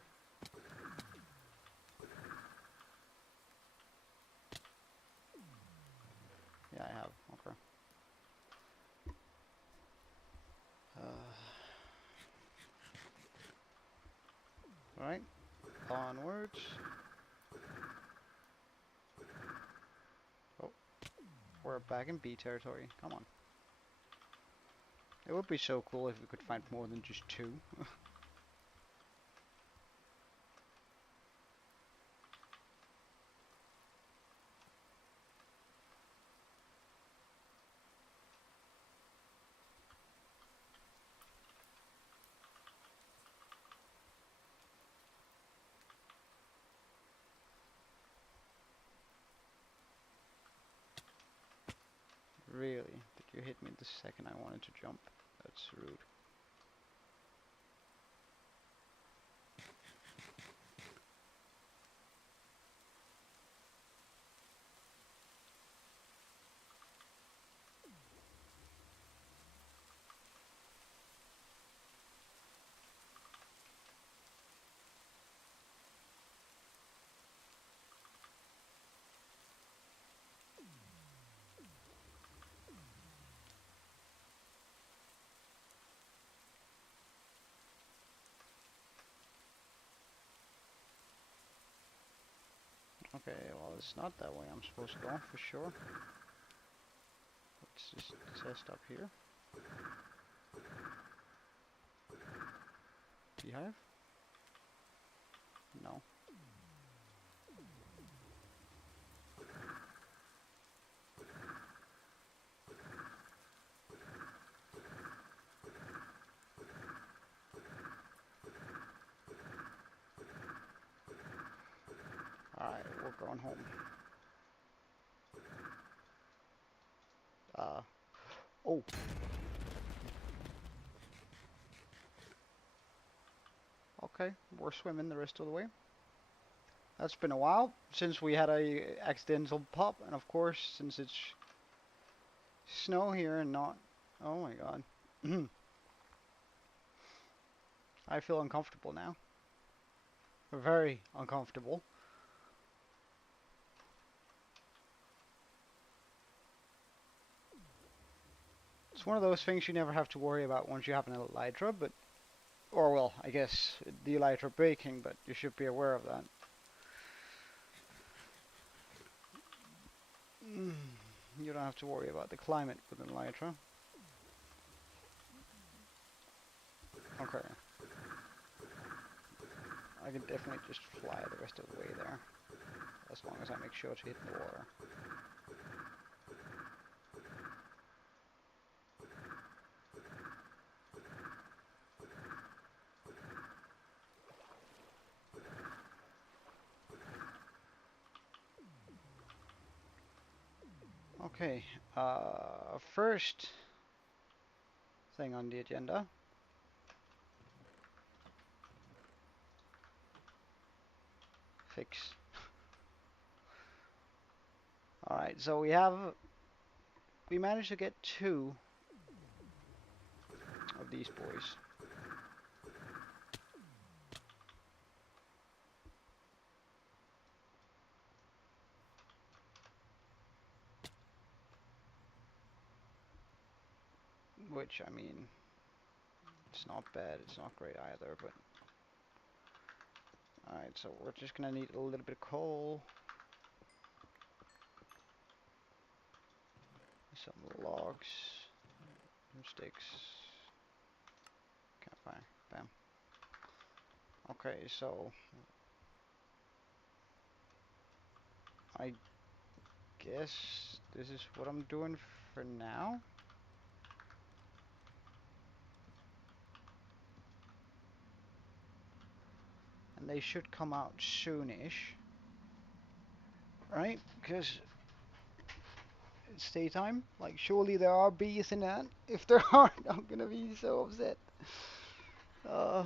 Yeah, I have. Okay. Alright, onwards. Oh, we're back in B territory. Come on. It would be so cool if we could find more than just two. Really? Did you hit me the second I wanted to jump? That's rude. Okay, well it's not that way I'm supposed to go, for sure. Let's just test up here. Beehive? No. Alright, we're going home. Oh. Okay, we're swimming the rest of the way. That's been a while since we had a accidental pop, and of course, since it's snow here and not... Oh my god. I feel uncomfortable now. Very uncomfortable. It's one of those things you never have to worry about once you have an elytra, but... Or well, I guess the elytra breaking, but you should be aware of that. You don't have to worry about the climate with an elytra. Okay. I can definitely just fly the rest of the way there, as long as I make sure to hit the water. Okay, first thing on the agenda fix. Alright, so we managed to get 2 of these boys. Which, I mean, it's not bad, it's not great either, but... Alright, so we're just gonna need a little bit of coal. Some logs. Some sticks. Campfire. Bam. Okay, so... I guess this is what I'm doing for now. And they should come out soonish. Right? Because it's daytime. Like, surely there are bees in that. If there aren't, I'm gonna be so upset. Uh,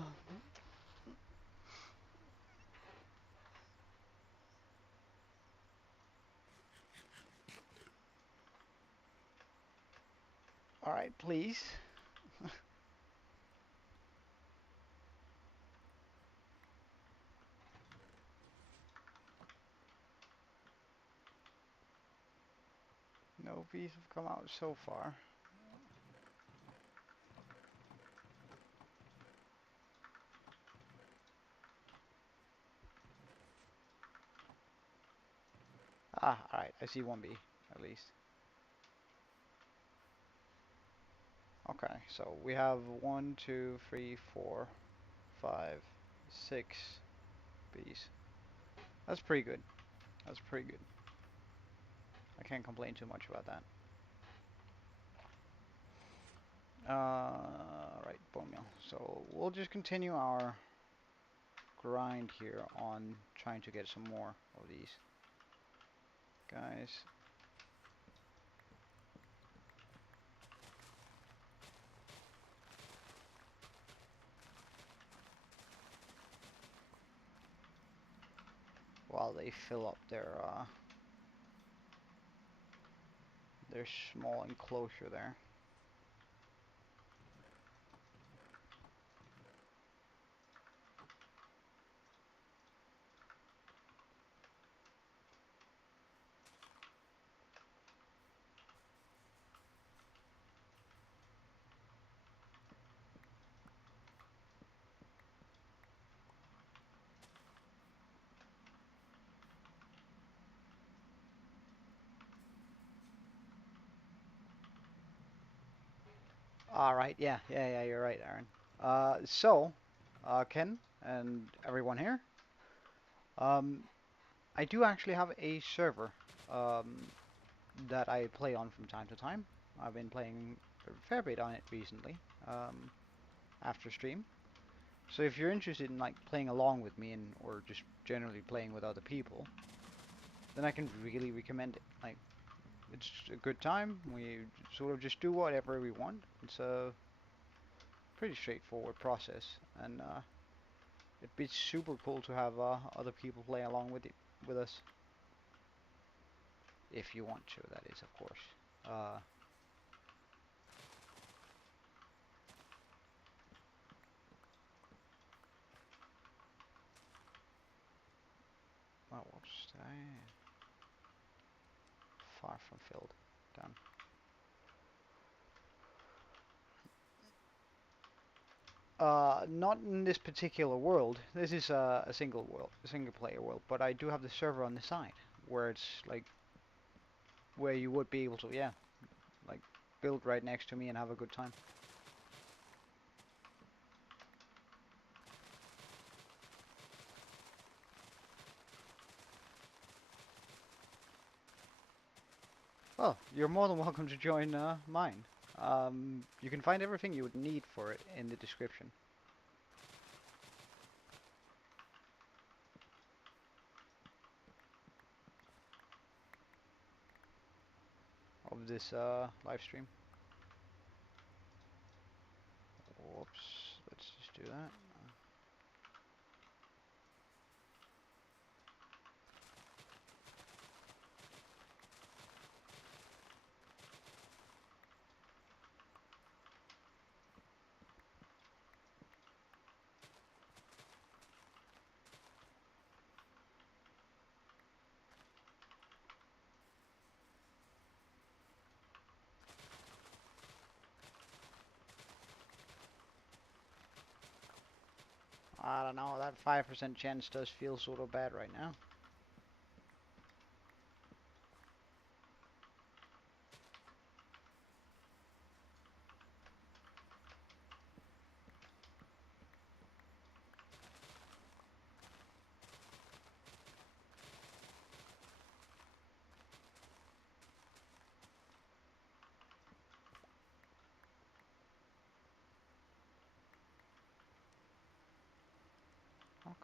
Alright, please. No bees have come out so far. Ah, alright, I see 1 bee, at least. Okay, so we have 1, 2, 3, 4, 5, 6 bees. That's pretty good. That's pretty good. I can't complain too much about that. Right, bone meal. So we'll just continue our grind here on trying to get some more of these guys. While they fill up their small enclosure there. Alright, yeah, you're right, Aaron. Ken and everyone here, I do actually have a server that I play on from time to time. I've been playing a fair bit on it recently, after stream. So if you're interested in like playing along with me and or just generally playing with other people, then I can really recommend it. Like, it's a good time. We sort of just do whatever we want. It's a pretty straightforward process, and it'd be super cool to have other people play along with us. If you want to, that is, of course. Oh, whoops, did I? Far from filled. Done. Not in this particular world. This is a single player world. But I do have the server on the side, where it's like, where you would be able to, yeah, like, build right next to me and have a good time. Well, you're more than welcome to join mine. You can find everything you would need for it in the description of this live stream. Whoops, let's just do that. I don't know, that 5% chance does feel sort of bad right now.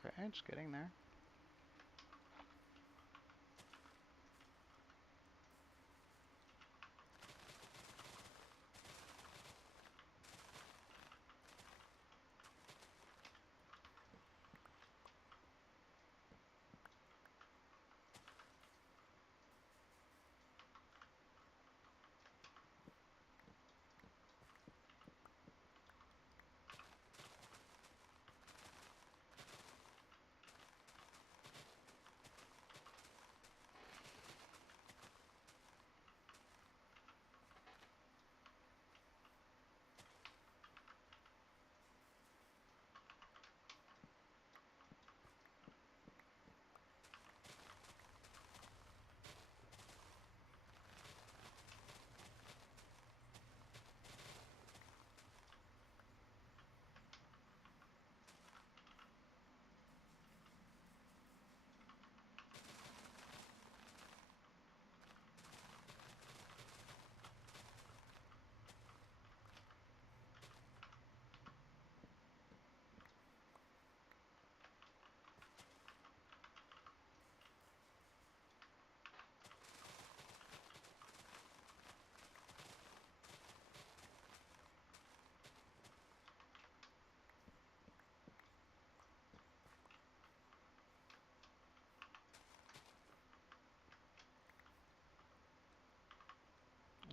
Okay, it's getting there.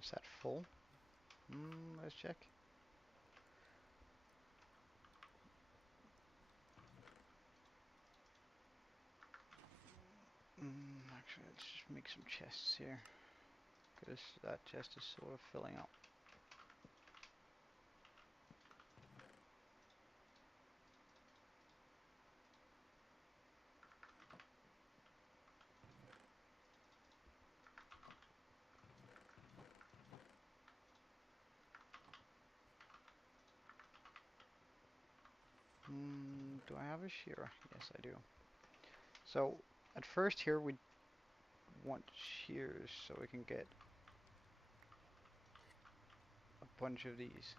Is that full? Let's check. Actually, let's just make some chests here, because that chest is sort of filling up. Do I have a shearer? Yes, I do. So, at first here we want shears so we can get a bunch of these.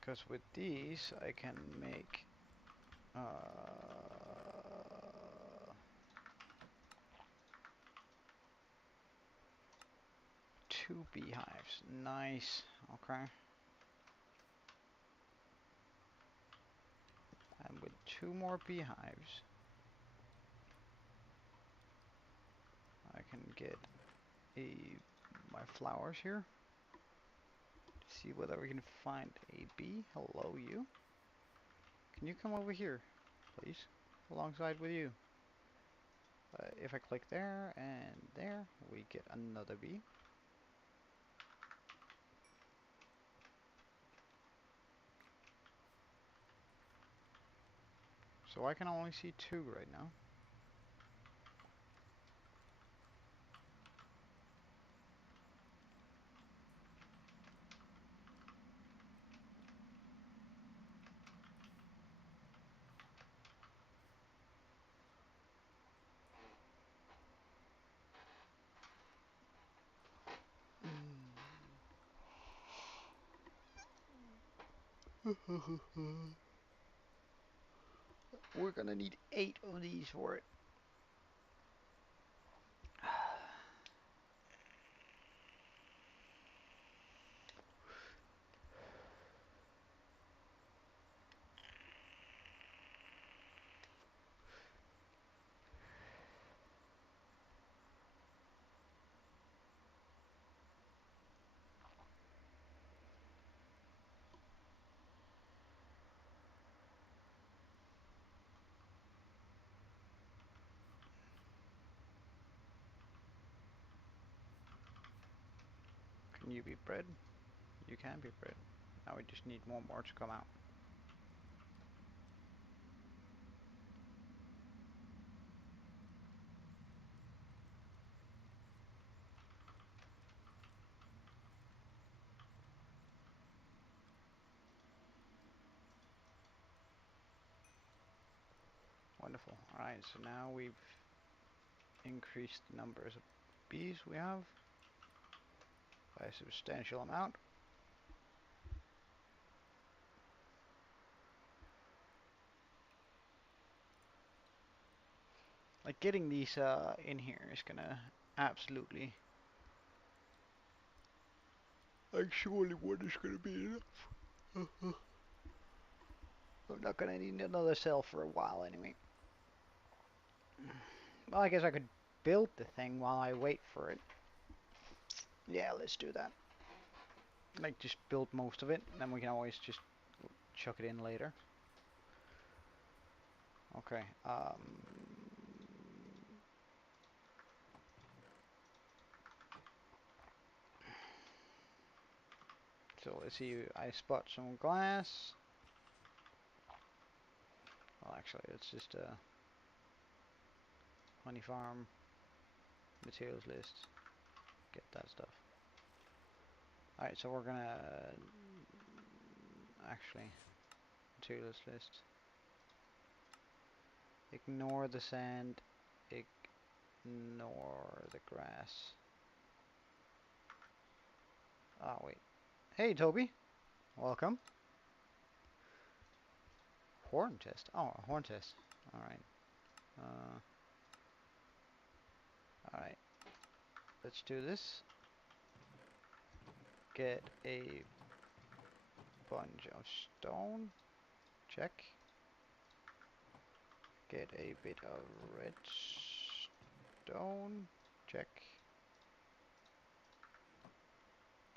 Because with these I can make uh, 2 beehives. Nice. Okay. And with 2 more beehives I can get my flowers here. See whether we can find a bee. Hello, you. Can you come over here, please? Alongside with you. If I click there and there, we get another bee. So I can only see 2 right now. We're gonna need 8 of these for it. Can you be bred? You can be bred. Now we just need one more to come out. Wonderful. Alright, so now we've increased the numbers of bees we have by a substantial amount. Like getting these in here is gonna absolutely. Like surely one is gonna be enough. I'm not gonna need another cell for a while anyway. Well, I guess I could build the thing while I wait for it. Yeah, let's do that. Like just build most of it, and then we can always just chuck it in later. Okay. So let's see. I spot some glass. Well, actually, it's just a honey farm materials list. Get that stuff. Alright, so we're gonna actually materials list. Ignore the sand. Ignore the grass. Oh wait. Hey Toby, welcome. Horn test. Oh, a horn test. All right. All right. Let's do this. Get a bunch of stone. Check. Get a bit of redstone. Check.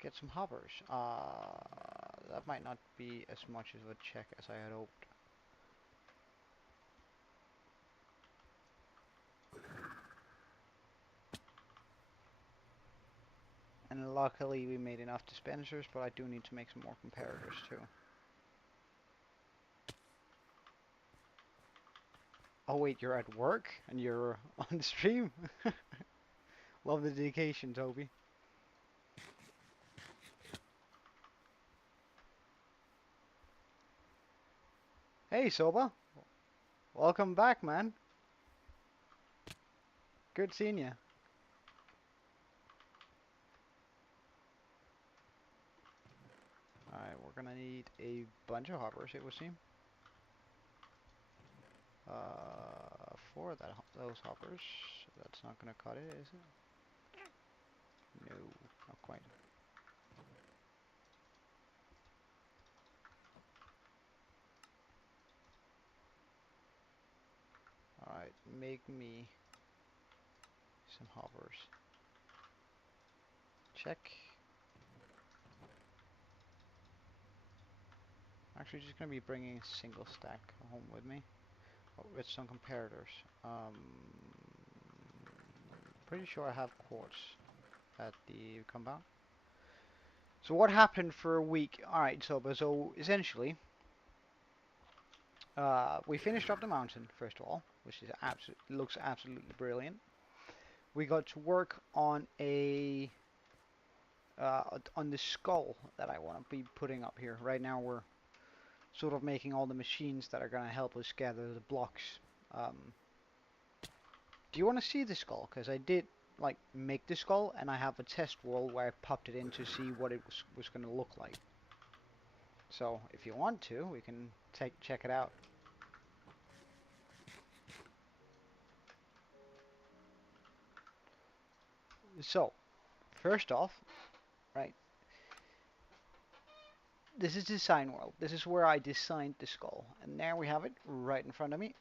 Get some hoppers. That might not be as much as a check as I had hoped. And luckily we made enough dispensers, but I do need to make some more comparators too. Oh wait, you're at work and you're on the stream? Love the dedication, Toby. Hey Soba, welcome back, man. Good seeing you. Alright, we're gonna need a bunch of hoppers, it would seem. For those hoppers, that's not gonna cut it, is it? No, not quite. Alright, make me some hoppers. Check. Actually, just gonna be bringing a single stack home with me. Oh, with some comparators. Pretty sure I have quartz at the compound. So what happened for a week? Alright, so essentially, we finished up the mountain, first of all, which is looks absolutely brilliant. We got to work on on the skull that I want to be putting up here. Right now we're sort of making all the machines that are going to help us gather the blocks. Do you want to see the skull? Because I did like make the skull, and I have a test world where I popped it in to see what it was going to look like. So if you want to, we can check it out. So first off, right, this is design world. This is where I designed the skull, and there we have it right in front of me.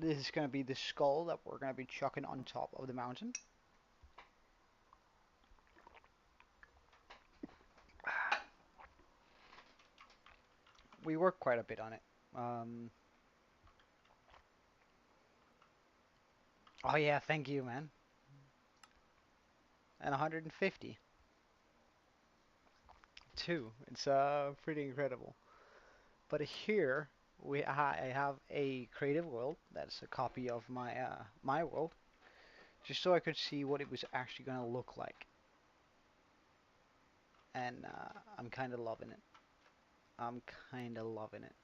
This is going to be the skull that we're going to be chucking on top of the mountain. We worked quite a bit on it. Oh yeah, thank you, man. And 150. Too. It's pretty incredible. But here I have a creative world that's a copy of my world, just so I could see what it was actually gonna look like. And I'm kind of loving it. I'm kind of loving it.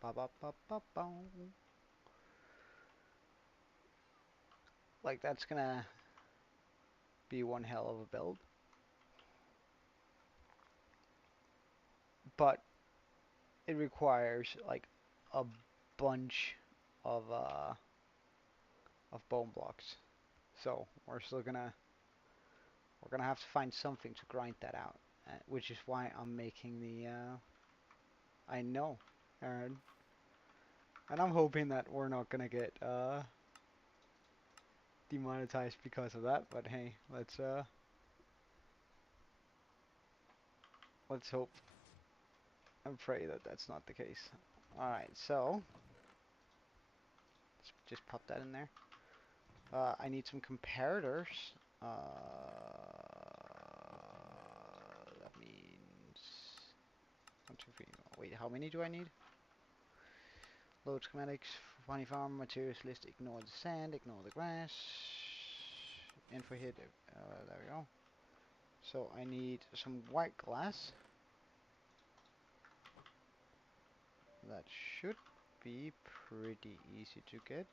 Ba ba ba ba ba. Like that's gonna be one hell of a build. But it requires like a bunch of bone blocks. So we're gonna have to find something to grind that out, which is why I'm making the I know, Aaron, and I'm hoping that we're not gonna get demonetized because of that. But hey, let's hope and pray that that's not the case. All right, so let's just pop that in there. I need some comparators. That means 1, 2, 3. Wait, how many do I need? Load schematics, funny farm, materials list, ignore the sand, ignore the grass. Info hit, there we go. So I need some white glass. That should be pretty easy to get.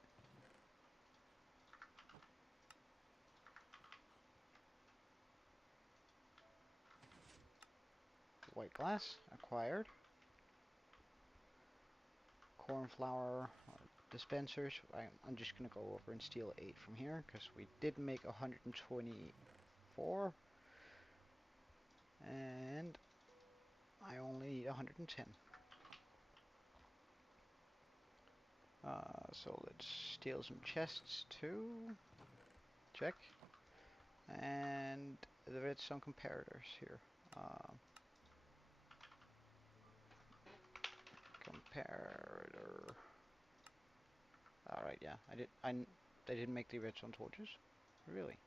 White glass, acquired. Cornflower dispensers. I'm just gonna go over and steal 8 from here because we did make 124 and I only need 110. So let's steal some chests too. Check. And there's some comparators here. Comparator. Alright, yeah. They didn't make the redstone torches. Really?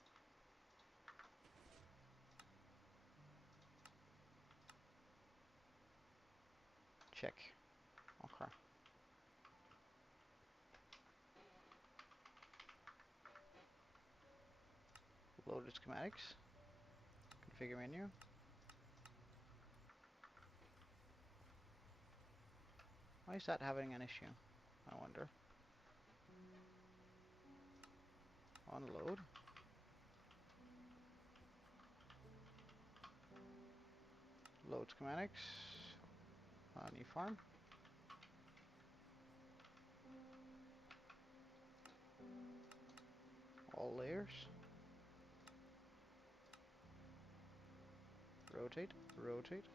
Check. Okay. Loaded schematics. Configure menu. Why is that having an issue? I wonder. Unload. Load schematics. New farm. All layers. Rotate. Rotate.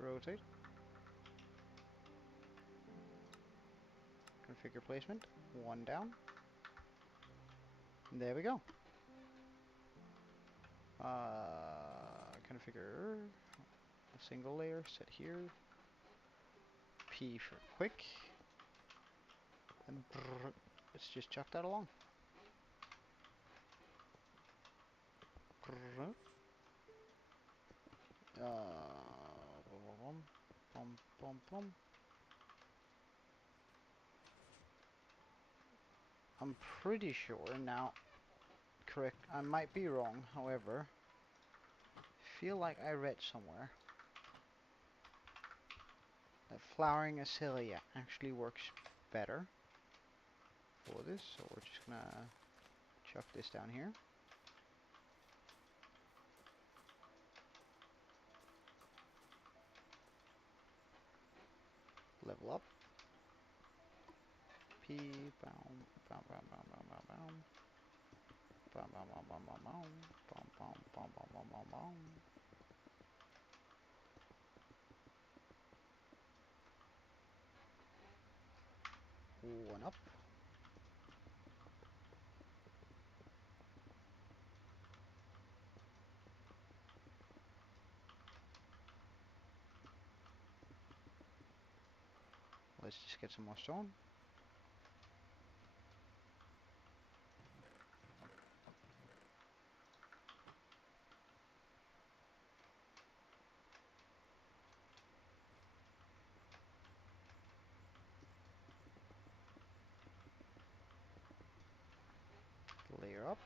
Rotate. Configure placement. 1 down. There we go. Configure a single layer. Set here. P for quick. And brrr, let's just chuck that along. Brrr. Bum, bum, bum, bum. I'm pretty sure now. Correct. I might be wrong. However, feel like I read somewhere that flowering acelia actually works better for this. So we're just gonna chuck this down here. Level up. P bound bound bound bound bound bound bound. Bound bound bound bound bound bound. Bound bound bound bound bound bound bound. 1 up. Let's just get some more stone. Layer up.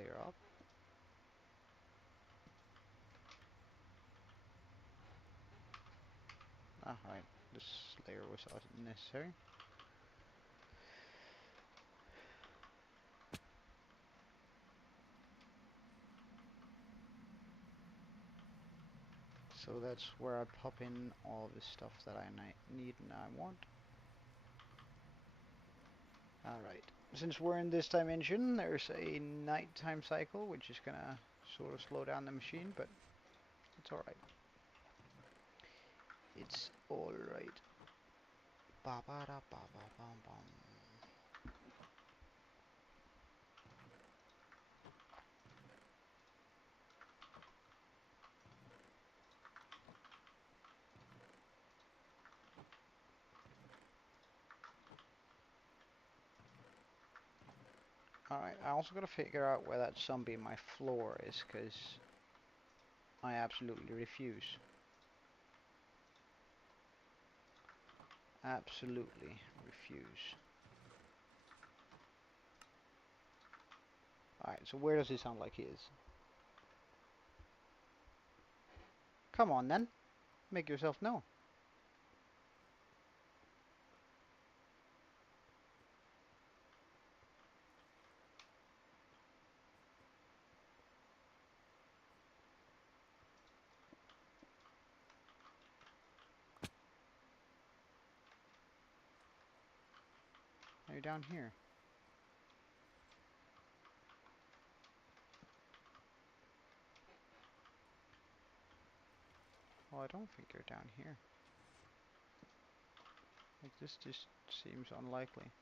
layer up. Alright, this layer was unnecessary. So that's where I pop in all the stuff that I need and I want. Alright, since we're in this dimension, there's a nighttime cycle, which is gonna sort of slow down the machine, but it's alright. It's alright. Ba ba da ba ba bum bum. Alright, I also gotta figure out where that zombie in my floor is, because I absolutely refuse. Absolutely refuse. Alright, so where does he sound like he is? Come on then, make yourself known. Are you down here? Well, I don't think you're down here. Like, this just seems unlikely.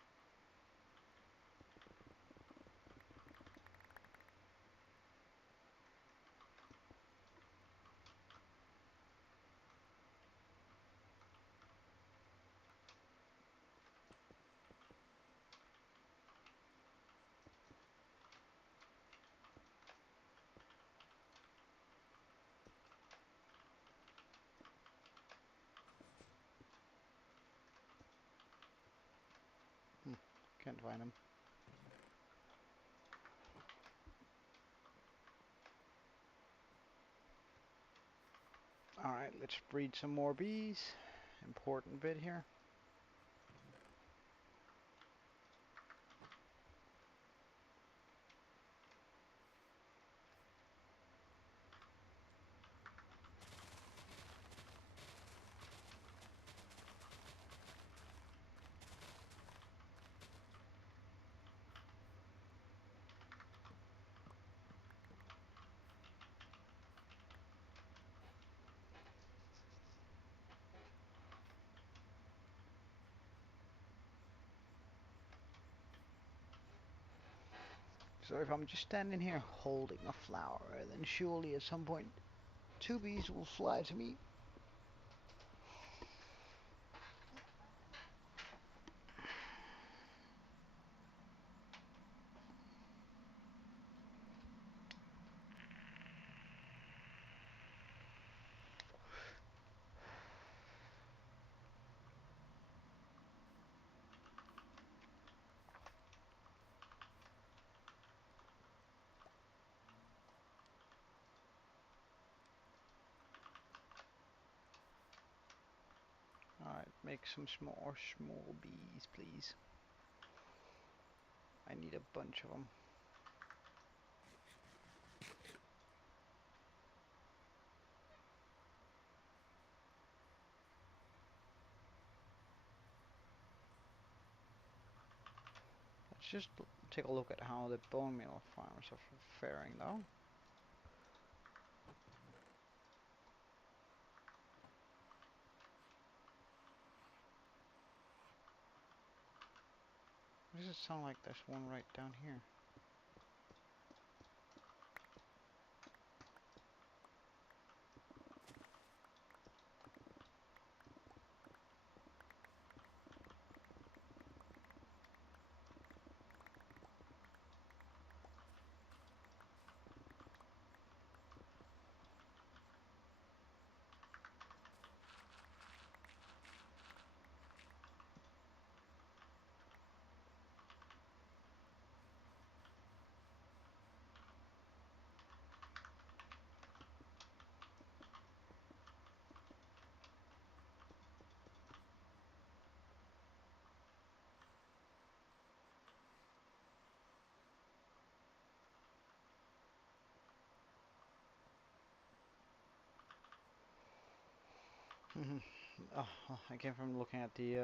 Can't find him. Alright, let's breed some more bees. Important bit here. So if I'm just standing here holding a flower, then surely at some point 2 bees will fly to me. Alright, make some small bees, please. I need a bunch of them. Let's just take a look at how the bone meal farmers are faring though. Why does it sound like there's one right down here? Oh, I came from looking at the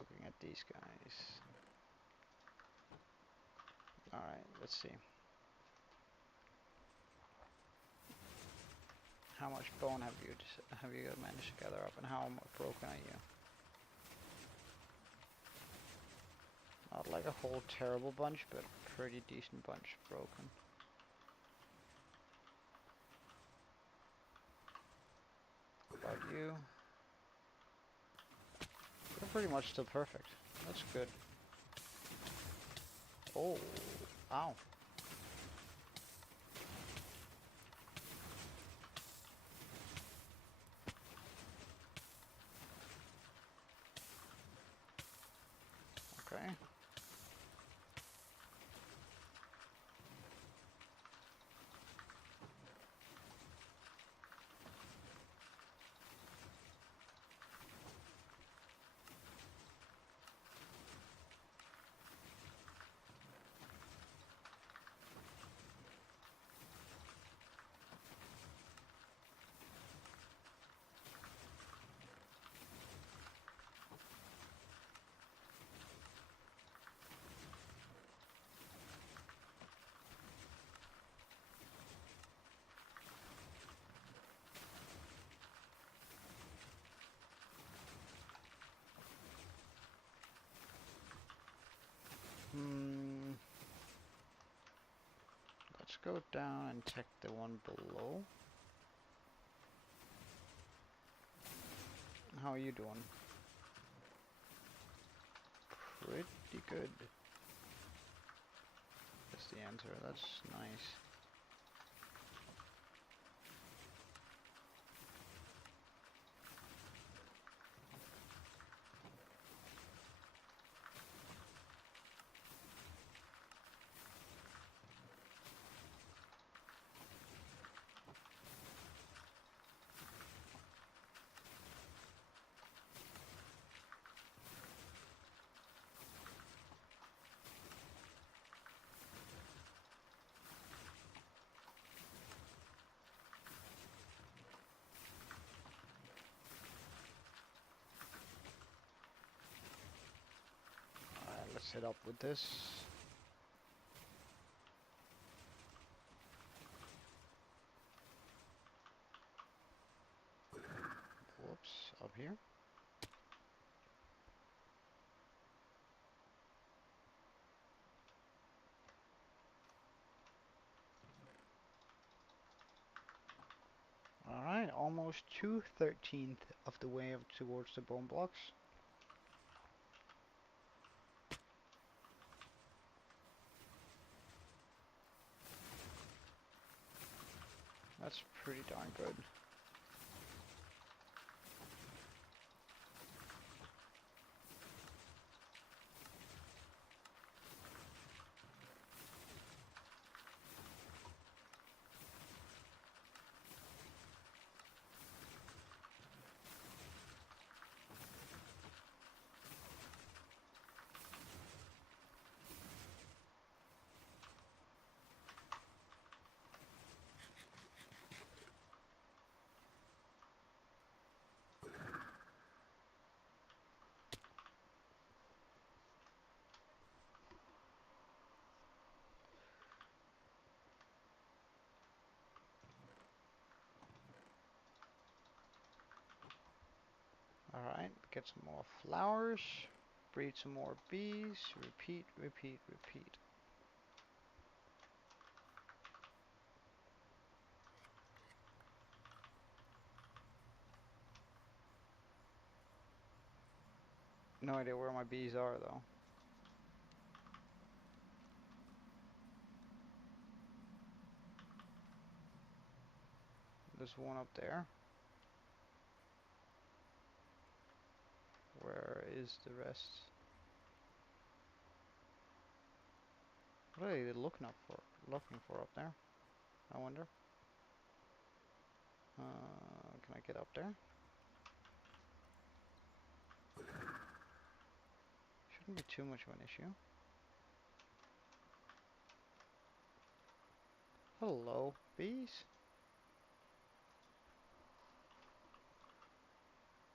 looking at these guys. All right, let's see. How much bone have you managed to gather up, and how broken are you? Not like a whole terrible bunch, but pretty decent bunch broken. About you? You're pretty much still perfect. That's good. Oh, ow. Okay. Let's go down and check the one below. How are you doing? Pretty good. That's the answer. That's nice. Alright, let's head up with this. Whoops, up here. Alright, almost 2/13 of the way towards the bone blocks. That's pretty darn good. Alright, get some more flowers, breed some more bees, repeat, repeat, repeat. No idea where my bees are though. There's one up there. Where is the rest? What are they looking up for? Looking for up there? I wonder. Can I get up there? Shouldn't be too much of an issue. Hello, bees.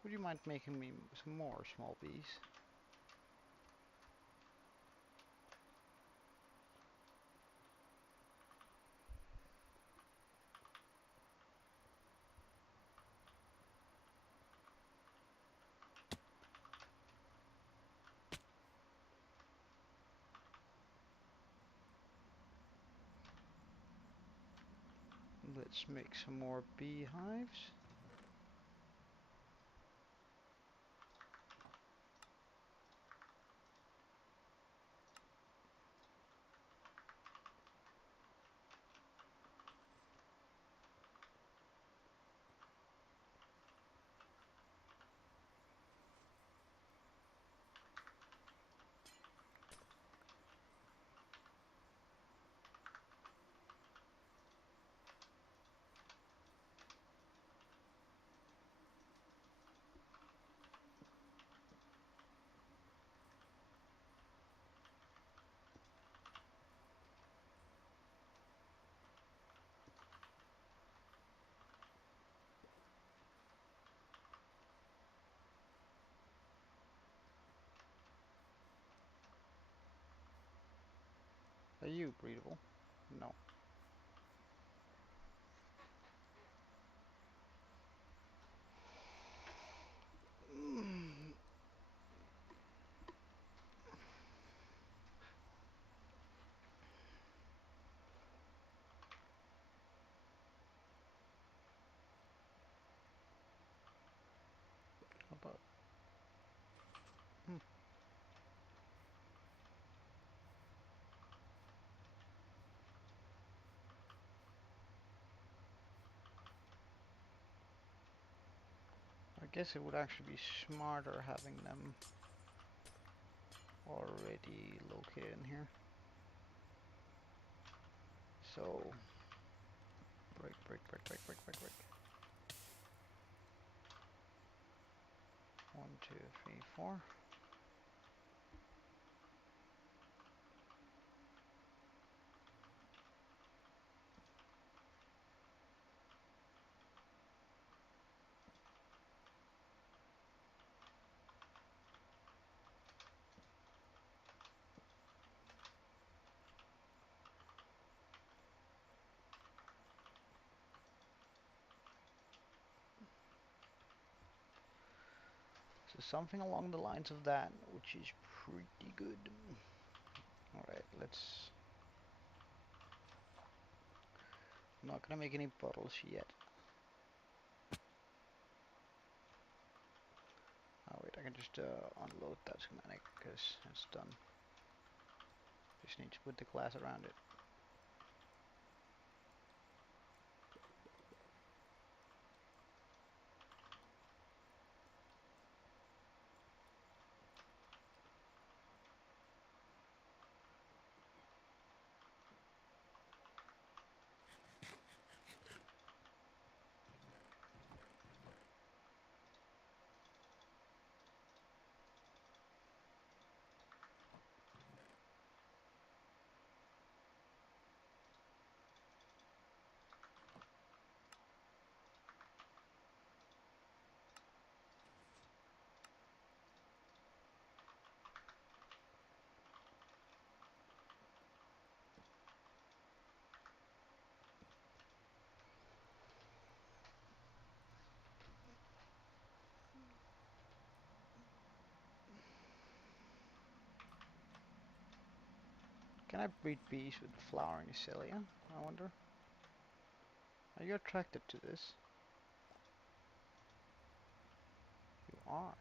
Would you mind making me some more small bees? Let's make some more beehives. Are you breedable? No. How about? I guess it would actually be smarter having them already located in here. So, break, break, break, break, break, break, break. 1, 2, 3, 4. So something along the lines of that, which is pretty good. Alright, let's... I'm not gonna make any bottles yet. Oh wait, I can just unload that schematic because it's done. Just need to put the glass around it. Can I breed bees with flowering cilia? I wonder. Are you attracted to this? You are.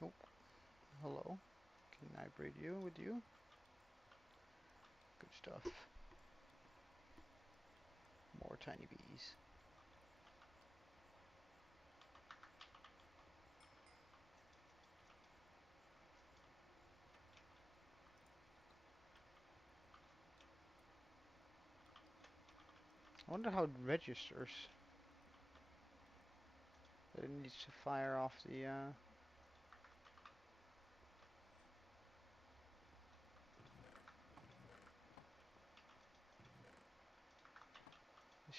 Oh, hello. Can I breed you with you? Good stuff. More tiny bees. I wonder how it registers that it needs to fire off the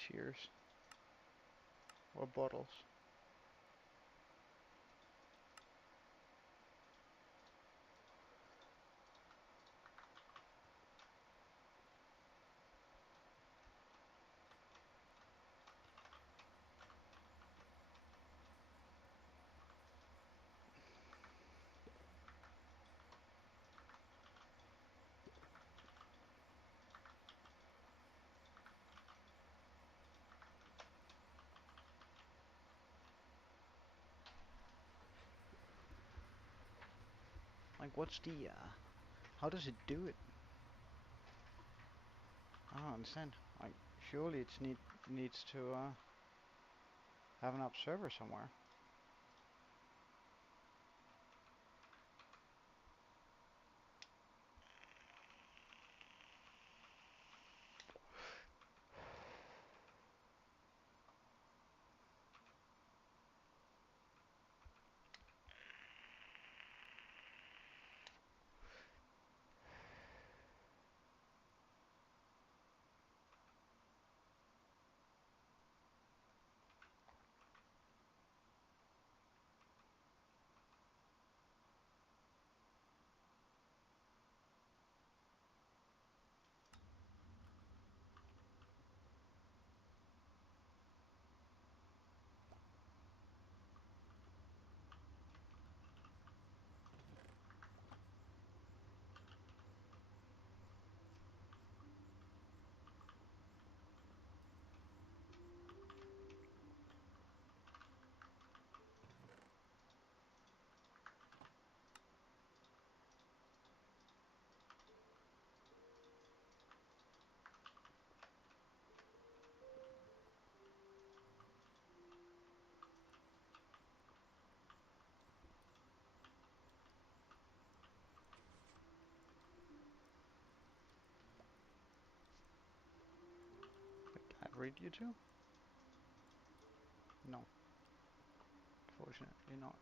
shears or bottles. Like, what's the how does it do it? I don't understand. Like, surely it needs to have an observer somewhere. Can I read you too? No, fortunately not.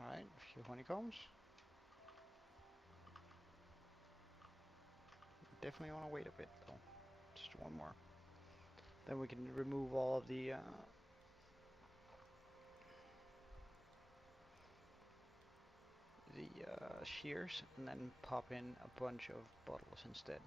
Alright, a few honeycombs. Definitely want to wait a bit though. Just one more. Then we can remove all of the shears and then pop in a bunch of bottles instead.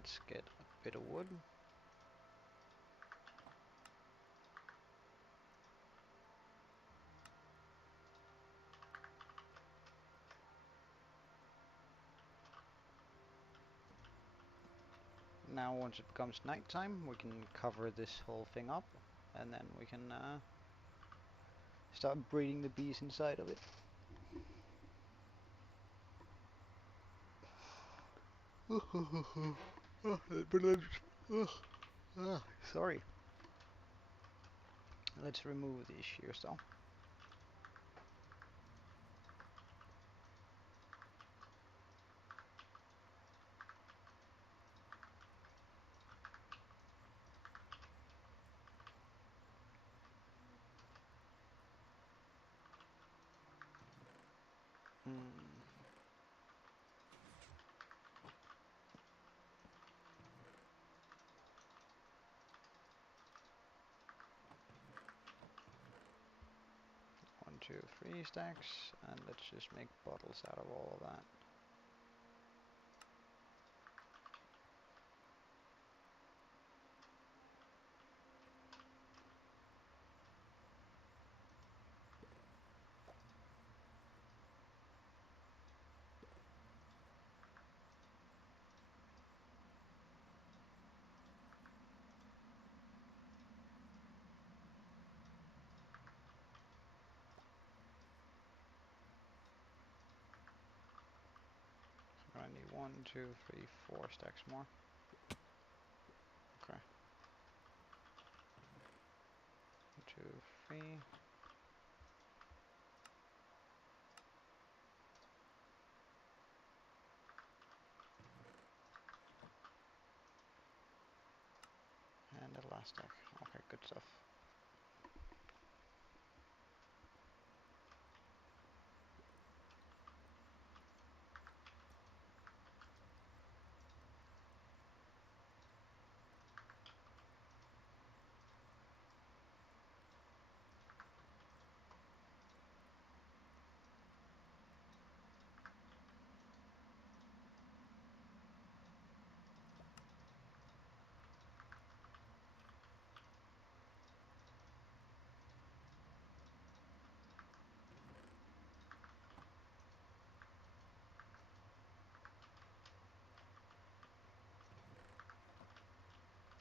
let's get a bit of wood. Now once it becomes nighttime, we can cover this whole thing up, and then we can start breeding the bees inside of it. Sorry. Let's remove these shears though. Mm. 1, 2, 3 stacks, and let's just make bottles out of all of that. I need 1, 2, 3, 4 stacks more. Okay. 1, 2, 3. And the last stack. Okay, good stuff.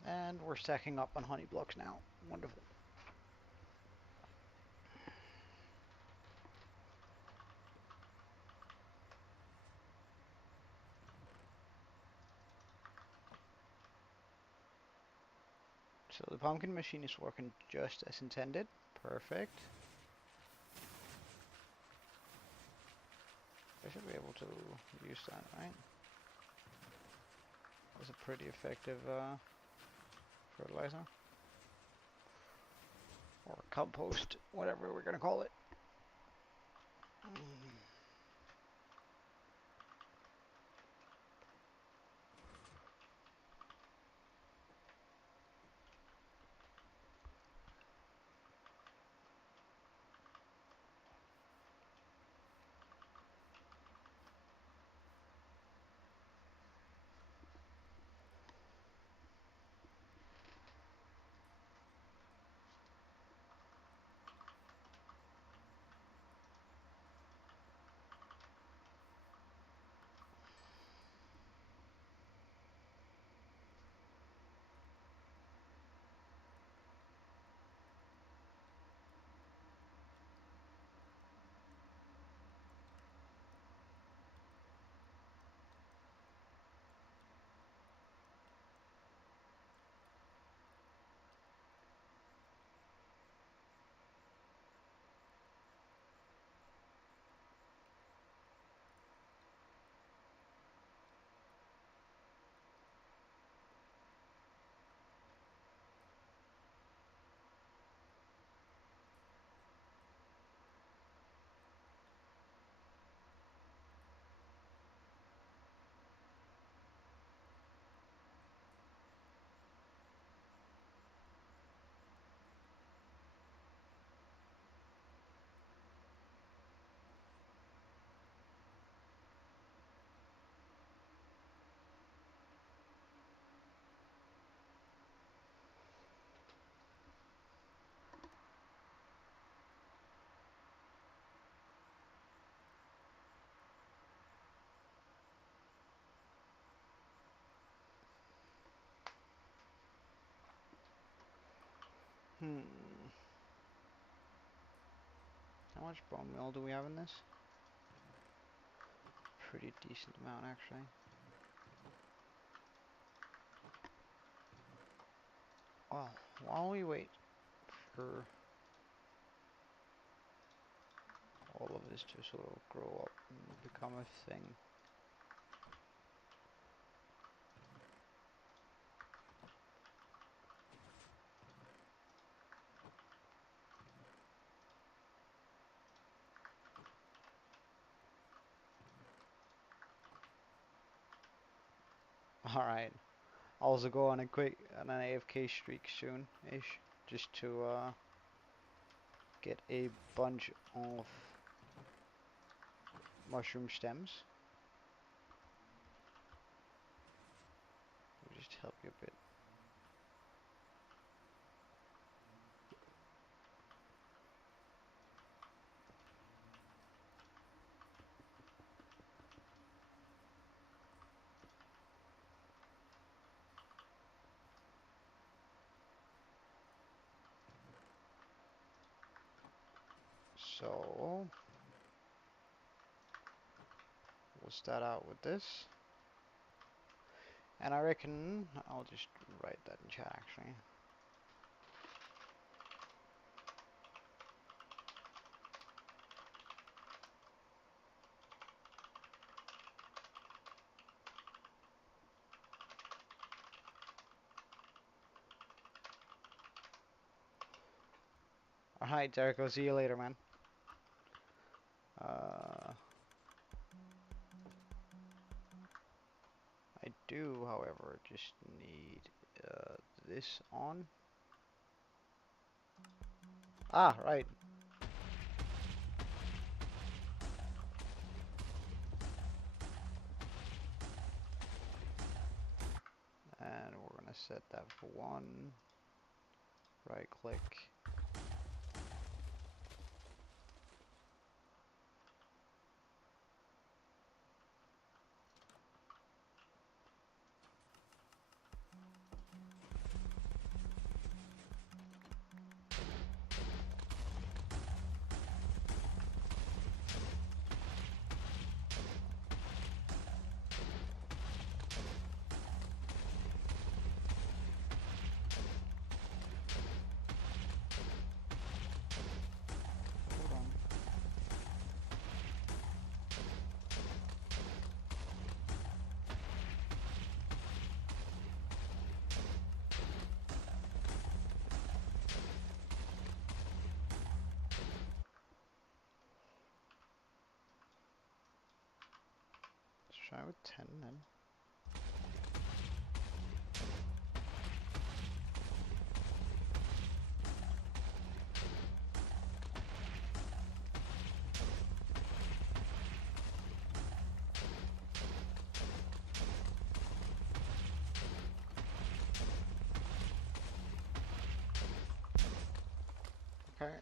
And we're stacking up on honey blocks now. Wonderful. So the pumpkin machine is working just as intended. Perfect. I should be able to use that, right? That's a pretty effective fertilizer. Or compost, whatever we're gonna call it. Hmm. How much bone meal do we have in this? Pretty decent amount, actually. Well, while we wait for all of this to sort of grow up and become a thing. Alright. I'll also go on an AFK streak soon-ish, just to get a bunch of mushroom stems. It'll just help you a bit. So we'll start out with this. And I reckon I'll just write that in chat actually. Alright, Derek, I'll see you later, man. I do, however, just need this on. Ah, right. And we're gonna set that for 1. Right click. Hold on. Let's try with 10 then. Okay,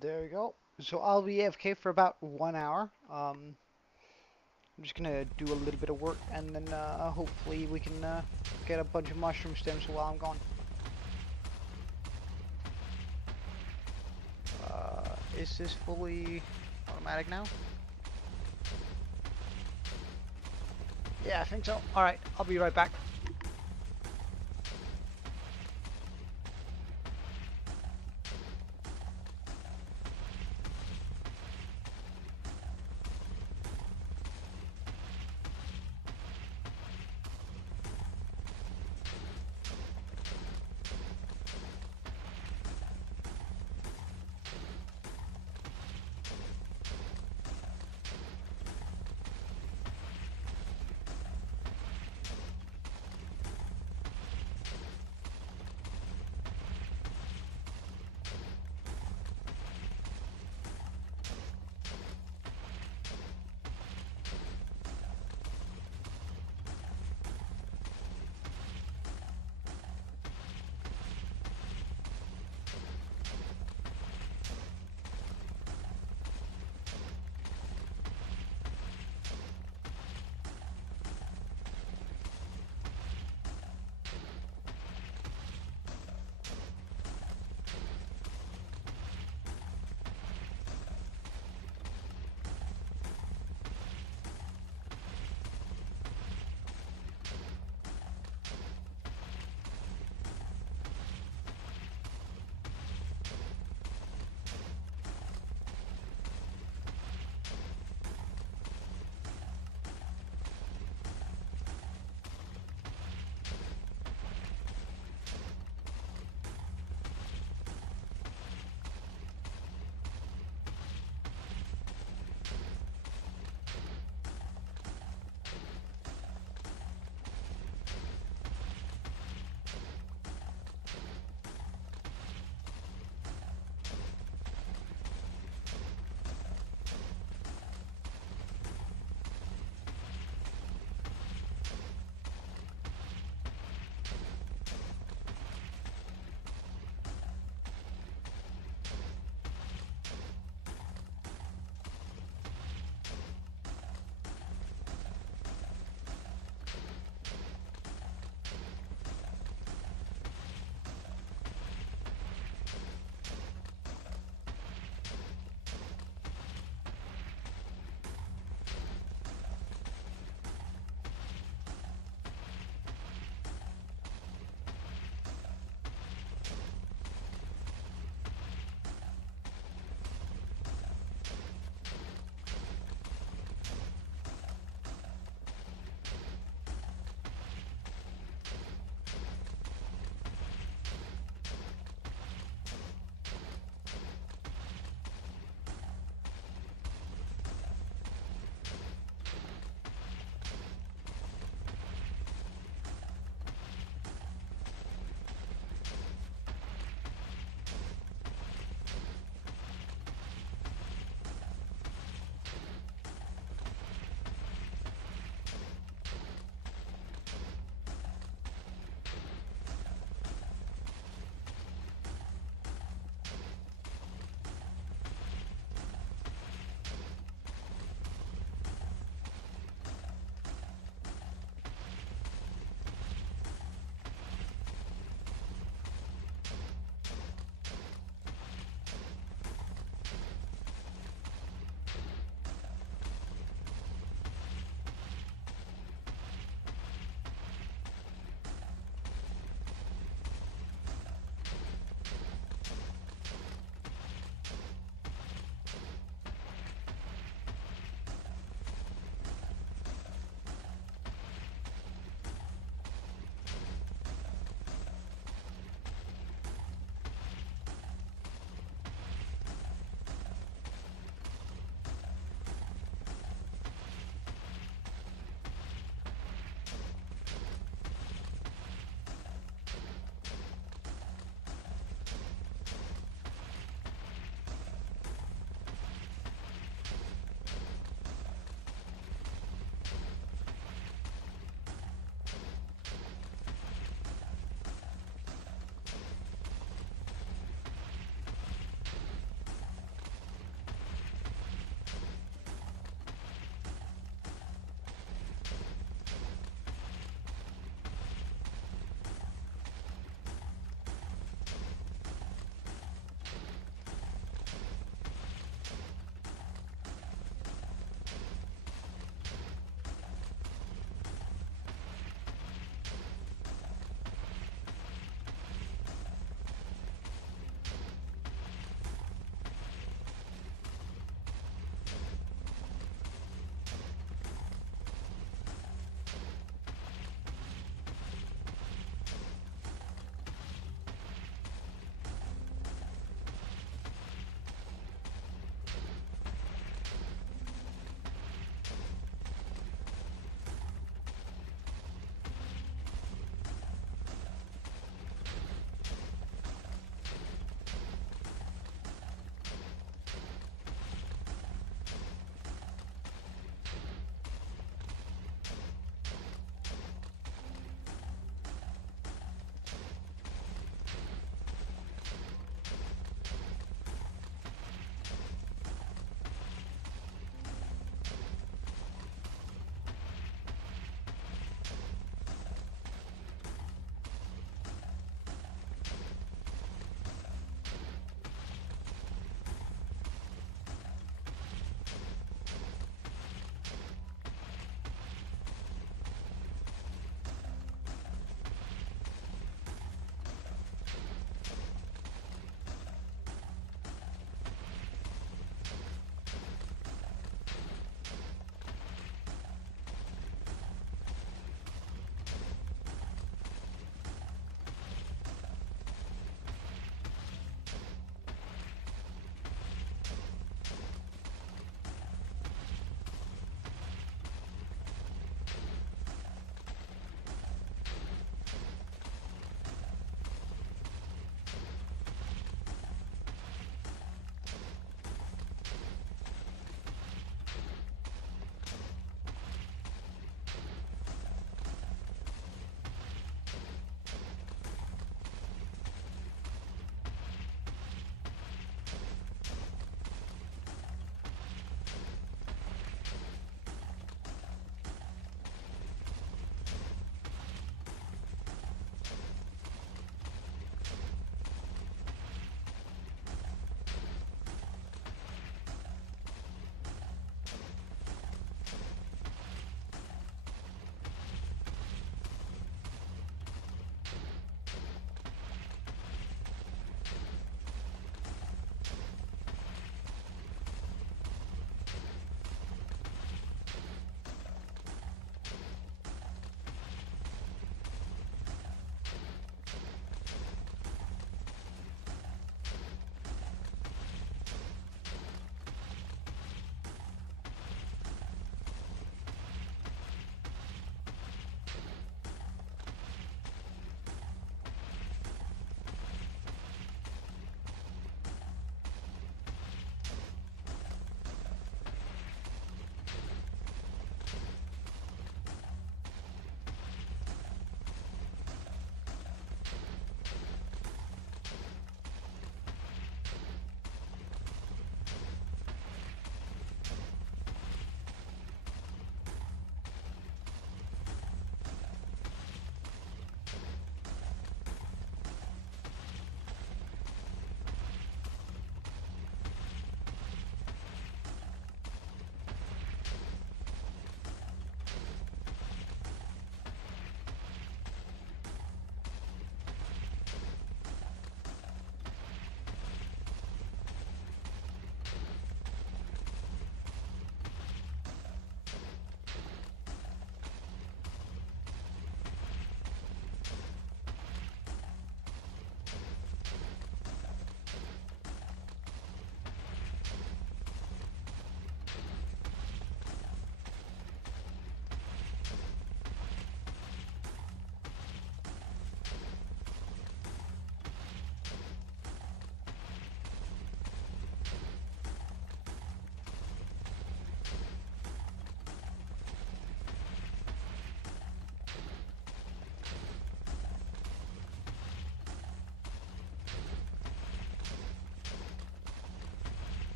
there we go. So I'll be AFK for about 1 hour. I'm just gonna do a little bit of work and then hopefully we can get a bunch of mushroom stems while I'm gone. Is this fully automatic now? Yeah, I think so. Alright, I'll be right back.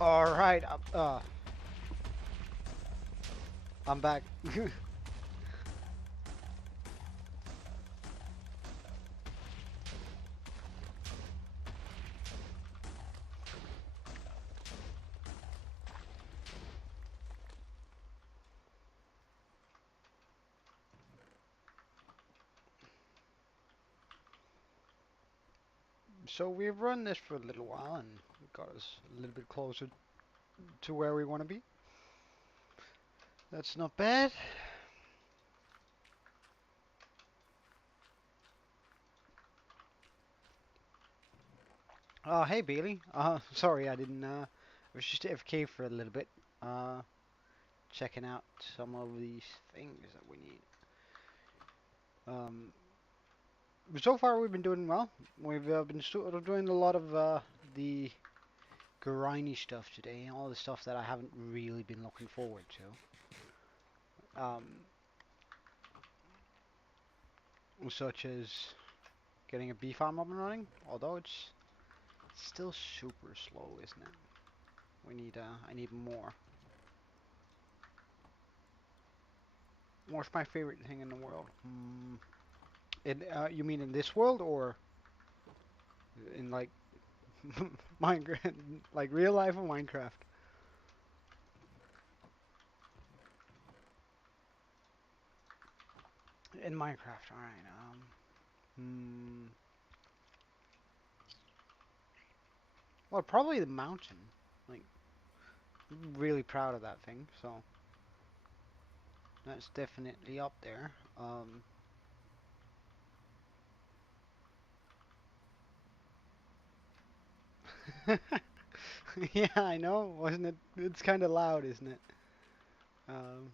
Alright, I'm back. So we've run this for a little while and got us a little bit closer to where we want to be. That's not bad. Hey Bailey. Sorry I didn't, I was just AFK for a little bit. Uh, Checking out some of these things that we need. Um, so far we've been doing well. We've been sort of doing a lot of the grindy stuff today, all the stuff that I haven't really been looking forward to. Such as getting a bee farm up and running, although it's still super slow, isn't it? I need more. What's my favorite thing in the world? You mean in this world or in like Minecraft, like real life or Minecraft? In Minecraft, alright. Well, probably the mountain. Like, I'm really proud of that thing, so that's definitely up there. Yeah, I know, wasn't it? It's kind of loud, isn't it? Um,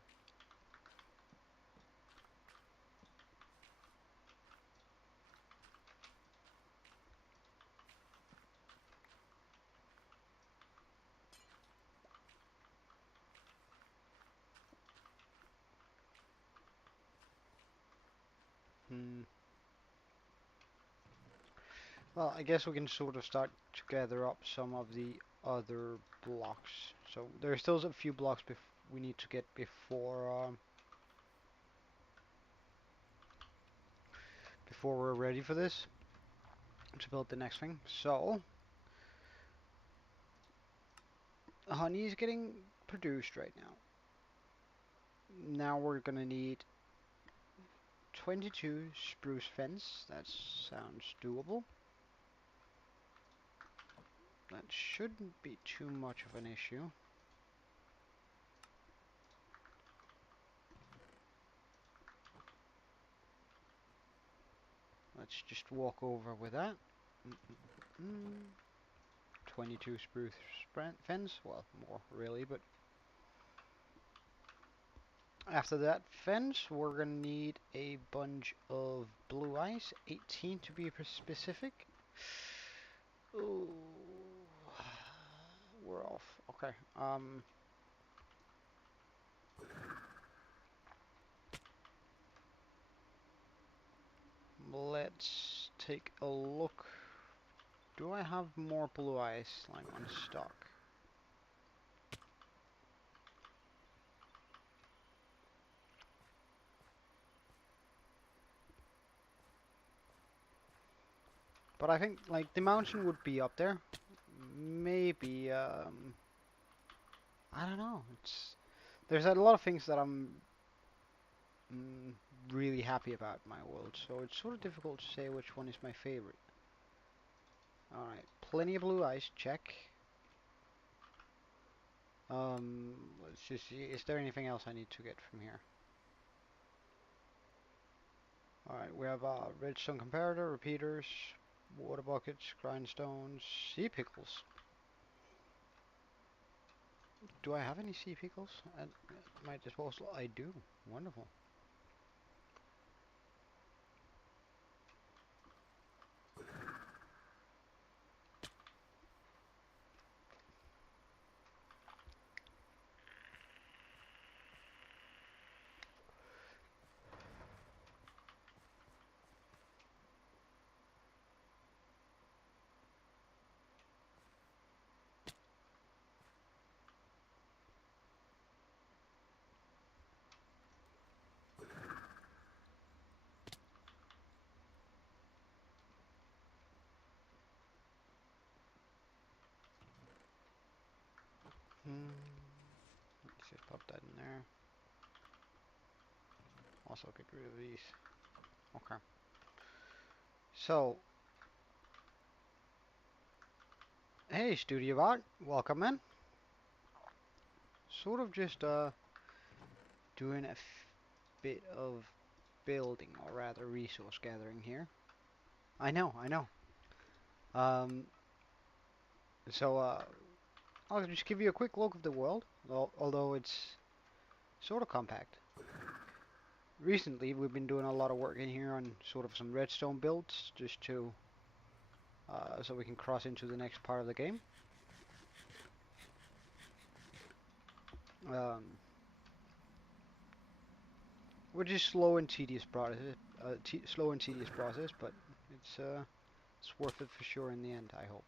hmm. Well, I guess we can sort of start to gather up some of the other blocks. So there's still a few blocks we need to get before we're ready for this to build the next thing. So honey is getting produced right now. Now we're gonna need 22 spruce fence. That sounds doable. That shouldn't be too much of an issue. Let's just walk over with that. 22 spruce fence. Well, more really, but after that fence, we're gonna need a bunch of blue ice, 18 to be specific. Ooh, we're off. Okay. Let's take a look. Do I have more blue ice like on stock? But I think like the mountain would be up there. Maybe I don't know. There's a lot of things that I'm really happy about in my world, so it's sort of difficult to say which one is my favorite. Alright, plenty of blue ice, check. Let's just see, is there anything else I need to get from here? Alright, we have redstone comparator, repeaters, water buckets, grindstones, sea pickles. Do I have any sea pickles at my disposal? I do. Wonderful. Let's just pop that in there. Also get rid of these. Okay. So, hey Studio Bot, welcome in. Sort of just doing a bit of building, or rather resource gathering here. I know, I know. Um, so I'll just give you a quick look of the world, although it's sort of compact. Recently, we've been doing a lot of work in here on sort of some redstone builds, just to so we can cross into the next part of the game. Um, which is slow and tedious process, but it's worth it for sure in the end, I hope.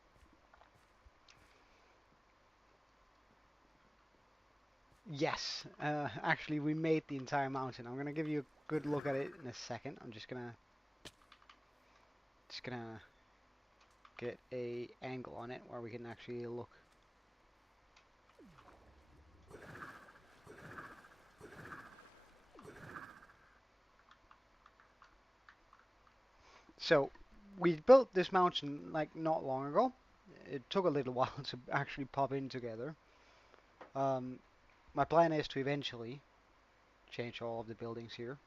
Yes, actually we made the entire mountain. I'm gonna give you a good look at it in a second. I'm just gonna get a angle on it where we can actually look. So we built this mountain like not long ago. It took a little while to actually pop in together. Um, my plan is to eventually change all of the buildings here.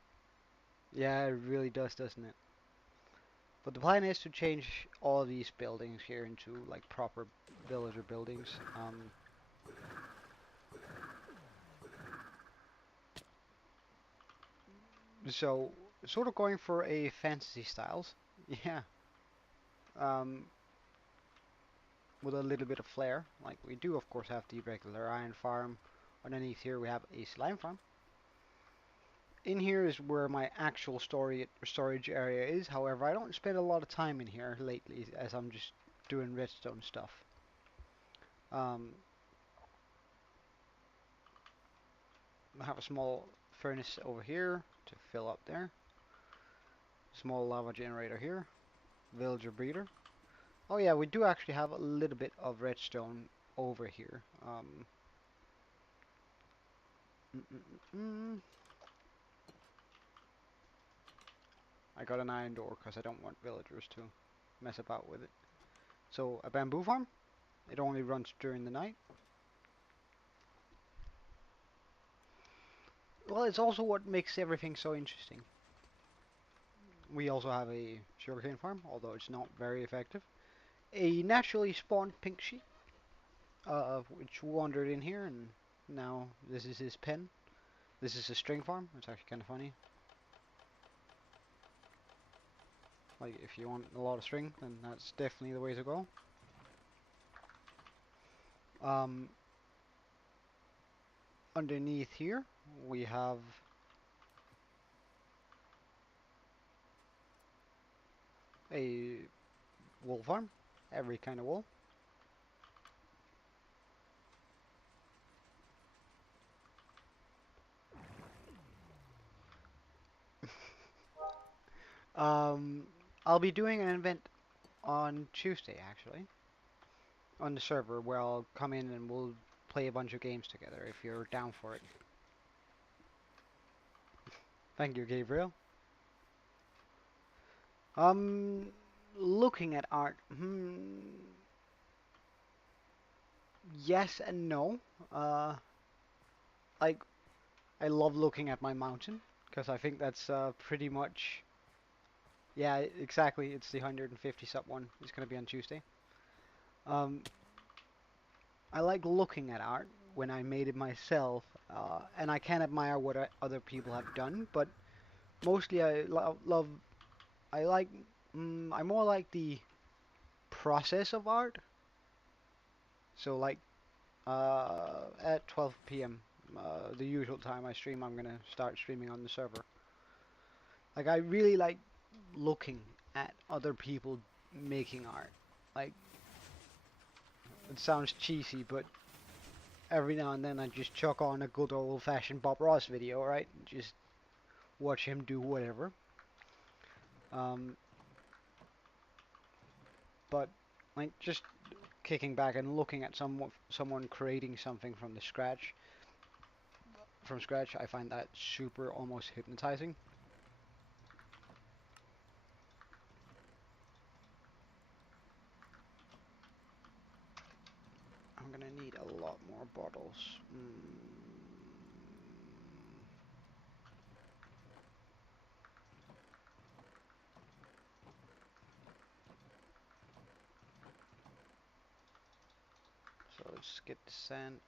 Yeah, it really does, doesn't it? But the plan is to change all of these buildings here into like proper villager buildings. So sort of going for a fantasy styles. Yeah. Um, with a little bit of flair. Like we do of course have the regular iron farm. Underneath here we have a slime farm. In here is where my actual storage area is. However, I don't spend a lot of time in here lately as I'm just doing redstone stuff. Um, I have a small furnace over here to fill up there. Small lava generator here. Villager breeder. Oh yeah, we do actually have a little bit of redstone over here. Mm, mm, mm. I got an iron door because I don't want villagers to mess about with it. So a bamboo farm. It only runs during the night. Well, it's also what makes everything so interesting. We also have a sugarcane farm, although it's not very effective. A naturally spawned pink sheep, which wandered in here, and now this is his pen. This is a string farm. It's actually kind of funny. Like, if you want a lot of string, then that's definitely the way to go. Um, Underneath here, we have a wool farm. Every kind of wool. Um, I'll be doing an event on Tuesday, actually, on the server, where I'll come in and we'll play a bunch of games together, if you're down for it. Thank you, Gabriel. Um, Looking at art, yes and no. Uh, like, I love looking at my mountain, because I think that's pretty much, yeah, exactly, it's the 150 sub one. It's going to be on Tuesday. Um, I like looking at art when I made it myself, and I can admire what other people have done, but mostly I love, I like, I more like the process of art. So like at 12 p.m., the usual time I stream, I'm gonna start streaming on the server. Like I really like looking at other people making art. Like it sounds cheesy, but every now and then I just chuck on a good old-fashioned Bob Ross video, right? Just watch him do whatever. Um, but like just kicking back and looking at someone creating something from scratch, I find that super almost hypnotizing. I'm gonna need a lot more bottles. So let's get the sand.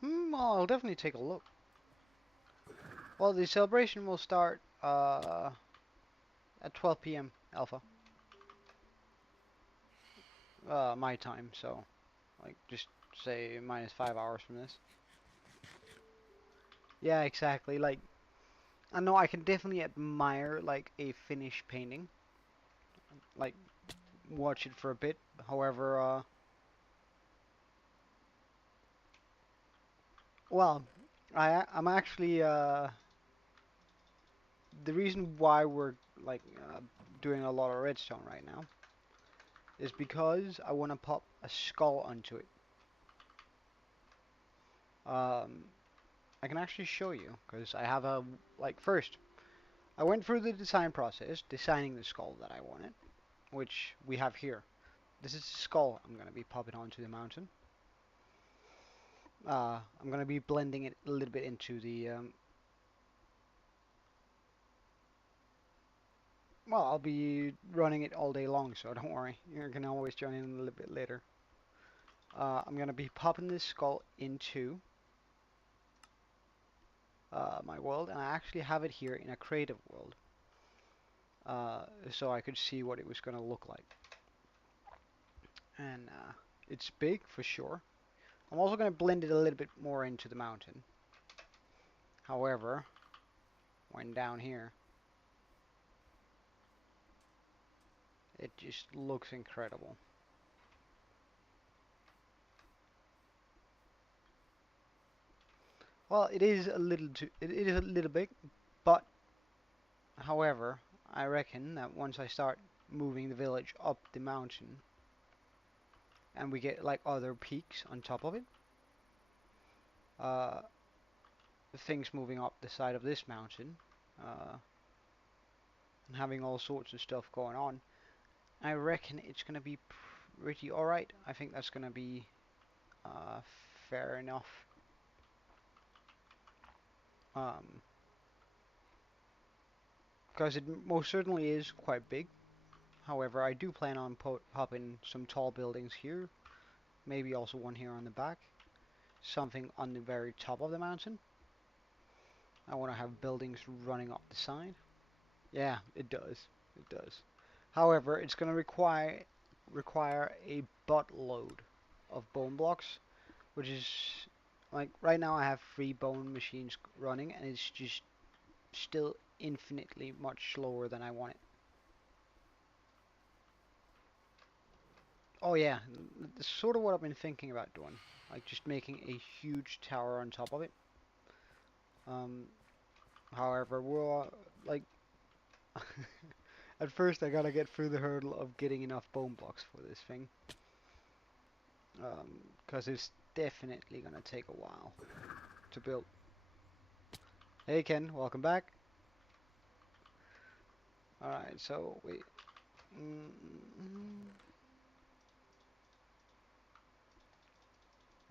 Well, I'll definitely take a look. Well, the celebration will start at 12 p.m. Alpha. My time, so like just say minus 5 hours from this. Yeah, exactly. Like I know I can definitely admire like a finished painting, like watch it for a bit. However, well, I'm actually the reason why we're like doing a lot of redstone right now is because I want to pop a skull onto it. Um, I can actually show you because I have a like first I went through the design process, designing the skull that I wanted, which we have here. This is the skull I'm going to be popping onto the mountain. I'm going to be blending it a little bit into the well, I'll be running it all day long, so don't worry. You can always join in a little bit later. I'm going to be popping this skull into my world, and I actually have it here in a creative world, so I could see what it was going to look like. And it's big for sure. I'm also going to blend it a little bit more into the mountain. However, when down here, it just looks incredible. Well, it is a little big, but however, I reckon that once I start moving the village up the mountain and we get like other peaks on top of it, uh, things moving up the side of this mountain, and having all sorts of stuff going on, I reckon it's gonna be pretty alright. I think that's gonna be uh, fair enough. Um, because it most certainly is quite big. However, I do plan on popping some tall buildings here, maybe also one here on the back, something on the very top of the mountain. I want to have buildings running up the side. Yeah, it does. It does. However, it's going to require a buttload of bone blocks, which is like right now I have 3 bone machines running, and it's just still infinitely much slower than I want it. Oh yeah, that's sort of what I've been thinking about doing, like just making a huge tower on top of it. Um, however, we'll like at first I gotta get through the hurdle of getting enough bone blocks for this thing, because it's definitely gonna take a while to build. Hey Ken, welcome back. All right, so wait. Mm,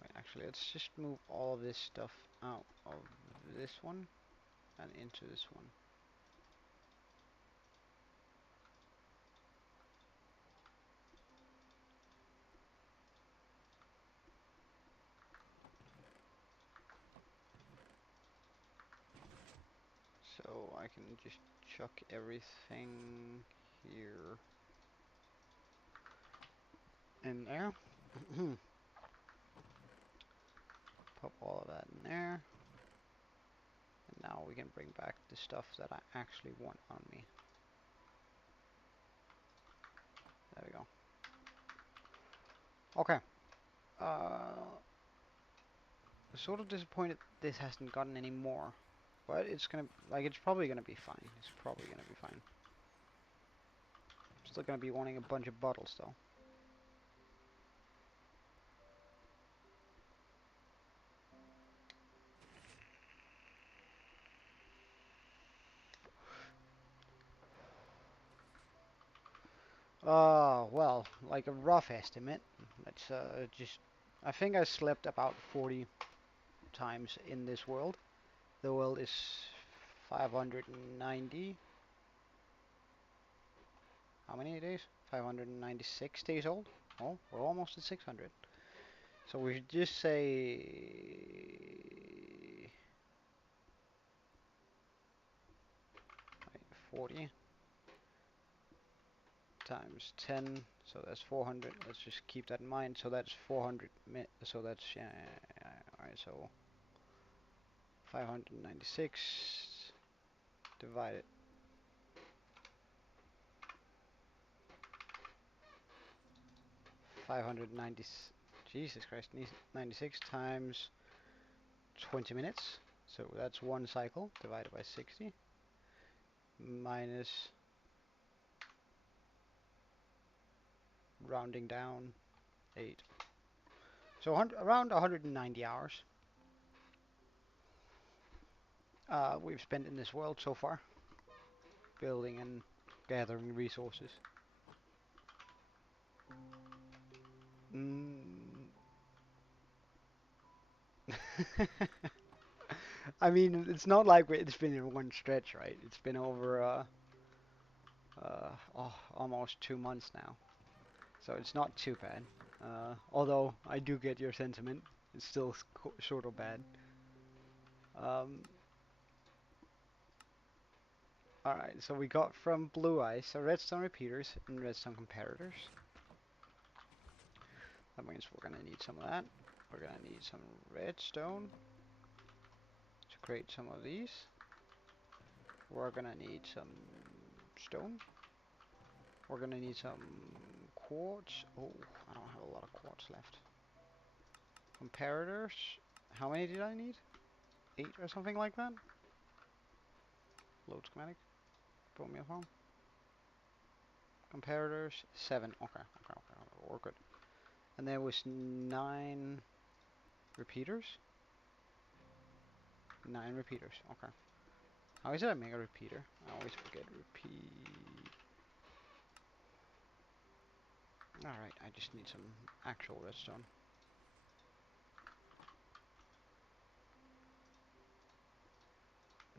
Wait, actually, let's just move all of this stuff out of this one and into this one. So I can just chuck everything here in there. Pop all of that in there. And now we can bring back the stuff that I actually want on me. There we go. Okay. Uh, sort of disappointed this hasn't gotten any more. But it's gonna, like, it's probably gonna be fine. It's probably gonna be fine. Still gonna be wanting a bunch of bottles though. Well, like a rough estimate. Let's just, I think I slept about 40 times in this world. The world is 590. How many days? 596 days old. Oh, we're almost at 600. So we should just say 40 times 10, so that's 400. Let's just keep that in mind. So that's 400. So that's yeah. All right. So 596 divided. 590. Jesus Christ. 96 times 20 minutes. So that's one cycle divided by 60 minus, rounding down, 8. So around 190 hours we've spent in this world so far, building and gathering resources. Mm. I mean, it's not like it's been in one stretch, right? It's been over almost 2 months now, so it's not too bad. Although I do get your sentiment, it's still sort of bad. Um, Alright, so we got from blue ice, so redstone repeaters and redstone comparators. That means we're gonna need some of that. We're gonna need some redstone to create some of these. We're gonna need some stone. We're gonna need some quartz. Oh, I don't have a lot of quartz left. Comparators. How many did I need? 8 or something like that? Load schematic. Put me a phone. Comparators. 7. Okay, we're good. And there was 9 repeaters. 9 repeaters. Okay. How is it I make a repeater? I always forget repeat. Alright, I just need some actual redstone.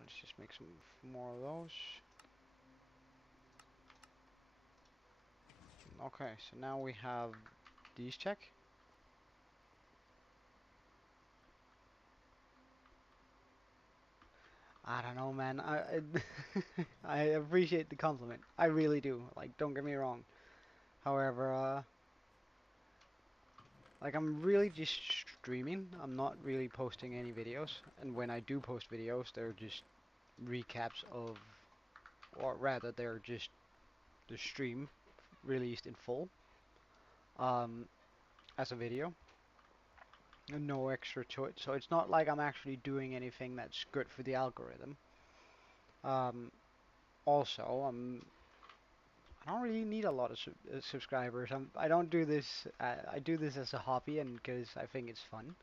Let's just make some more of those. Okay, so now we have these check. I don't know, man. I appreciate the compliment. I really do. Like, don't get me wrong. However, like, I'm really just streaming. I'm not really posting any videos. And when I do post videos, they're just recaps of, or rather, they're just the stream released in full, um, as a video. And no extra to it. So it's not like I'm actually doing anything that's good for the algorithm. Um, Also, I don't really need a lot of subscribers. I don't do this. I do this as a hobby and because I think it's fun.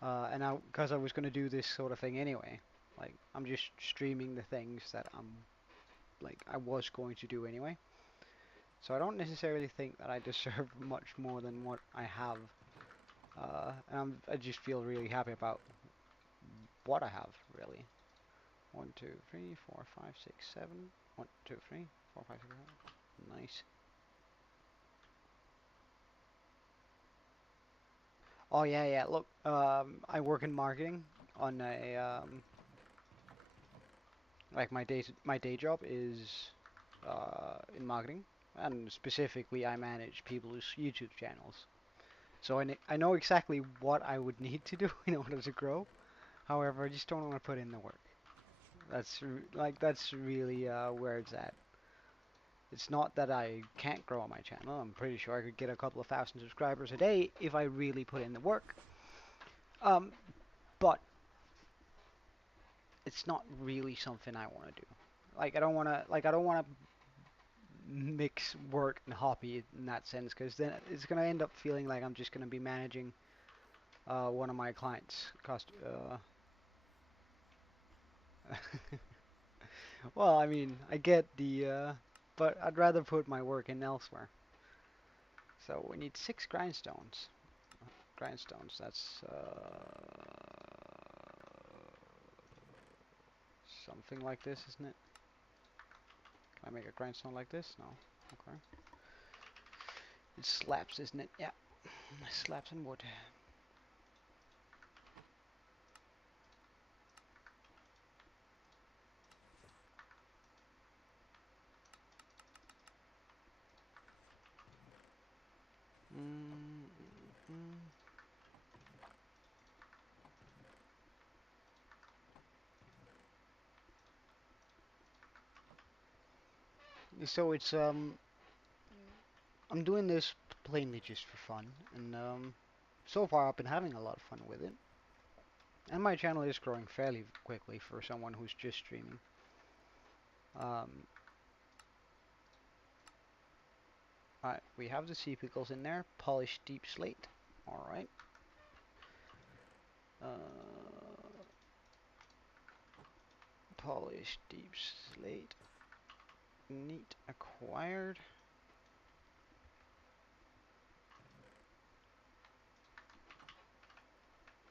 And because I was gonna do this sort of thing anyway. Like I'm just streaming the things that I was going to do anyway. So I don't necessarily think that I deserve much more than what I have. And I just feel really happy about what I have, really. 1, 2, 3, 4, 5, 6, 7. 1, 2, 3, 4, 5, 6, 7. Nice. Oh yeah, yeah. Look, I work in marketing on a like my day job is in marketing, and specifically I manage people's YouTube channels. So I know exactly what I would need to do in order to grow. However, I just don't want to put in the work. That's really where it's at. It's not that I can't grow on my channel. I'm pretty sure I could get a couple of thousand subscribers a day if I really put in the work. Um, but it's not really something I want to do. Like I don't want to mix work and hobby in that sense, because then it's gonna end up feeling like I'm just gonna be managing one of my clients' cost. Well, I mean, I get the, but I'd rather put my work in elsewhere. So we need 6 grindstones. Grindstones. That's something like this, isn't it? Can I make a grindstone like this? No. Okay. It's slabs, isn't it? Yeah. Slabs and wood. Mm, mm, So it's I'm doing this plainly just for fun, and so far I've been having a lot of fun with it. And my channel is growing fairly quickly for someone who's just streaming. Um, Alright, we have the sea pickles in there. Polished deep slate. Alright. Uh, Polished deep slate. Neat. Acquired.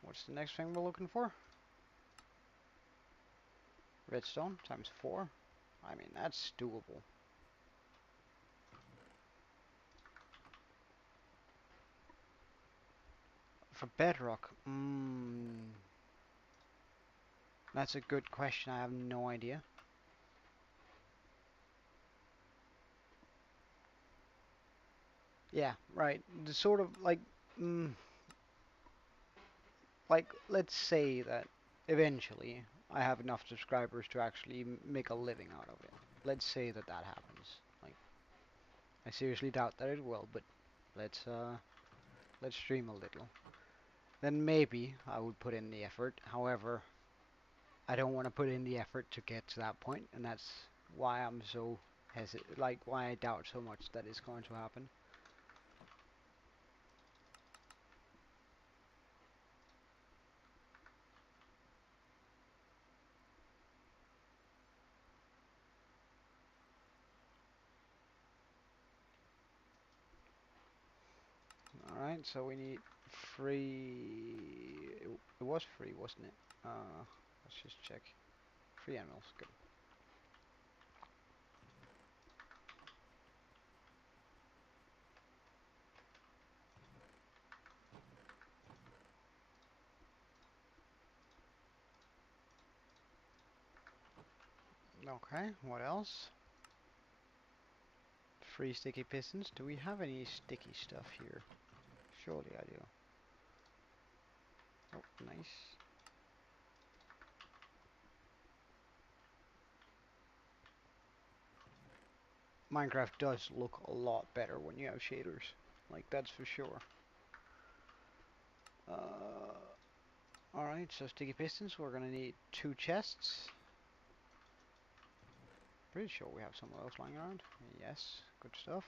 What's the next thing we're looking for? Redstone times 4. I mean, that's doable. For Bedrock, that's a good question. I have no idea. Yeah, right. The sort of mm, like let's say that eventually I have enough subscribers to actually make a living out of it. Let's say that that happens. Like, I seriously doubt that it will, but let's uh let's stream a little. Then maybe I would put in the effort. However, I don't want to put in the effort to get to that point, and that's why I'm so hesitant, like why I doubt so much that it's going to happen. Alright, so we need free... It was free, wasn't it? Let's just check. Free animals, good. Okay, what else? Free sticky pistons. Do we have any sticky stuff here? Surely I do. Oh, nice. Minecraft does look a lot better when you have shaders. Like, that's for sure. Alright, so sticky pistons, we're gonna need 2 chests. Pretty sure we have some of those lying around. Yes, good stuff.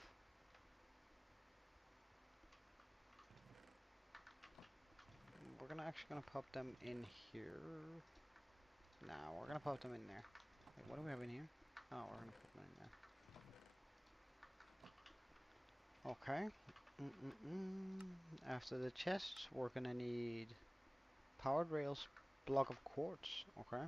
We're gonna actually gonna pop them in here. Now we're gonna pop them in there. Wait, what do we have in here? Oh, we're gonna put them in there. Okay. After the chests, we're gonna need powered rails, block of quartz. Okay.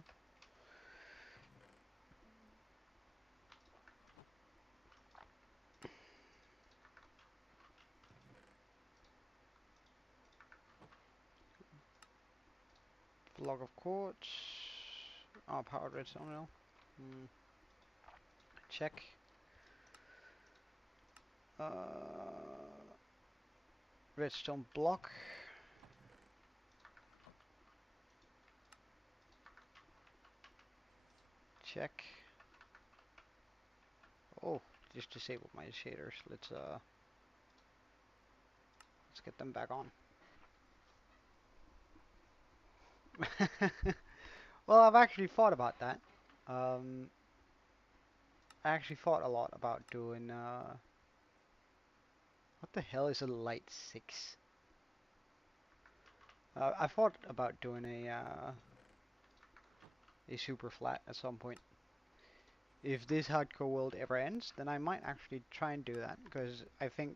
Block of quartz. Oh, powered redstone rail. Mm, check. Redstone block. Check. Oh, just disabled my shaders. Let's get them back on. Well, I've actually thought about that. Um, I actually thought a lot about doing, what the hell is a light 6? I thought about doing a super flat at some point. If this hardcore world ever ends, then I might actually try and do that, because I think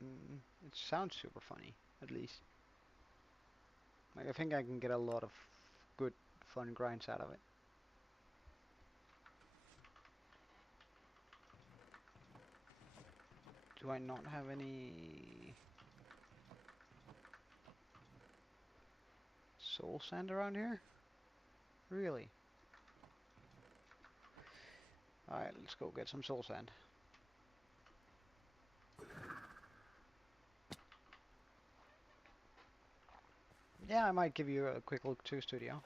it sounds super funny, at least. Like, I think I can get a lot of good, fun grinds out of it. Do I not have any soul sand around here? Really? Alright, let's go get some soul sand. Yeah, I might give you a quick look to studio.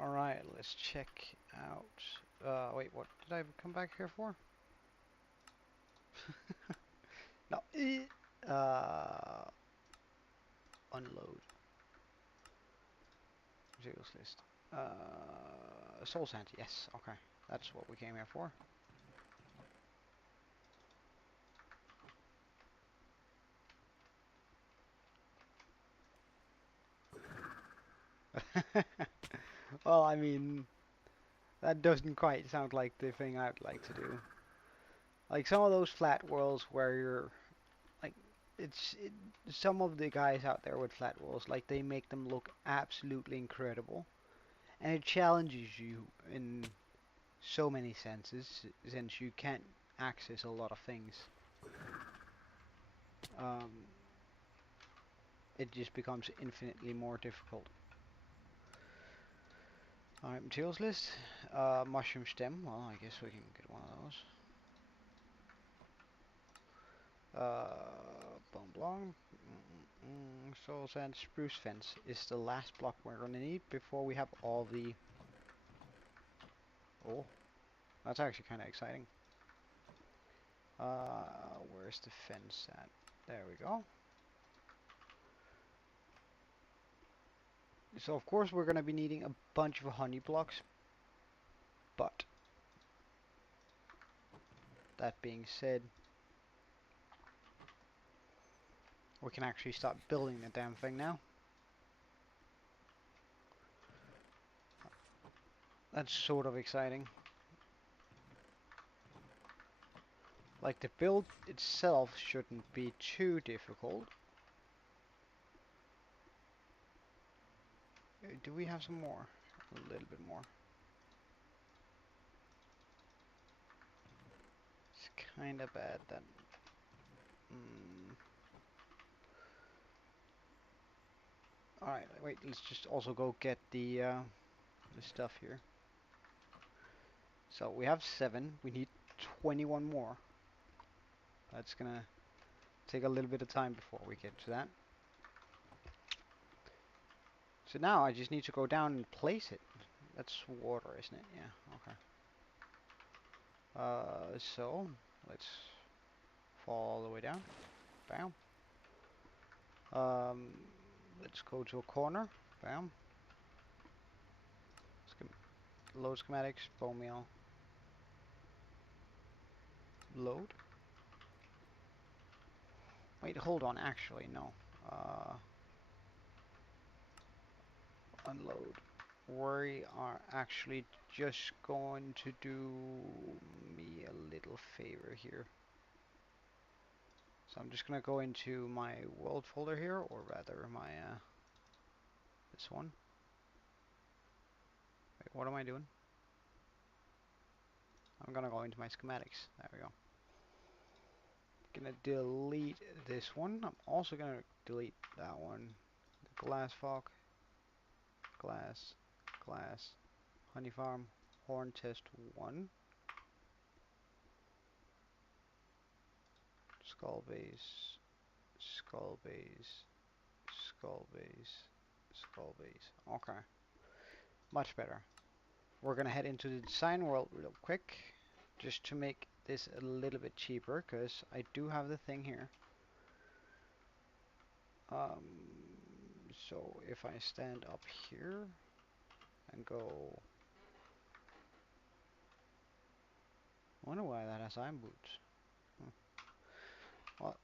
Alright, let's check out... wait, what did I come back here for? No. Unload. Materials list. Soul sand, yes, okay. That's what we came here for. Well, I mean, that doesn't quite sound like the thing I'd like to do. Like some of those flat worlds where you're like, some of the guys out there with flat worlds, like they make them look absolutely incredible, and it challenges you in so many senses since you can't access a lot of things. Um, it just becomes infinitely more difficult. Alright, materials list. Mushroom stem. Well, I guess we can get one of those. Bone blong. Soul sand spruce fence is the last block we're gonna need before we have all the... Oh, that's actually kind of exciting. Where's the fence at? There we go. So of course we're gonna be needing a bunch of honey blocks, but that being said, we can actually start building the damn thing now. That's sort of exciting. Like, the build itself shouldn't be too difficult. Do we have some more? A little bit more. It's kinda bad then. Alright, wait, let's just also go get the stuff here. So we have 7, we need 21 more. That's gonna take a little bit of time before we get to that. So now I just need to go down and place it. That's water, isn't it? Yeah, okay. So let's fall all the way down. Bam. Let's go to a corner. Bam. Load schematics, bone meal. Load. Wait, hold on, actually, no. Unload. We are actually just going to do me a little favor here. So I'm just gonna go into my world folder here, or rather my this one. Wait, what am I doing? I'm gonna go into my schematics. There we go. Gonna delete this one. I'm also gonna delete that one. The glass fog, glass, glass, honey farm, horn test 1, skull base, skull base, skull base, skull base. Okay, much better. We're gonna head into the design world real quick, just to make this a little bit cheaper, because I do have the thing here. Um, so if I stand up here and go, I wonder why that has iron boots. Well,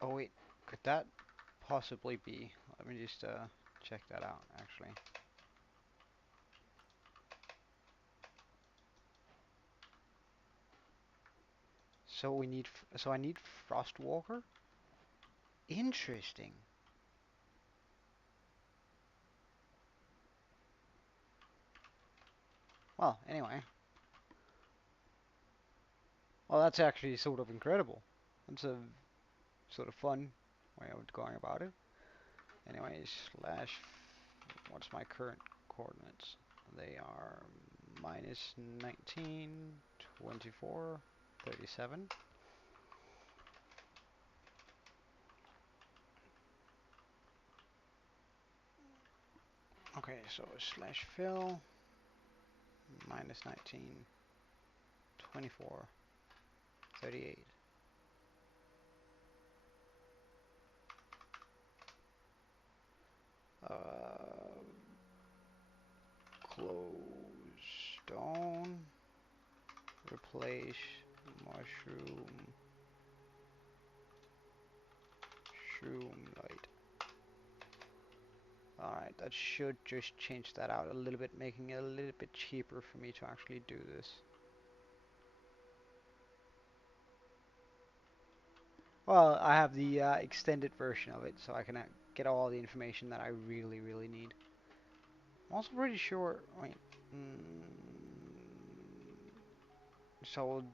oh wait, could that possibly be? Let me just check that out actually. So we need, so I need Frostwalker? Interesting. Well, anyway. Well, that's actually sort of incredible. That's a sort of fun way of going about it. Anyway, slash, what's my current coordinates? They are minus 19, 24, 37. Okay, so slash fill, minus 19, 24, 38. Close stone, replace mushroom, light. Alright, that should just change that out a little bit, making it a little bit cheaper for me to actually do this. Well, I have the extended version of it, so I can get all the information that I really, really need. I'm also pretty sure, wait, so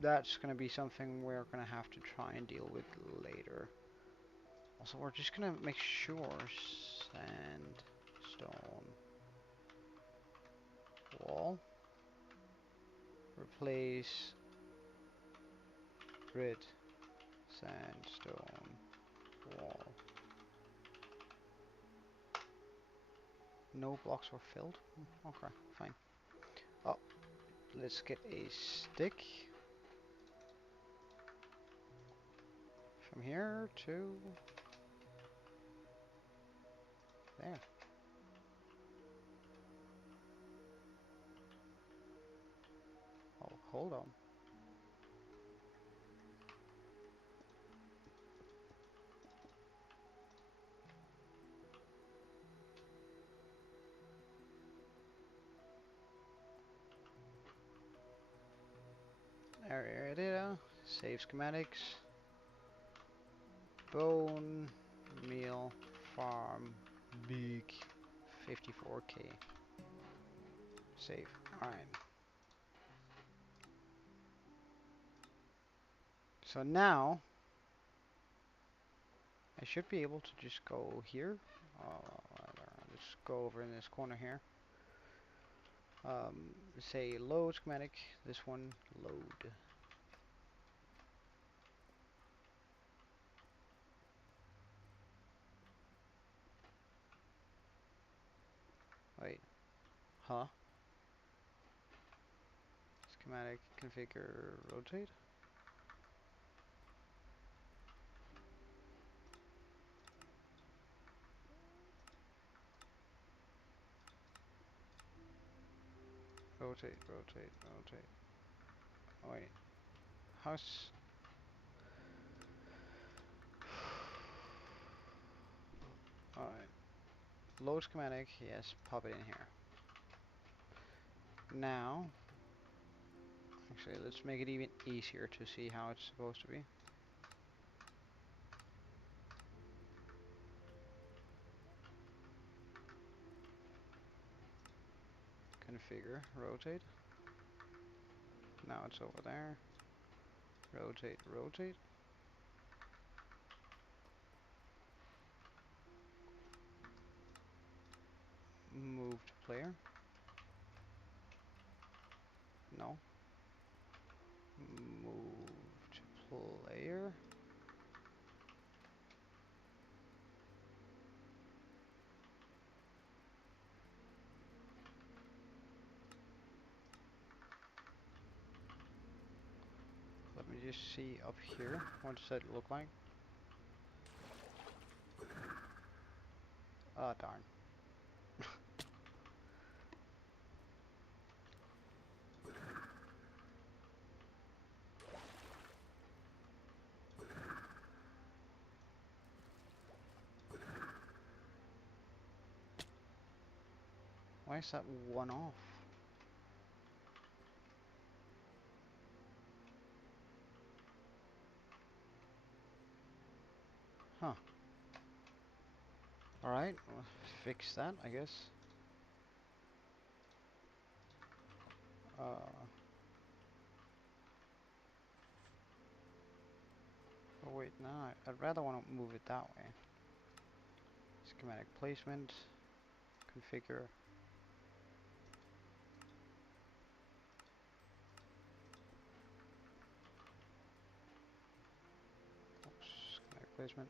that's going to be something we're going to have to try and deal with later. Also, we're just going to make sure sand, stone, wall, replace grid, sandstone, wall. No blocks were filled? Okay, fine. Oh, let's get a stick. From here to there. Oh, hold on. Area, save schematics. Bone, meal, farm, big, 54k. Save. Alright. So now, I should be able to just go here. Let's go over in this corner here. Say load schematic. This one, load. Wait. Huh? Schematic, configure, rotate. Rotate, rotate, rotate. Oh, wait. How's... Alright. Load schematic, yes, pop it in here. Now, actually, let's make it even easier to see how it's supposed to be. Configure, rotate. Now it's over there. Rotate, rotate. Move to player. No. just see up here. What does that look like? Ah, darn. Why is that one off? Huh. Alright, we'll fix that, I guess. Oh wait, no, I'd rather want to move it that way. Schematic placement, configure. Oops, schematic placement.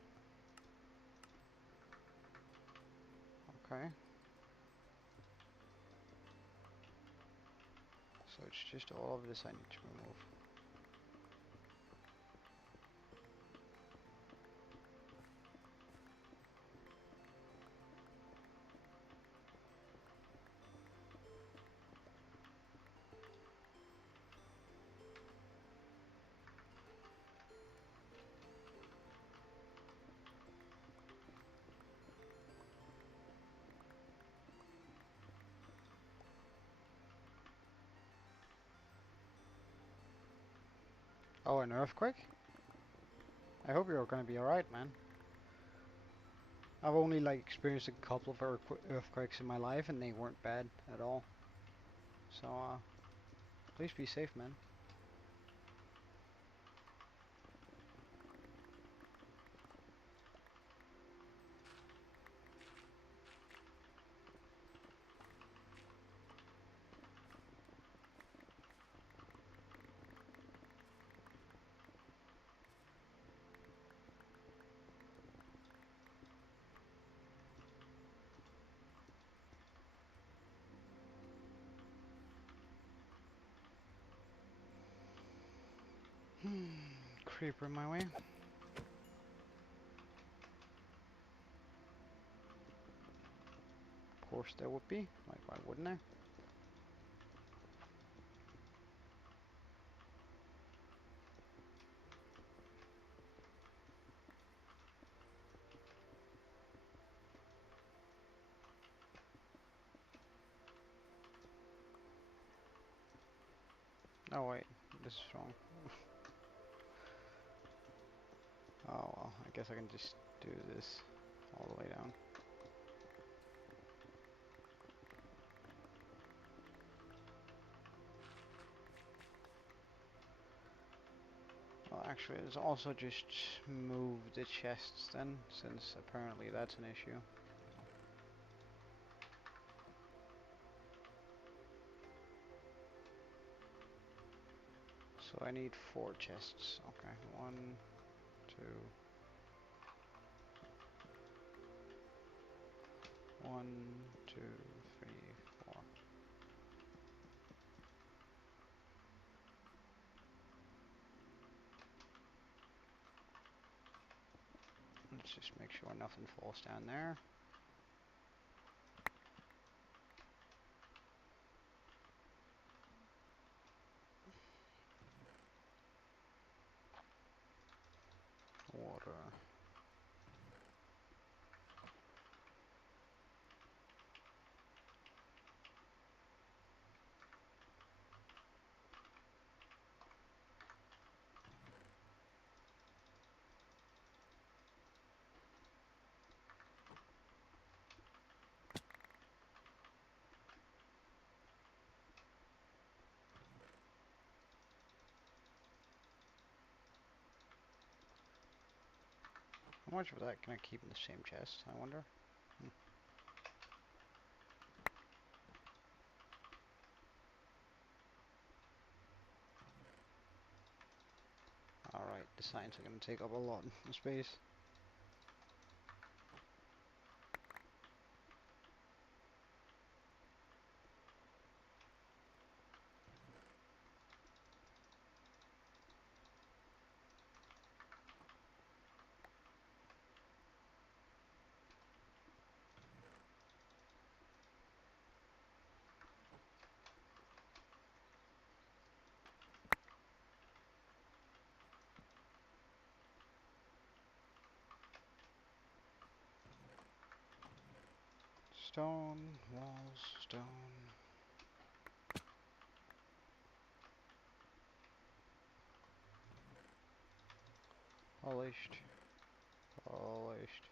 Okay. So it's just all of this I need to remove. Oh, an earthquake? I hope you're gonna be alright, man. I've only like experienced a couple of earthquakes in my life and they weren't bad at all. So, please be safe, man. Creeper in my way. Of course there would be. Like, why wouldn't there? Oh wait, this is wrong. Oh well, I guess I can just do this all the way down. Well, actually, let's also just move the chests then, since apparently that's an issue. So I need 4 chests. Okay, 1, 2, 1, 2, 3, 4. Let's just make sure nothing falls down there. Water. How much of that can I keep in the same chest, I wonder? Alright, the signs are going to take up a lot of space. Stone, walls, stone. Polished, polished.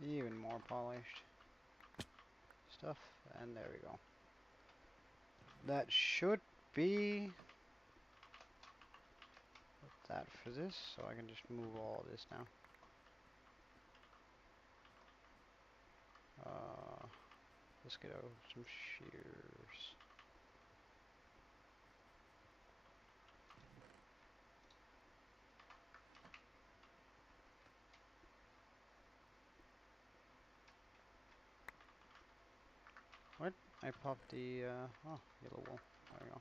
Even more polished stuff, and there we go. That should be that for this, so I can just move all this now. Let's get out some shears. What? I popped the, oh, yellow wool. There we go.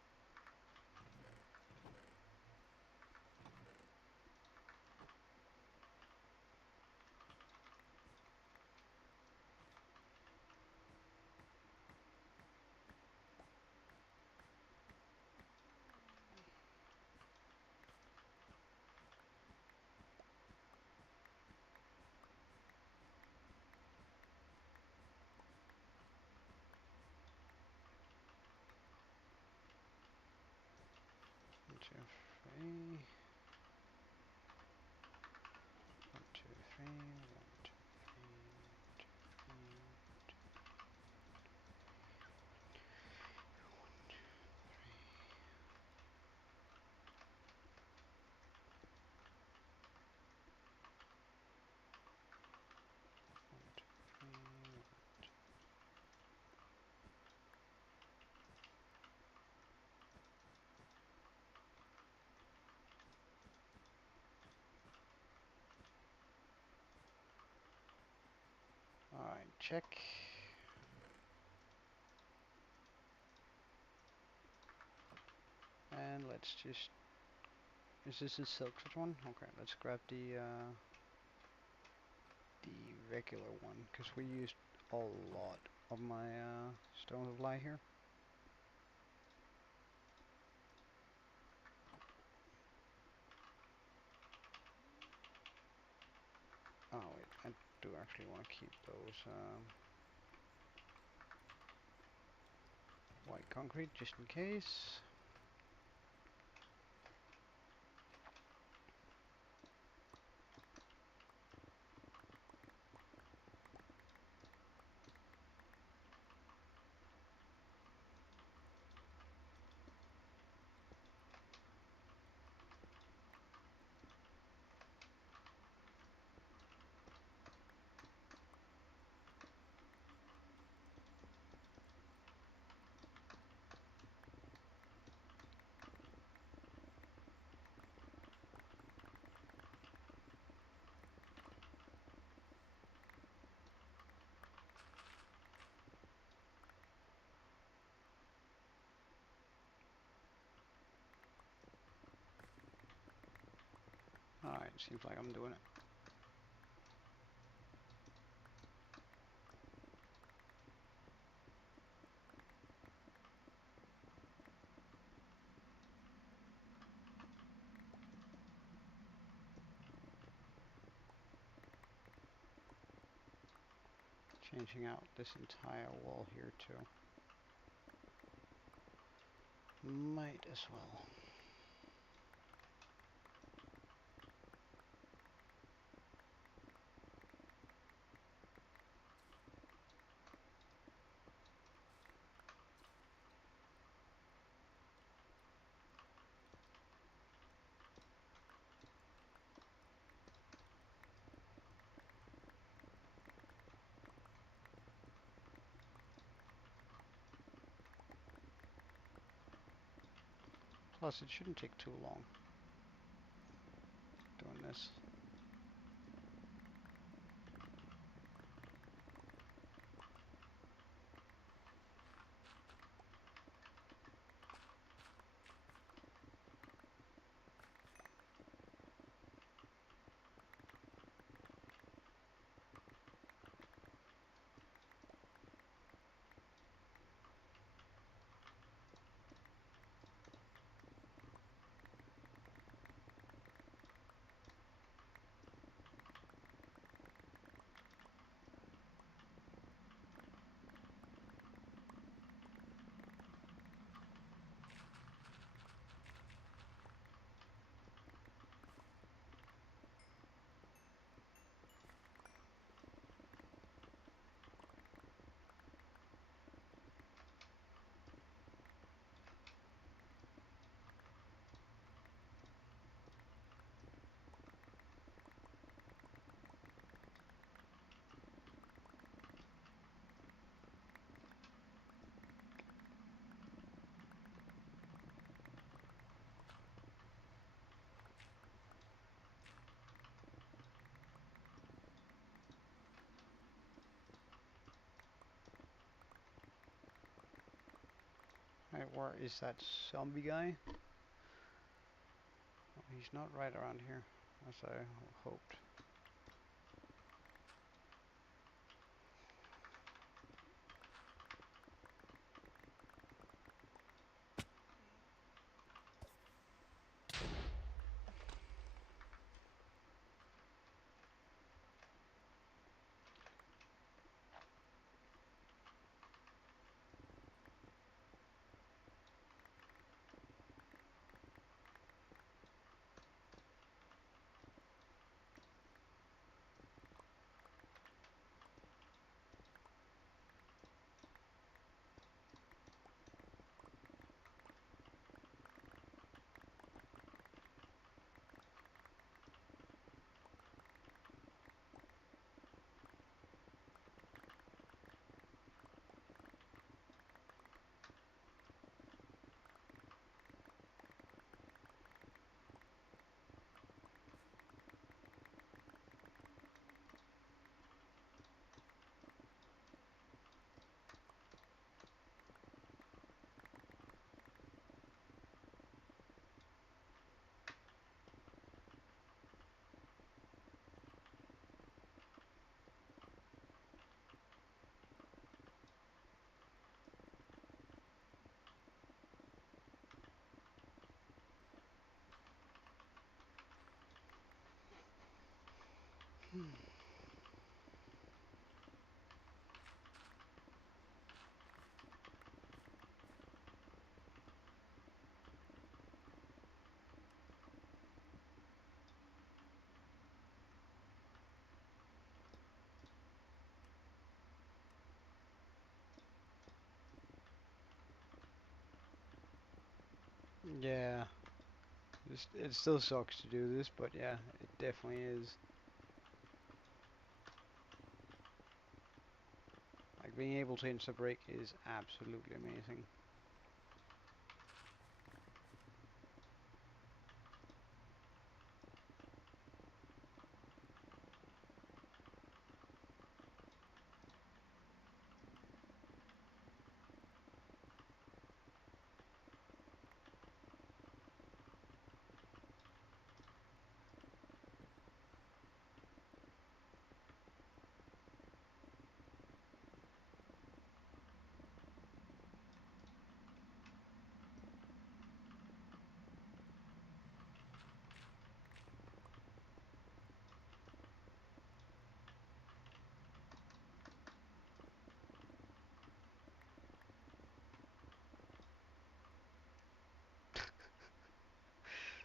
One, two, three. One, two, three. One, two, three. Alright, check. And let's just... Is this a silk switch one? Okay, let's grab the regular one, because we used a lot of my Stone of Light here. Oh wait, I do actually want to keep those white concrete just in case. Alright, seems like I'm doing it. Changing out this entire wall here too. Might as well. Plus, it shouldn't take too long doing this. Right, where is that zombie guy? Oh, he's not right around here, as I hoped. Yeah, it still sucks to do this, but yeah, it definitely is. Like, being able to insta break is absolutely amazing.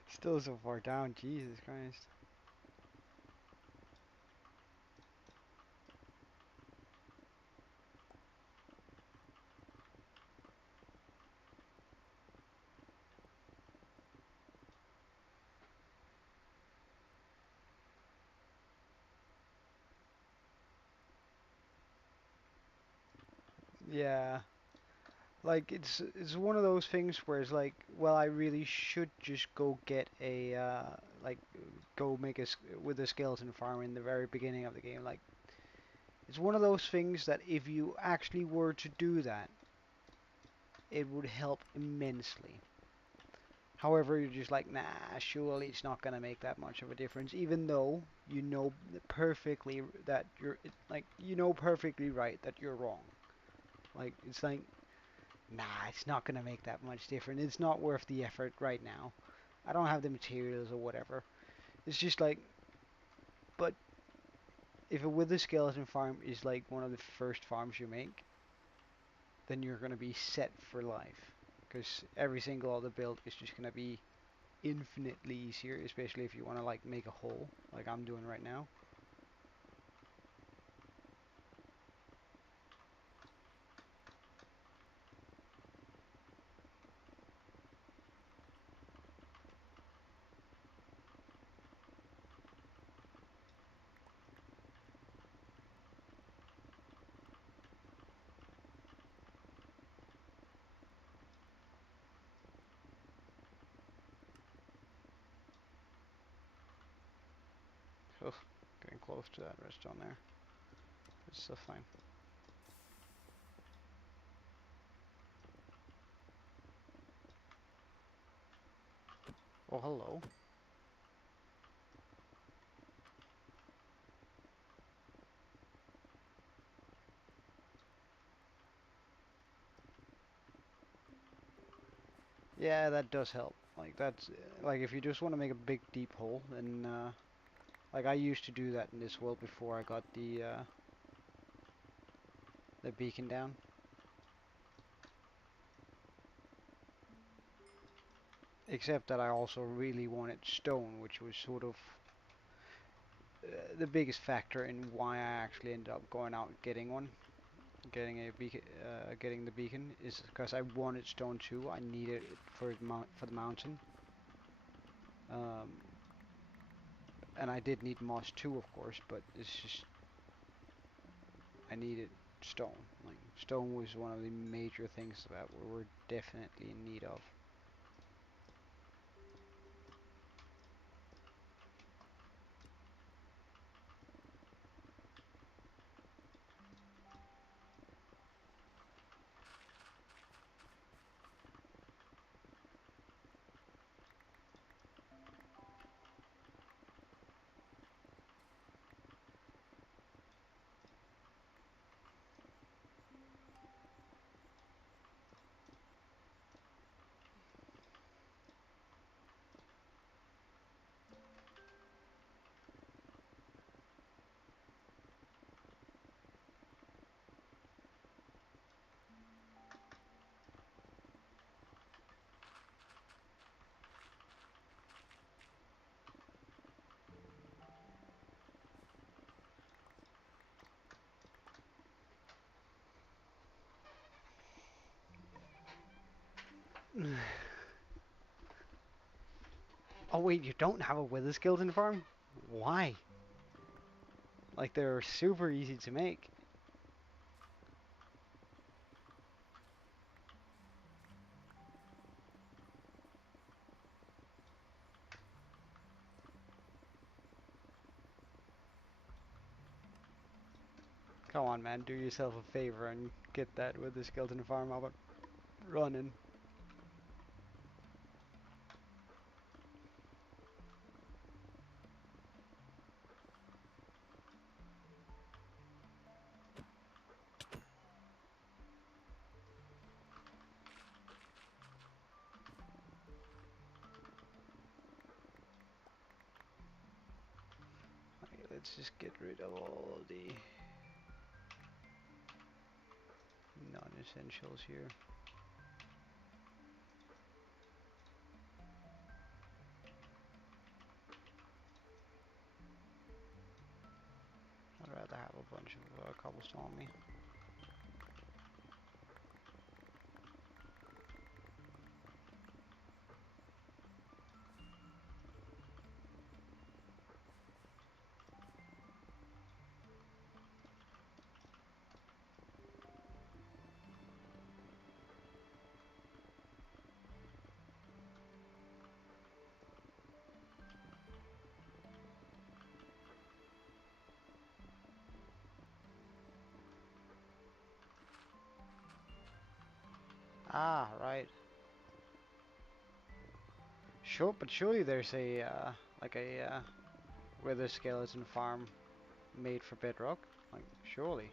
Still so far down, Jesus Christ. Yeah, like it's one of those things where it's like, well, I really should just go get a like go make with a skeleton farm in the very beginning of the game. Like, it's one of those things that if you actually were to do that, it would help immensely. However, you're just like, nah, surely it's not gonna make that much of a difference, even though you know perfectly that you know perfectly right that you're wrong. Like, it's like, nah, it's not gonna make that much difference. It's not worth the effort right now. I don't have the materials or whatever. It's just like, but if a wither skeleton farm is like one of the first farms you make, then you're gonna be set for life. Because every single other build is just gonna be infinitely easier, especially if you want to like make a hole, like I'm doing right now. Oh, getting close to that redstone there. It's still fine. Oh, hello. Yeah, that does help. Like that's like if you just want to make a big deep hole, then like I used to do that in this world before I got the beacon down. Except that I also really wanted stone, which was sort of the biggest factor in why I actually ended up going out and getting one, getting a beacon, getting the beacon, is because I wanted stone too. I needed it for the mountain, um, and I did need moss too, of course. But it's just I needed stone. Like stone was one of the major things that we were definitely in need of. Oh wait, you don't have a wither skeleton farm? Why? Like they're super easy to make. Come on, man, do yourself a favor and get that wither skeleton farm up and running. Okay, let's just get rid of all the non-essentials here. I'd rather have a bunch of cobblestone on me. Ah, right. Sure, but surely there's a like a wither skeleton farm made for Bedrock. Like, surely.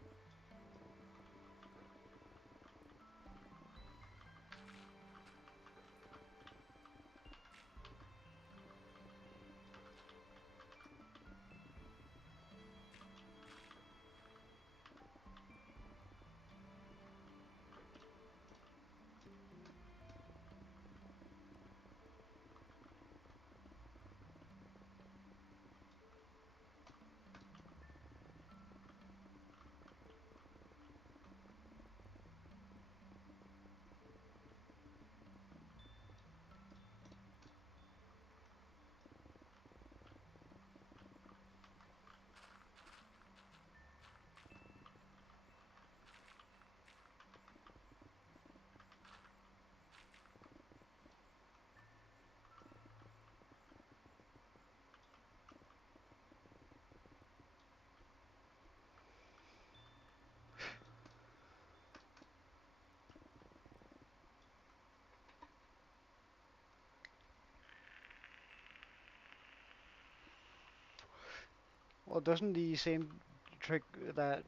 Well, doesn't the same trick that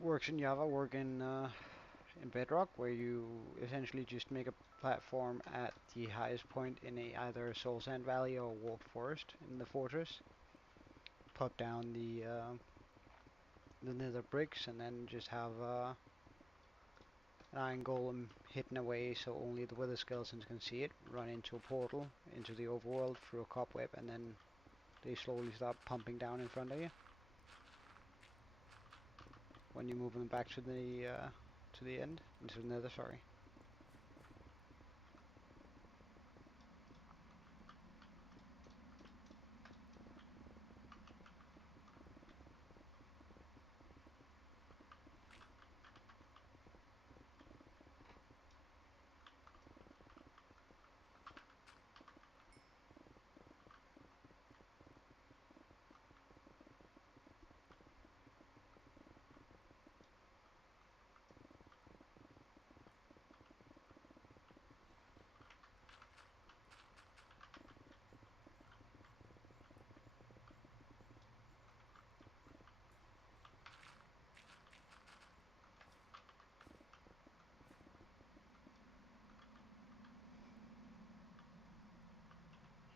works in Java work in Bedrock, where you essentially just make a platform at the highest point in either a soul sand valley or a walled forest in the fortress, put down the nether bricks, and then just have an iron golem hidden away so only the wither skeletons can see it, run into a portal into the overworld through a cobweb, and then they slowly start pumping down in front of you when you move them back to the end, into the nether, sorry.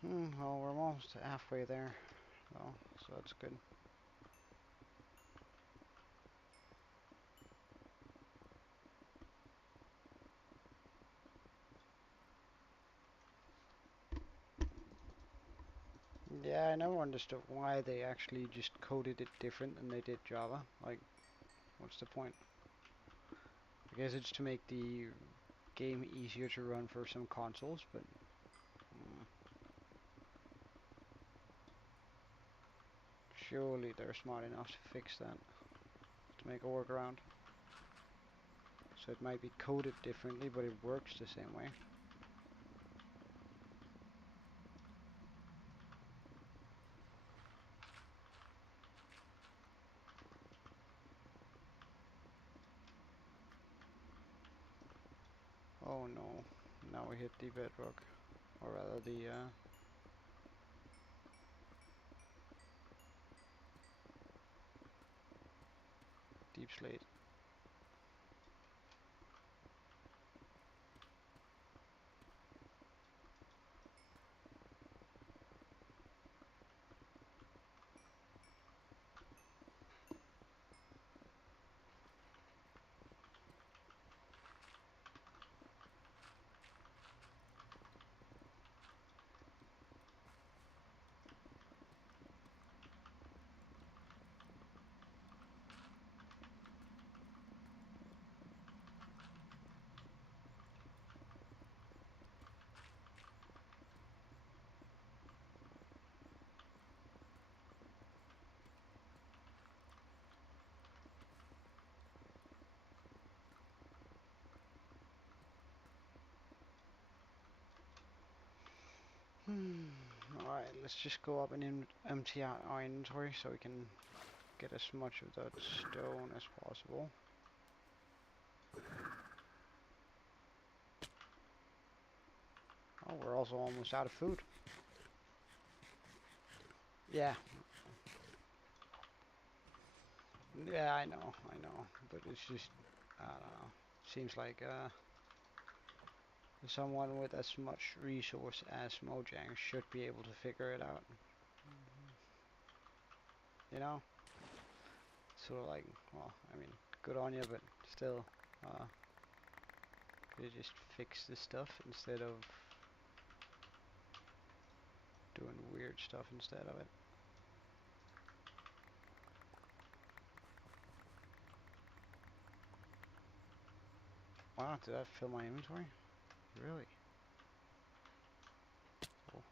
Well, we're almost halfway there, though, so that's good. Yeah, I never understood why they actually just coded it different than they did Java. Like, what's the point? I guess it's to make the game easier to run for some consoles, but surely they're smart enough to fix that, to make a workaround. So it might be coded differently, but it works the same way. Oh no, now we hit the bedrock, or rather the deep slate. Alright, let's just go up and empty out our inventory so we can get as much of that stone as possible. Oh, we're also almost out of food. Yeah. Yeah, I know, but it's just, I don't know. Seems like someone with as much resource as Mojang should be able to figure it out. You know? Sort of like, well, I mean, good on you, but still, could you just fix this stuff instead of doing weird stuff instead of it? Wow, did that fill my inventory? Really? Cool.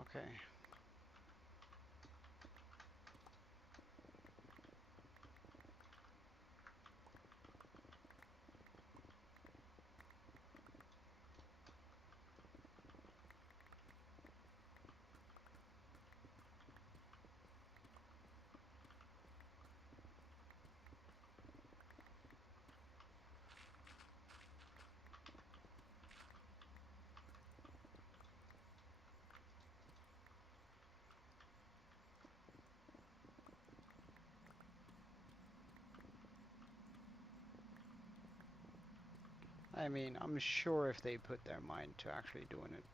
Okay. I mean, I'm sure if they put their mind to actually doing it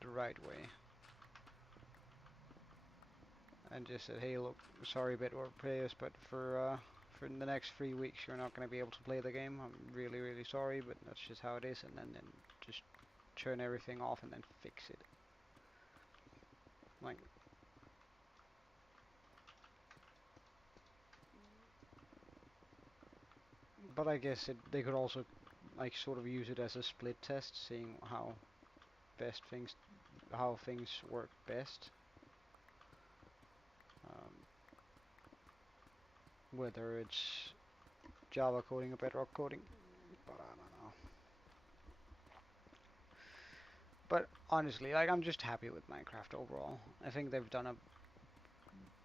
the right way and just said, hey, look, sorry, Bedrock players, but for the next 3 weeks, you're not going to be able to play the game. I'm really, really sorry, but that's just how it is, and then just turn everything off and then fix it. Like, but I guess they could also like sort of use it as a split test, seeing how things work best. Um, whether it's Java coding or Bedrock coding, but I don't know. But honestly, like I'm just happy with Minecraft overall. I think they've done a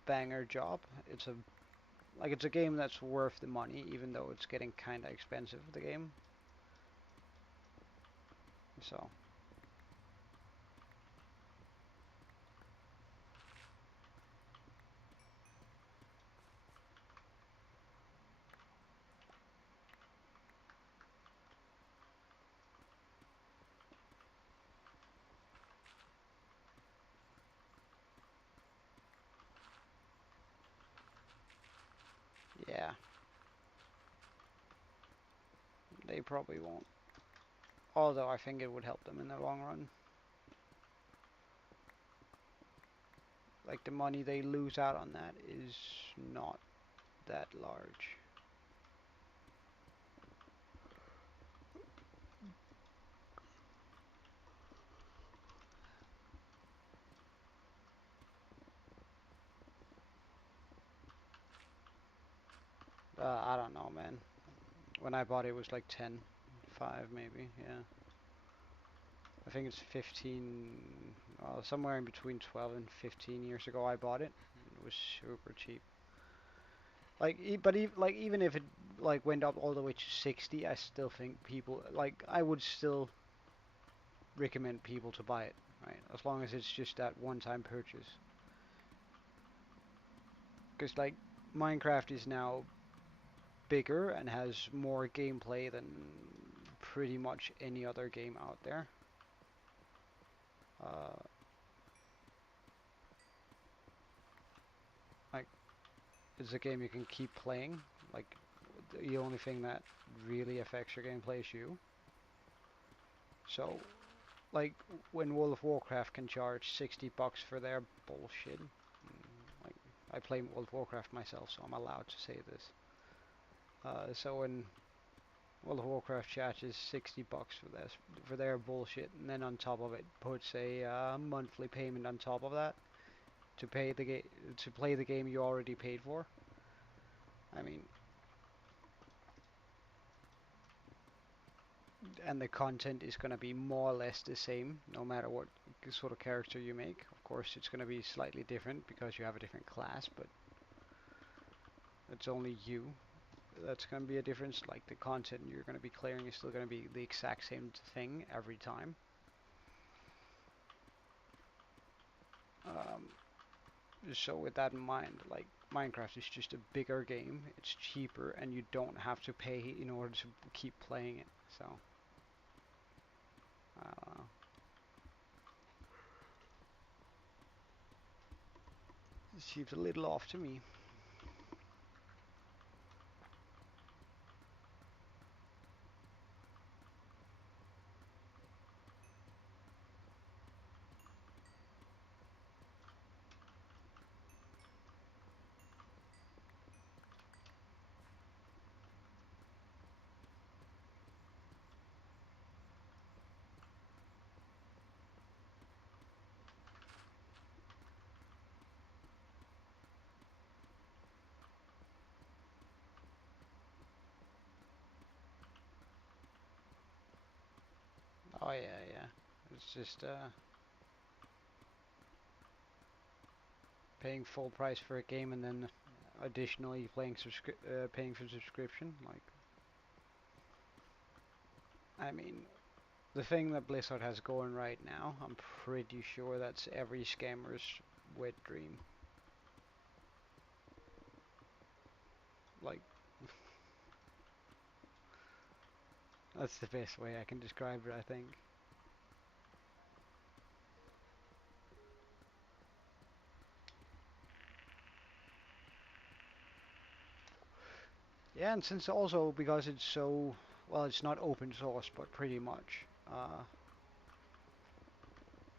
banger job. It's a game that's worth the money, even though it's getting kind of expensive. The game, so yeah, they probably won't. Although I think it would help them in the long run. Like the money they lose out on that is not that large. I don't know, man. When I bought it, it was like 10, 5 maybe, yeah. I think it's 15, well, somewhere in between 12 and 15 years ago I bought it. It was super cheap. Like, like even if it like went up all the way to 60, I still think people like I would still recommend people to buy it, right? As long as it's just that one-time purchase. Because like Minecraft is now bigger and has more gameplay than pretty much any other game out there. Uh, like it's a game you can keep playing. Like the only thing that really affects your gameplay is you. So like when World of Warcraft can charge 60 bucks for their bullshit. Like I play World of Warcraft myself, so I'm allowed to say this. So when World of Warcraft charges 60 bucks for their bullshit, and then on top of it puts a monthly payment on top of that to play the game you already paid for. I mean, and the content is going to be more or less the same no matter what sort of character you make. Of course, it's going to be slightly different because you have a different class, but it's only you. That's going to be a difference. Like the content you're going to be clearing is still going to be the exact same thing every time. Um, so with that in mind, like Minecraft is just a bigger game. It's cheaper, and you don't have to pay in order to keep playing it. So I don't know. It seems a little off to me. Oh yeah, yeah. It's just paying full price for a game and then additionally paying for subscription. Like, I mean, the thing that Blizzard has going right now, I'm pretty sure that's every scammer's wet dream. Like, That's the best way I can describe it, I think. Yeah, and since also because it's so, well, it's not open source, but pretty much,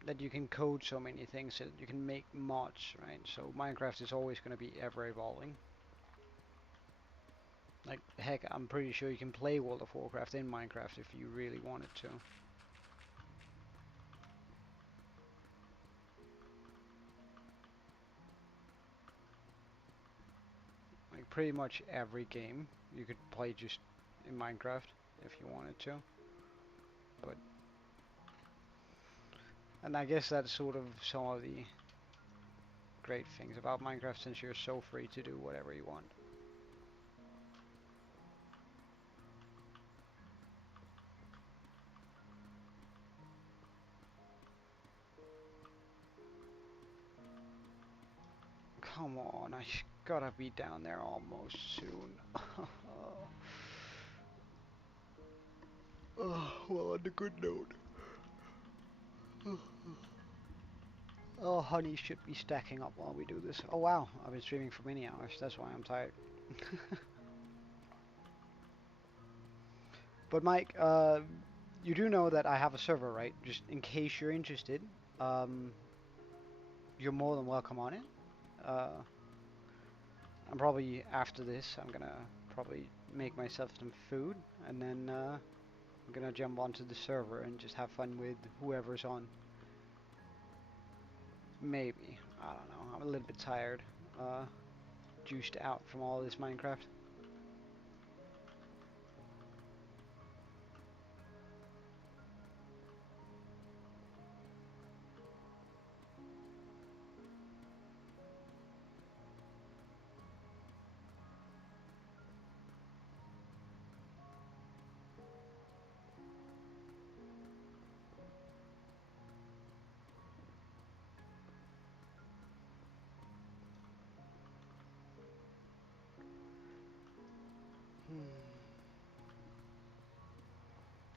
that you can code so many things, that you can make mods, right? So Minecraft is always going to be ever evolving. Like, heck, I'm pretty sure you can play World of Warcraft in Minecraft if you really wanted to. Like, pretty much every game you could play just in Minecraft if you wanted to. But, and I guess that's sort of some of the great things about Minecraft, since you're so free to do whatever you want. Come on, I gotta be down there almost soon. Oh, well, on the good note. Oh, honey should be stacking up while we do this. Oh wow, I've been streaming for many hours, that's why I'm tired. But Mike, you do know that I have a server, right? Just in case you're interested, um, you're more than welcome on it. Uh, I'm probably, after this, I'm gonna probably make myself some food, and then I'm gonna jump onto the server and just have fun with whoever's on. Maybe. I don't know. I'm a little bit tired. Juiced out from all this Minecraft.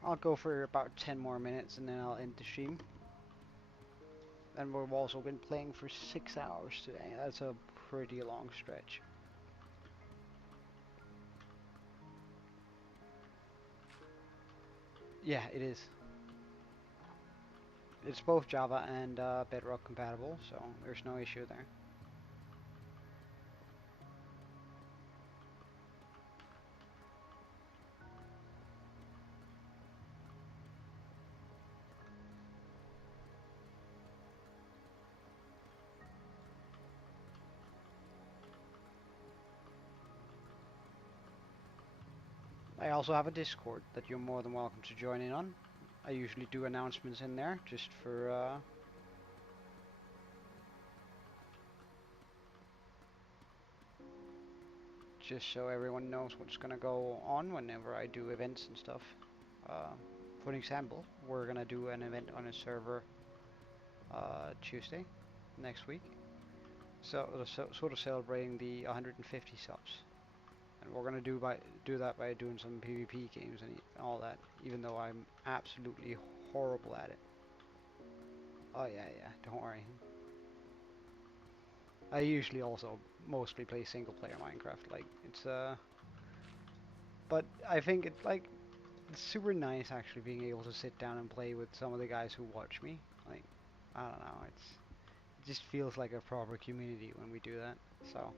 I'll go for about 10 more minutes and then I'll end the stream. And we've also been playing for 6 hours today. That's a pretty long stretch. Yeah, it is. It's both Java and Bedrock compatible, so there's no issue there. I also have a Discord that you're more than welcome to join in on. I usually do announcements in there just for just so everyone knows what's gonna go on whenever I do events and stuff. Uh, for an example, we're gonna do an event on a server Tuesday next week. So sort of celebrating the 150 subs, and we're gonna do that by doing some PvP games and all that. Even though I'm absolutely horrible at it. Oh yeah, yeah. Don't worry. I usually also mostly play single player Minecraft. Like it's but I think it's super nice actually being able to sit down and play with some of the guys who watch me. Like I don't know, it just feels like a proper community when we do that. So.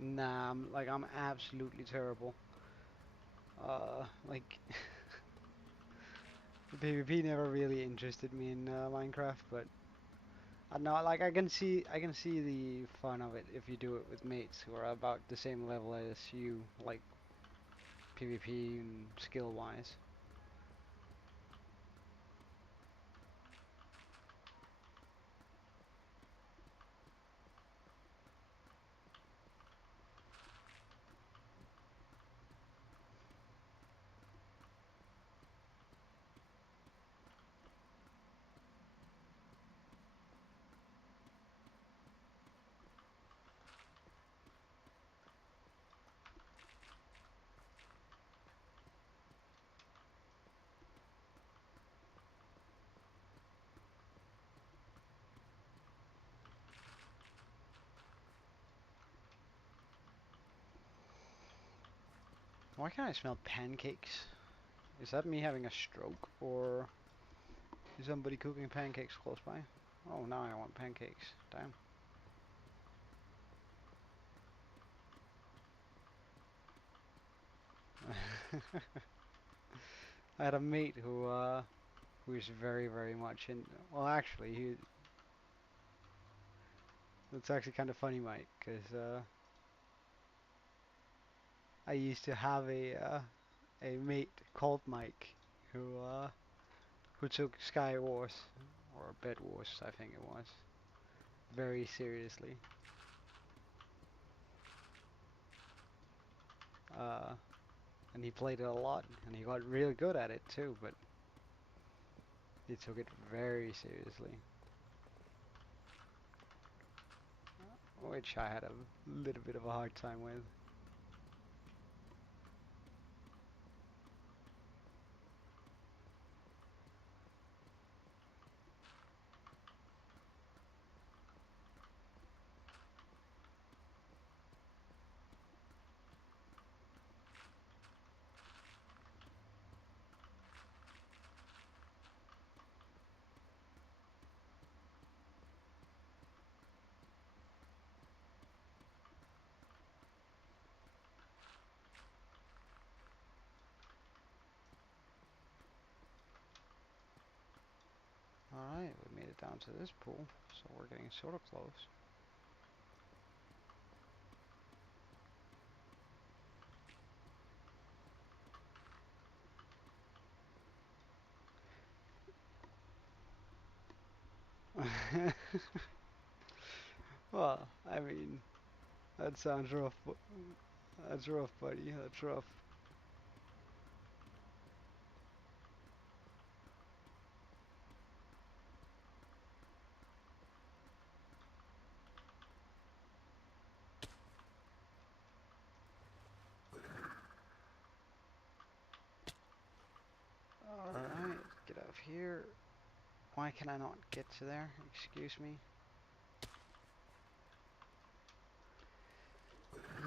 Nah, I'm absolutely terrible. Like PvP never really interested me in Minecraft, but I know, like I can see the fun of it if you do it with mates who are about the same level as you, like PvP and skill wise. Why can't I smell pancakes? Is that me having a stroke, or is somebody cooking pancakes close by? Oh, now I want pancakes. Damn. I had a mate who is very, very much in. Well, actually, he. It's actually kind of funny, Mike, because I used to have a mate called Mike who took Sky Wars or Bed Wars, I think it was, very seriously. Uh, and he played it a lot, and he got really good at it too. But he took it very seriously, which I had a little bit of a hard time with. Alright, we made it down to this pool, so we're getting sort of close. Well, I mean, that sounds rough. That's rough, buddy. That's rough. Alright, get out of here. Why can I not get to there? Excuse me.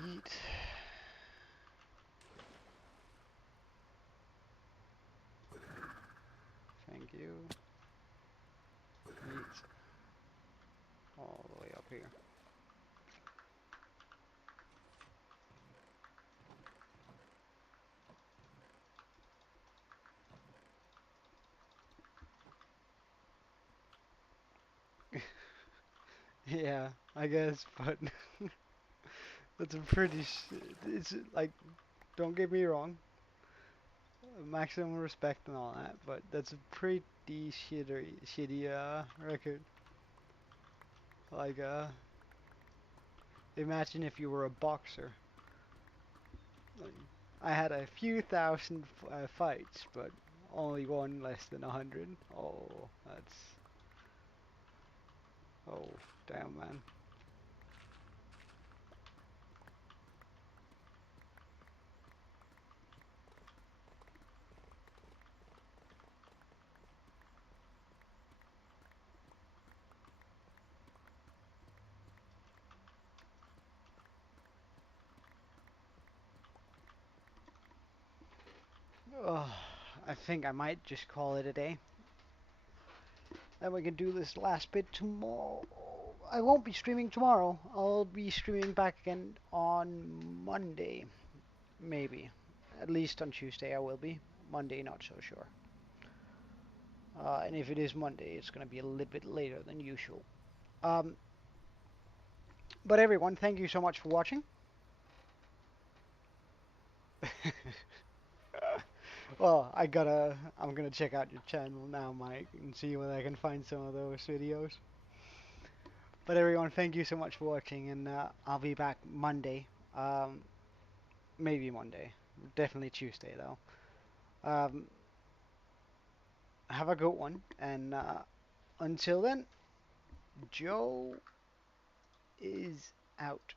Yeet. Thank you. Yeet. All the way up here. Yeah, I guess, but that's a pretty. It's like, don't get me wrong, maximum respect and all that, but that's a pretty shitty record. Like, imagine if you were a boxer. Like, I had a few thousand fights, but only won less than 100. Oh, that's. Oh, damn, man. Oh, I think I might just call it a day. Then we can do this last bit tomorrow. I won't be streaming tomorrow. I'll be streaming back again on Monday. Maybe. At least on Tuesday I will be. Monday, not so sure. And if it is Monday, it's going to be a little bit later than usual. Um, but everyone, thank you so much for watching. Well, I'm gonna check out your channel now, Mike, and see whether I can find some of those videos. But everyone, thank you so much for watching, and I'll be back Monday. Um, maybe Monday. Definitely Tuesday, though. Um, have a good one, and until then, Joe is out.